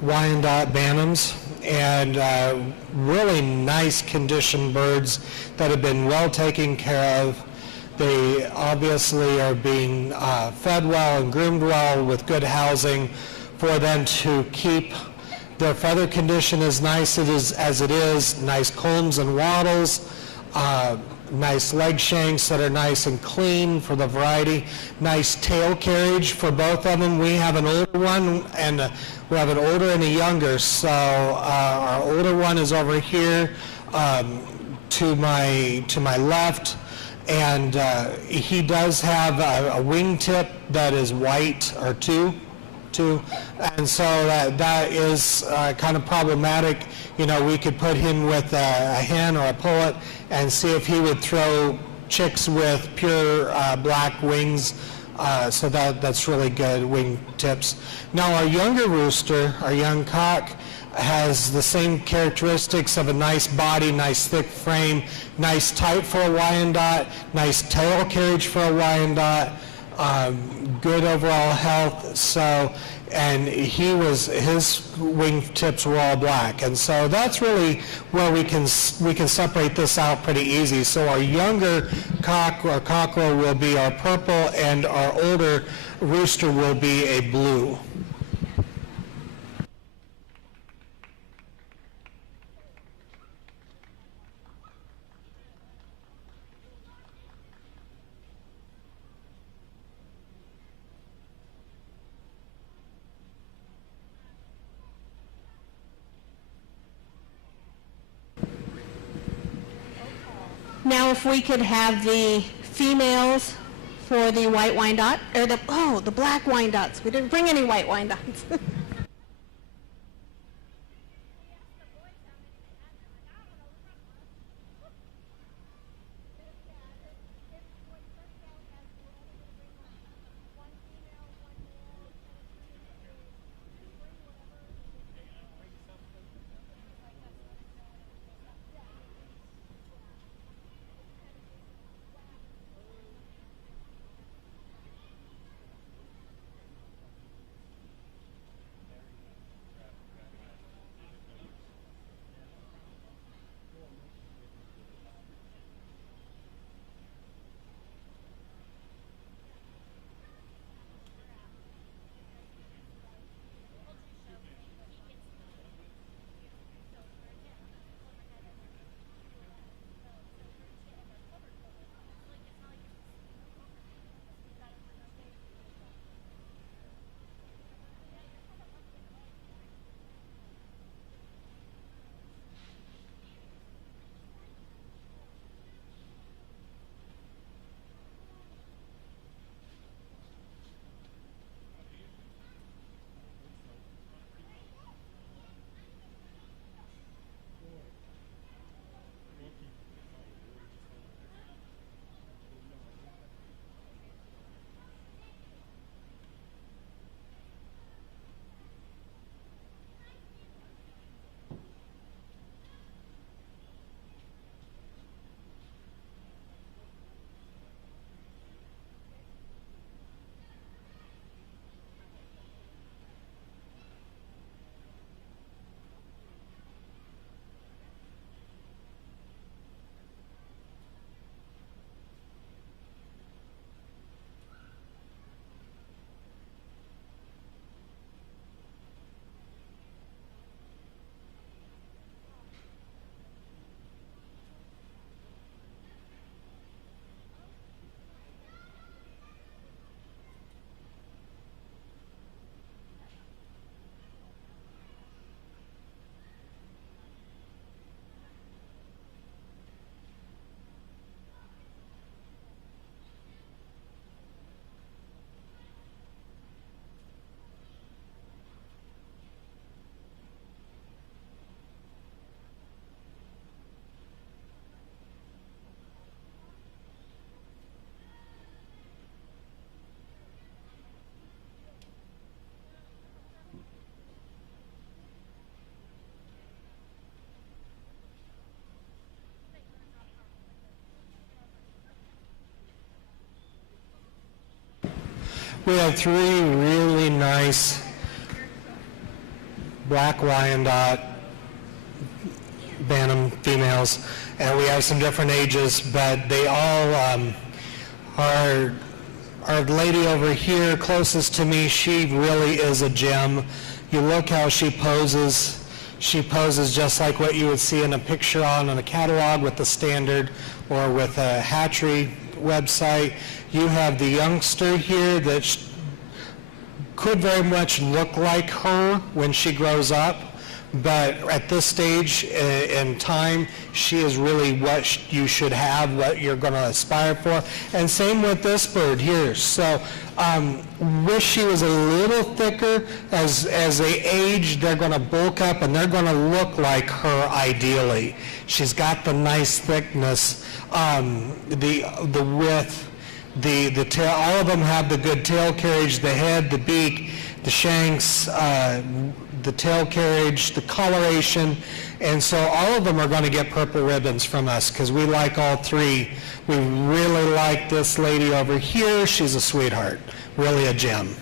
Wyandotte Bantams, and really nice conditioned birds that have been well taken care of. They obviously are being fed well and groomed well with good housing for them to keep their feather condition as nice as it is, nice combs and wattles, nice leg shanks that are nice and clean for the variety, nice tail carriage for both of them. We have an older one, and we have an older and a younger. So our older one is over here to my left, and he does have a wingtip that is white, or two, and so that is kind of problematic. You know, we could put him with a hen or a pullet and see if he would throw chicks with pure black wings. So that's really good, wing tips. Now our younger rooster, our young cock, has the same characteristics of a nice body, nice thick frame, nice type for a Wyandotte, nice tail carriage for a Wyandotte, good overall health. So, and his wing tips were all black, and so that's really where we can separate this out pretty easy. So our younger cock or cockerel will be our purple, and our older rooster will be a blue. Now if we could have the females for the white Wyandotte, or the black Wyandottes. We didn't bring any white Wyandottes. We have 3 really nice black Wyandotte Bantam females, and we have some different ages, but they all are. Our lady over here closest to me, she really is a gem. You look how she poses. She poses just like what you would see in a picture on a catalog with the standard or with a hatchery website. You have the youngster here that could very much look like her when she grows up, but at this stage in time, she is really what you should have, what you're going to aspire for. And same with this bird here. So wish she was a little thicker. As they age, they're going to bulk up and they're going to look like her ideally. She's got the nice thickness, the width, the tail. All of them have the good tail carriage, the head, the beak, the shanks, the tail carriage, the coloration, and so all of them are going to get purple ribbons from us because we like all 3. We really like this lady over here. She's a sweetheart, really a gem.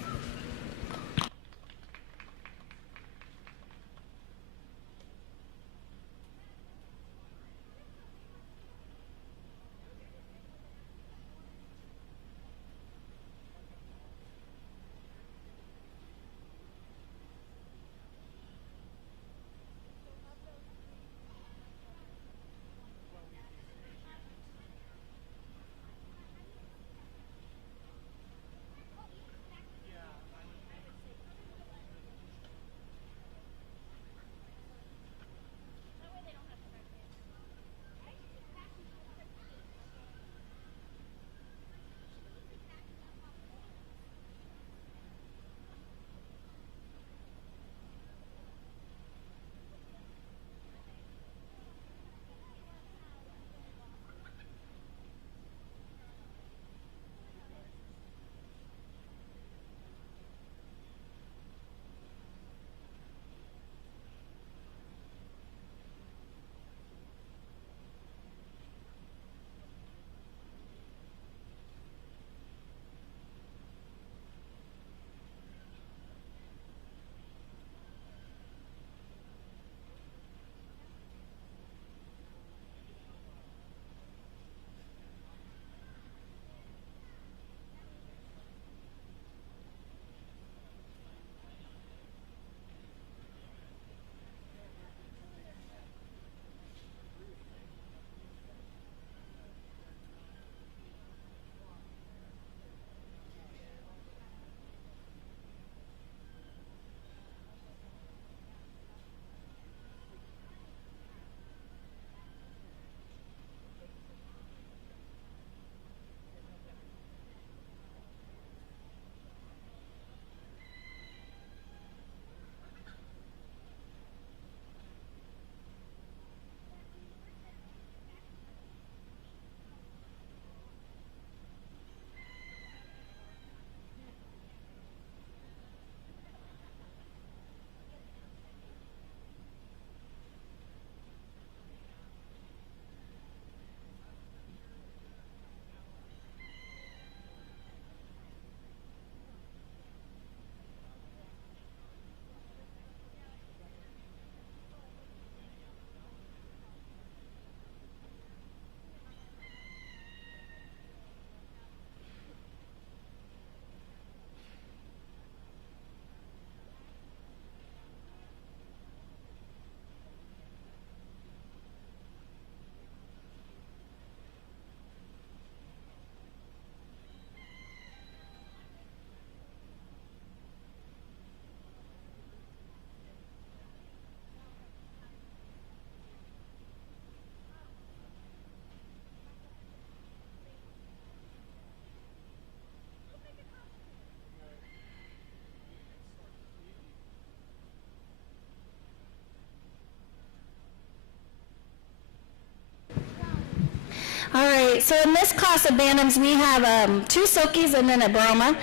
All right, so in this class of Bantams, we have 2 Silkies and then a Broma.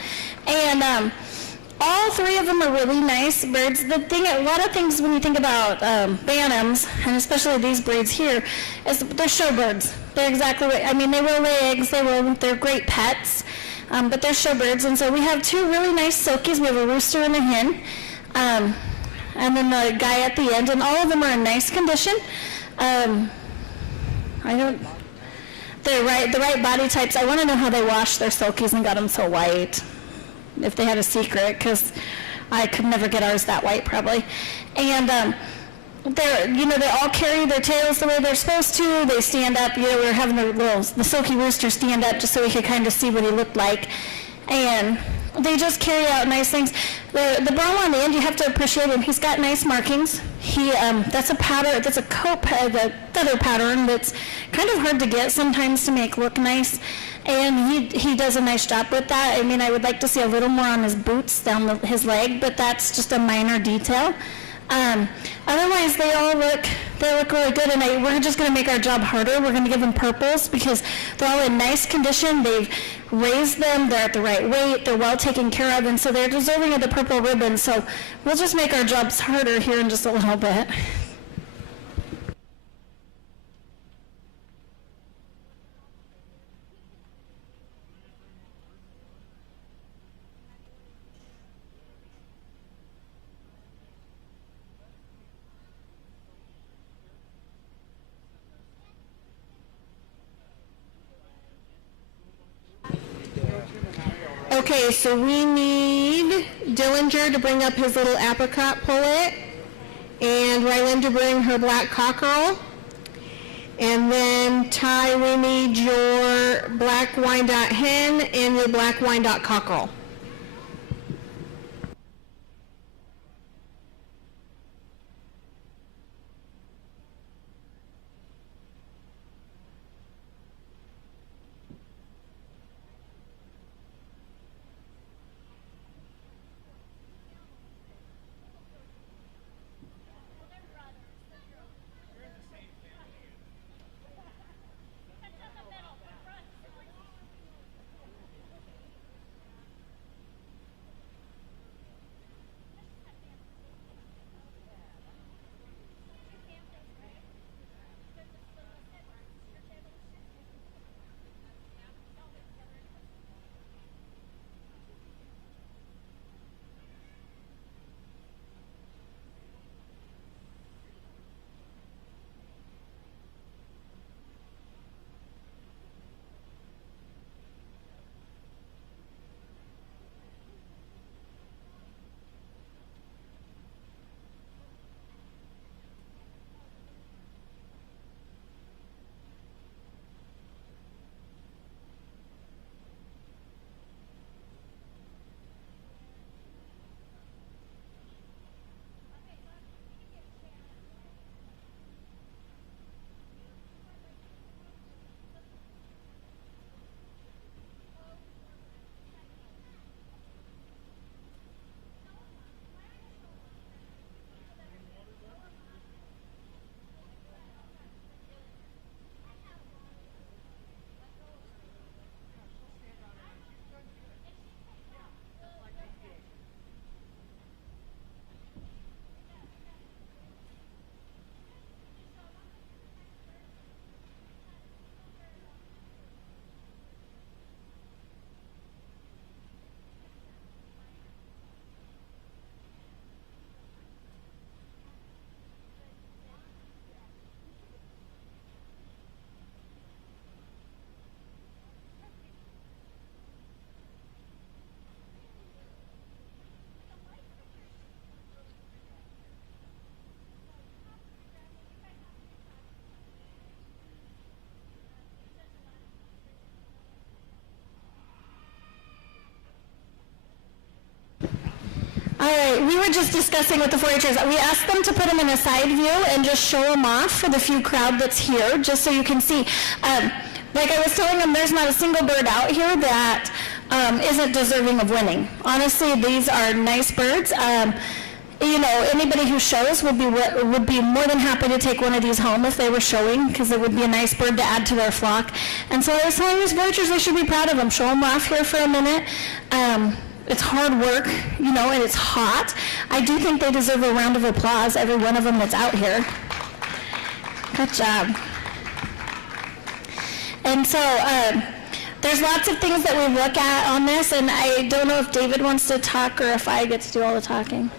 And all 3 of them are really nice birds. The thing, a lot of things when you think about Bantams, and especially these breeds here, is they're showbirds. They're exactly what, I mean, they will lay eggs, they're great pets. but they're showbirds. And so we have two really nice silkies. We have a rooster and a hen, and then the guy at the end, and all of them are in nice condition. The right body types. I want to know how they washed their silkies and got them so white, if they had a secret, because I could never get ours that white probably. And they all carry their tails the way they're supposed to. They stand up. We were having the silky rooster stand up just so we could kind of see what he looked like. And they just carry out nice things. The brown on the end, you have to appreciate him. He's got nice markings. That's a pattern. That's a coat, the feather pattern that's kind of hard to get sometimes to make look nice. And he does a nice job with that. I mean, I would like to see a little more on his boots down his leg, but that's just a minor detail. Otherwise, they look really good, and we're just going to make our job harder. We're going to give them purples because they're all in nice condition. They've raised them. They're at the right weight. They're well taken care of, and so they're deserving of the purple ribbon. So we'll just make our jobs harder here in just a little bit. Okay, so we need Dillinger to bring up his little apricot pullet, and Ryland to bring her black cockerel. And then Ty, we need your black Wyandotte hen and your black Wyandotte cockerel. All right, we were just discussing with the 4-Hers. We asked them to put them in a side view and just show them off for the few crowd that's here, just so you can see. Like I was telling them, there's not a single bird out here that isn't deserving of winning. Honestly, these are nice birds. Anybody who shows would be more than happy to take one of these home if they were showing, because it would be a nice bird to add to their flock. And so I was telling these villagers they should be proud of them. Show them off here for a minute. It's hard work, and it's hot. I do think they deserve a round of applause, every one of them that's out here. Good job. And so There's lots of things that we look at on this, and I don't know if David wants to talk or if I get to do all the talking.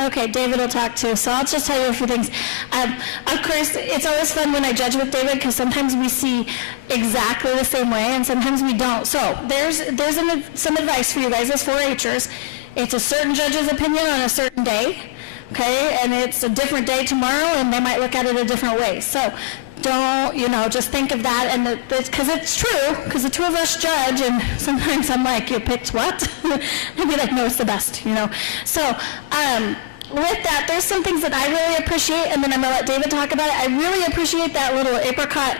Okay, David will talk too. So I'll just tell you a few things. Of course, it's always fun when I judge with David because sometimes we see exactly the same way and sometimes we don't. So there's some advice for you guys as 4-Hers. It's a certain judge's opinion on a certain day, okay? And it's a different day tomorrow and they might look at it a different way. So don't, just think of that, and because it's true, because the two of us judge, and sometimes I'm like, you picked what? I'd be like, no, it's the best, So, with that, there's some things that I really appreciate, and then I'm going to let David talk about it. I really appreciate that little apricot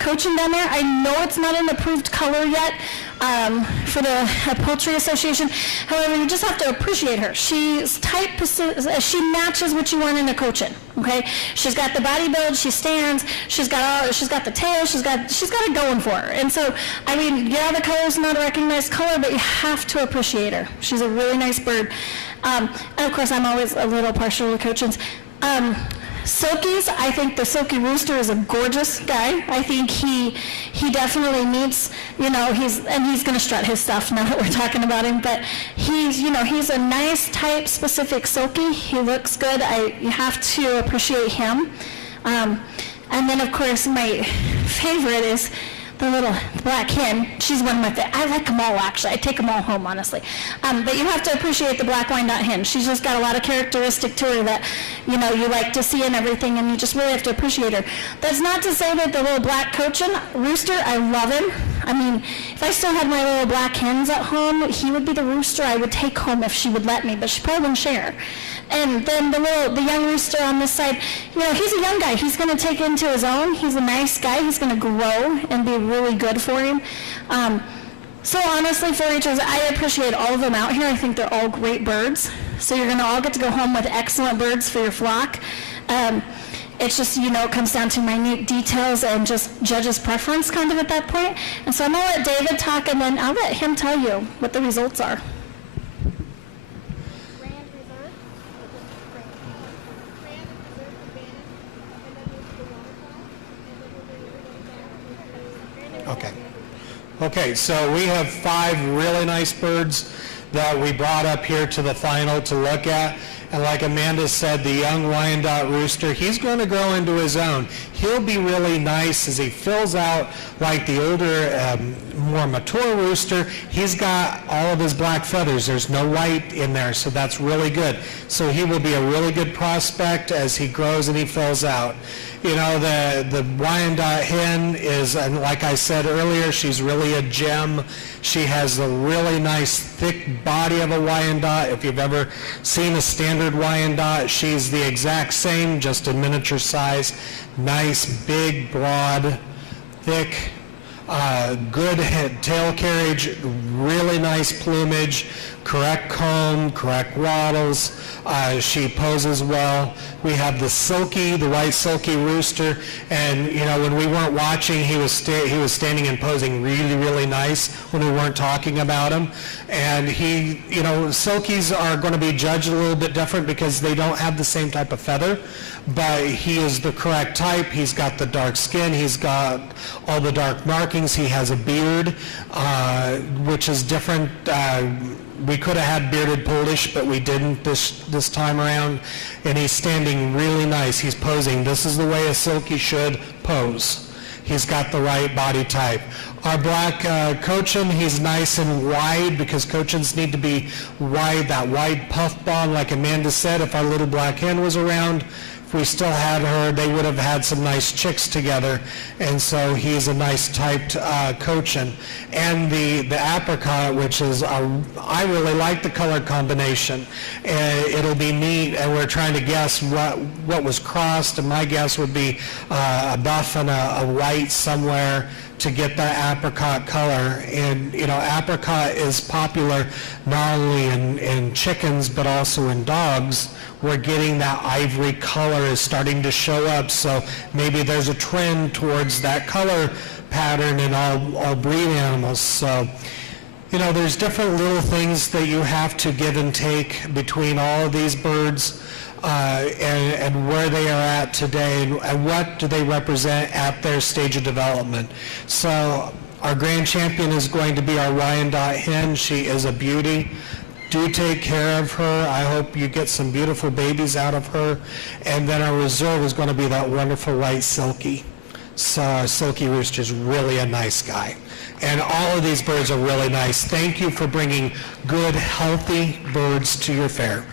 coaching down there. I know it's not an approved color yet for the Poultry Association. However, you just have to appreciate her. She's type, she matches what you want in a coaching. Okay, she's got the body build, she stands, she's got the tail, she's got it going for her. And so, I mean, yeah, the color's not a recognized color, but you have to appreciate her. She's a really nice bird. And of course, I'm always a little partial to coachings. Silkies, I think the Silky Rooster is a gorgeous guy. I think he definitely meets, he's going to strut his stuff now that we're talking about him, but he's a nice type specific Silky. He looks good. You have to appreciate him. And then of course my favorite is the little black hen. She's one of my favorites. I like them all, actually. I take them all home, honestly. But you have to appreciate the black Wyandotte hen. She's just got a lot of characteristic to her that, you like to see and everything, and you just really have to appreciate her. That's not to say that the little black Cochin rooster, I love him. I mean, if I still had my little black hens at home, he would be the rooster I would take home if she would let me, but she probably wouldn't share. And then the young rooster on this side, he's a young guy. He's going to take into his own. He's a nice guy. He's going to grow and be really good for him. So honestly, 4-Hers, I appreciate all of them out here. I think they're all great birds. So you're going to all get to go home with excellent birds for your flock. It's just, it comes down to minute details and just judge's preference kind of at that point. And so I'm going to let David talk, and then I'll let him tell you what the results are. Okay, so we have 5 really nice birds that we brought up here to the final to look at. And like Amanda said, the young Wyandotte rooster, he's going to grow into his own. He'll be really nice as he fills out like the older, more mature rooster. He's got all of his black feathers. There's no white in there, so that's really good. So he will be a really good prospect as he grows and he fills out. The Wyandotte hen is, and like I said earlier, she's really a gem. She has a really nice thick body of a Wyandotte. If you've ever seen a standard Wyandotte, she's the exact same, just in miniature size. Nice, big, broad, thick, good tail carriage, really nice plumage, correct comb, correct wattles. She poses well. We have the white Silky rooster, and when we weren't watching, he was standing and posing really, really nice when we weren't talking about him. And Silkies are going to be judged a little bit different because they don't have the same type of feather, but he is the correct type. He's got the dark skin. He's got all the dark markings. He has a beard, which is different. We could have had bearded Polish, but we didn't this time around. And he's standing really nice. He's posing. This is the way a Silky should pose. He's got the right body type. Our black Cochin, he's nice and wide because Cochins need to be wide, that wide puff ball. Like Amanda said, if our little black hen was around, if we still had her, they would have had some nice chicks together. And so he's a nice typed Cochin. And the apricot, which is, I really like the color combination. It'll be neat, and we're trying to guess what was crossed, and my guess would be a buff and a white somewhere to get that apricot color. And apricot is popular not only in chickens but also in dogs. We're getting that ivory color is starting to show up, so maybe there's a trend towards that color pattern in all breed animals. So there's different little things that you have to give and take between all of these birds. and where they are at today, and what do they represent at their stage of development. So our grand champion is going to be our Wyandotte hen. She is a beauty. Do take care of her. I hope you get some beautiful babies out of her. And then our reserve is going to be that wonderful white Silky. So Silky Rooster is really a nice guy. And all of these birds are really nice. Thank you for bringing good, healthy birds to your fair.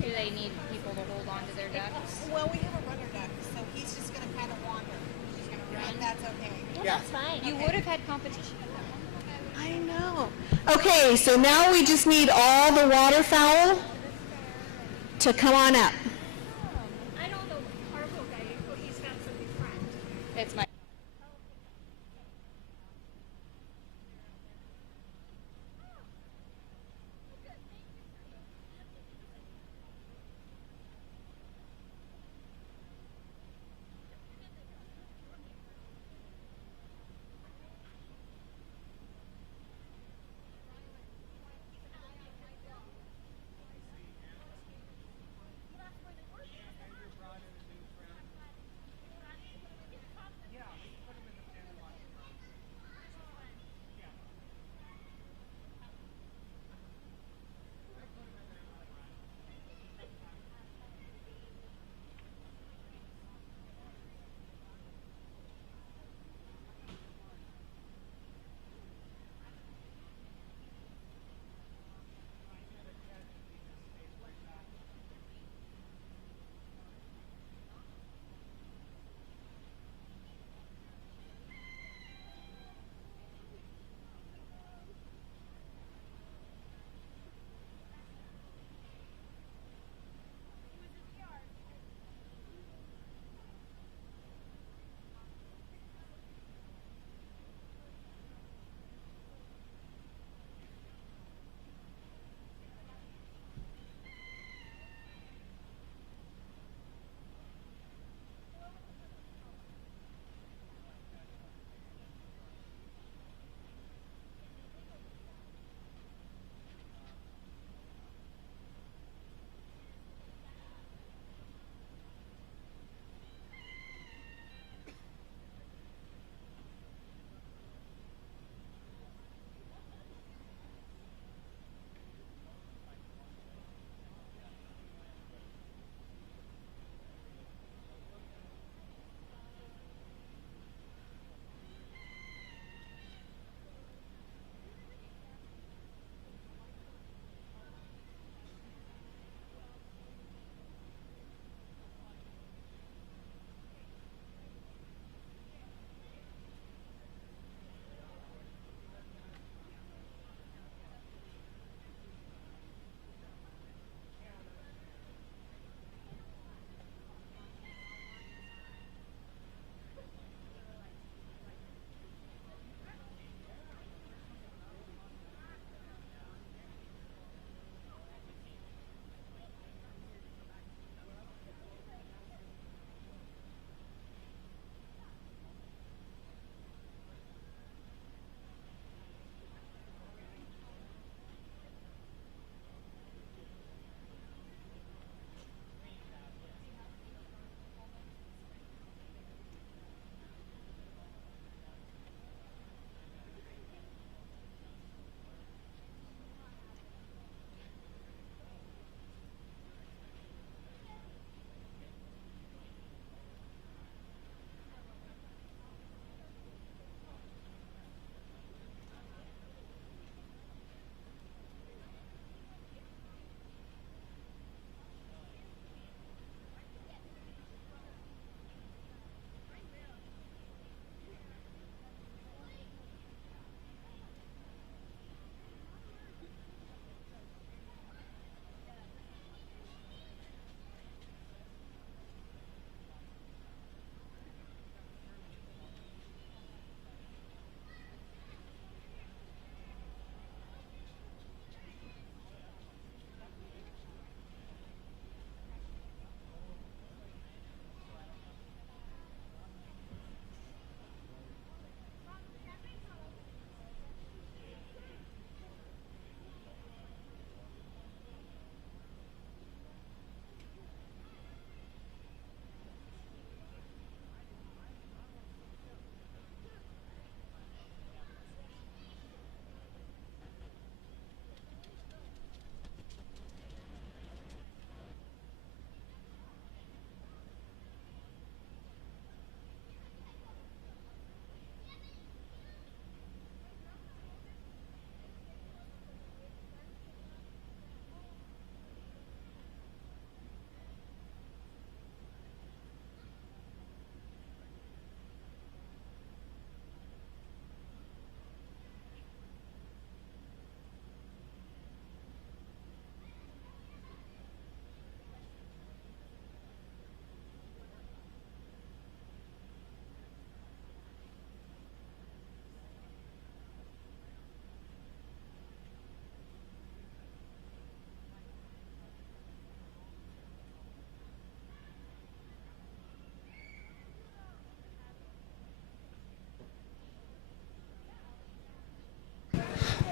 Do they need people to hold on to their ducks? Well, we have a runner duck, so he's just going to kind of wander. He's going to run. And that's okay. Well, that's fine. You would have had competition. I know. Okay, so now we just need all the waterfowl to come on up. I know the Harville guy, he's got some big friends. It's my... Yeah.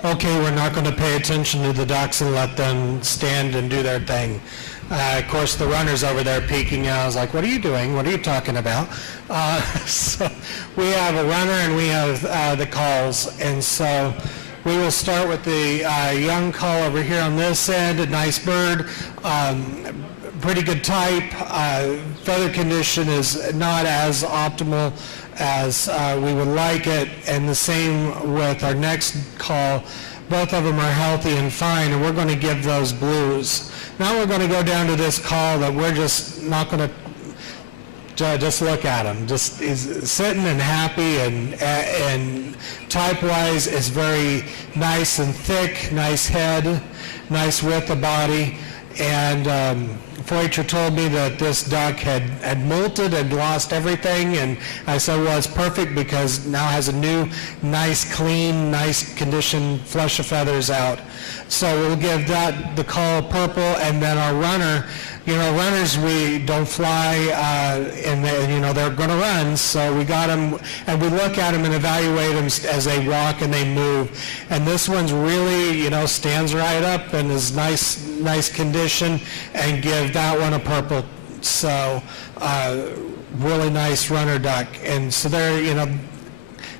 okay, we're not going to pay attention to the ducks and let them stand and do their thing. Of course, the runner's over there peeking out. I was like, what are you doing? What are you talking about? So we have a runner and we have the calls. And so we will start with the young call over here on this end, a nice bird. Pretty good type. Feather condition is not as optimal as we would like it, and the same with our next call. Both of them are healthy and fine, and we're going to give those blues. Now we're going to go down to this call that we're just not going to just look at him. Just he's sitting and happy, and type-wise is very nice and thick, nice head, nice width of body, and 4-H'er told me that this duck had molted and lost everything, and I said, well, it's perfect because now has a new, nice, clean, nice condition flush of feathers out. So we'll give that the call purple, and then our runner, runners, we don't fly, and they're going to run, so we got them, and we look at them and evaluate them as they walk and they move. And this one's really, stands right up and is nice condition, and give that one a purple. So really nice runner duck. And so there,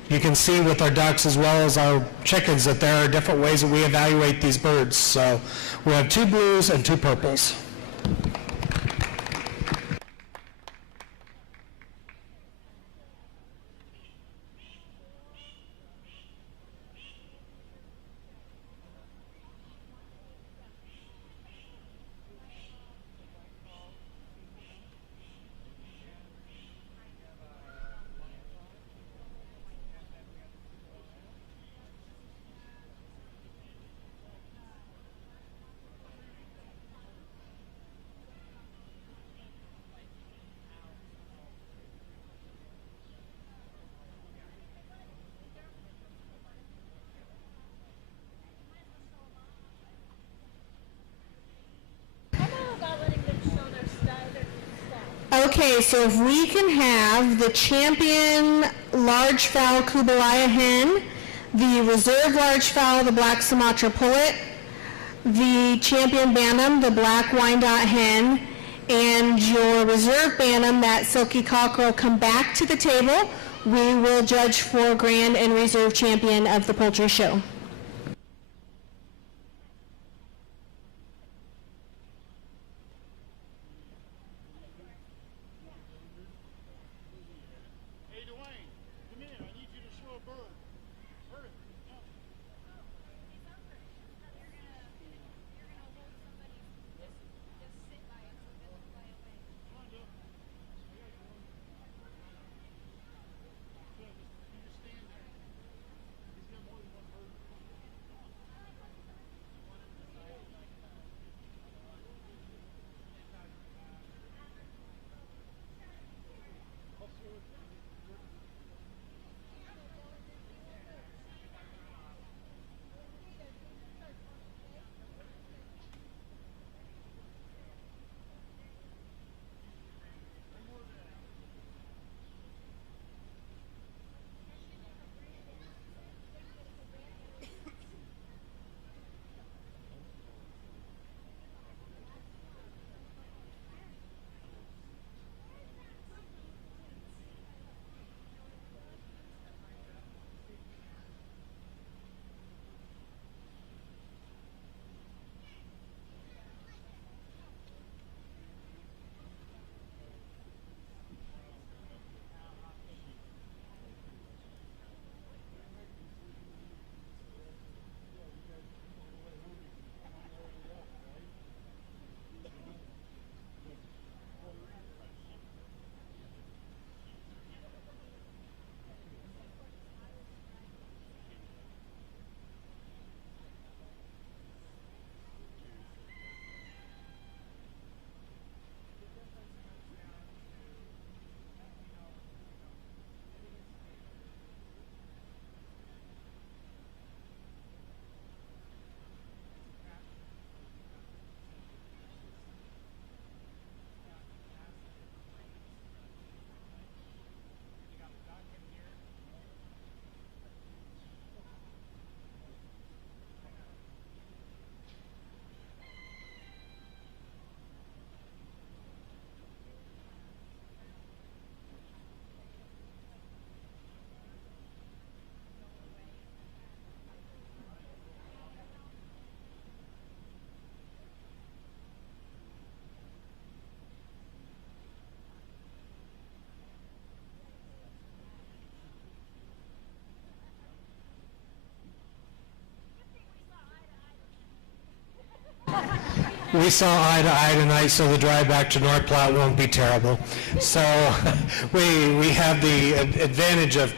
you can see with our ducks as well as our chickens that there are different ways that we evaluate these birds. So we have 2 blues and 2 purples. Okay, so if we can have the champion large fowl Kubalaya hen, the reserve large fowl, the black Sumatra pullet, the champion bantam, the black Wyandotte hen, and your reserve bantam, that silky cockerel, come back to the table. We will judge for grand and reserve champion of the poultry show. we saw eye to eye tonight, so the drive back to North Platte won't be terrible. So we have the advantage of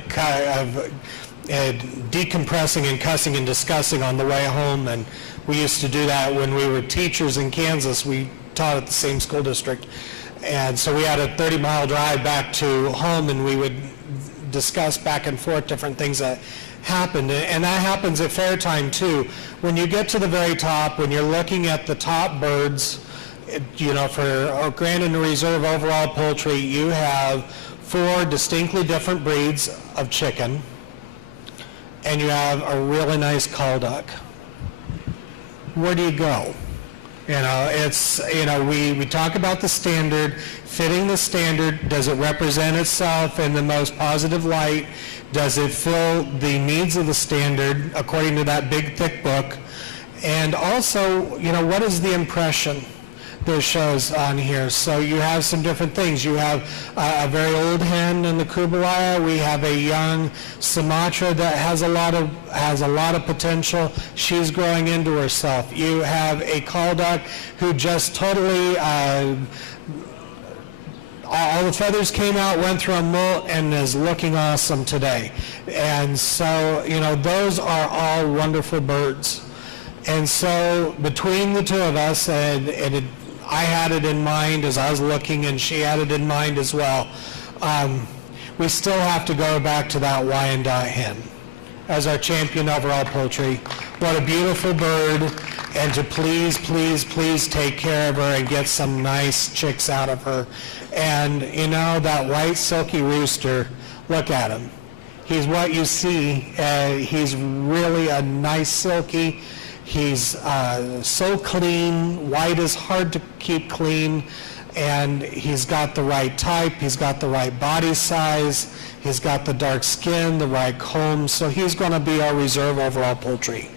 decompressing and cussing and discussing on the way home, and we used to do that when we were teachers in Kansas. We taught at the same school district, and so we had a 30-mile drive back to home, and we would discuss back and forth different things that happened, and that happens at fair time too. When you get to the very top, when you're looking at the top birds, you know, for Grand and Reserve overall poultry, you have 4 distinctly different breeds of chicken, and you have a really nice cull duck. Where do you go? You know, it's, you know, we talk about the standard, fitting the standard. Does it represent itself in the most positive light? Does it fill the needs of the standard according to that big, thick book? And also, you know, what is the impression that shows on here? So you have some different things. You have a very old hen in the Kubalaya. We have a young Sumatra that has a lot of potential. She's growing into herself. You have a cull duck who just totally all the feathers came out, went through a molt, and is looking awesome today. And so, you know, those are all wonderful birds. And so between the two of us, I had it in mind as I was looking, and she had it in mind as well. We still have to go back to that Wyandotte hen as our champion overall poultry. What a beautiful bird, and to please, please, please take care of her and get some nice chicks out of her. And you know, that white silky rooster, look at him. He's what you see. He's really a nice silky. He's so clean. White is hard to keep clean, and he's got the right type. He's got the right body size. He's got the dark skin, the right comb. So he's going to be our reserve overall poultry.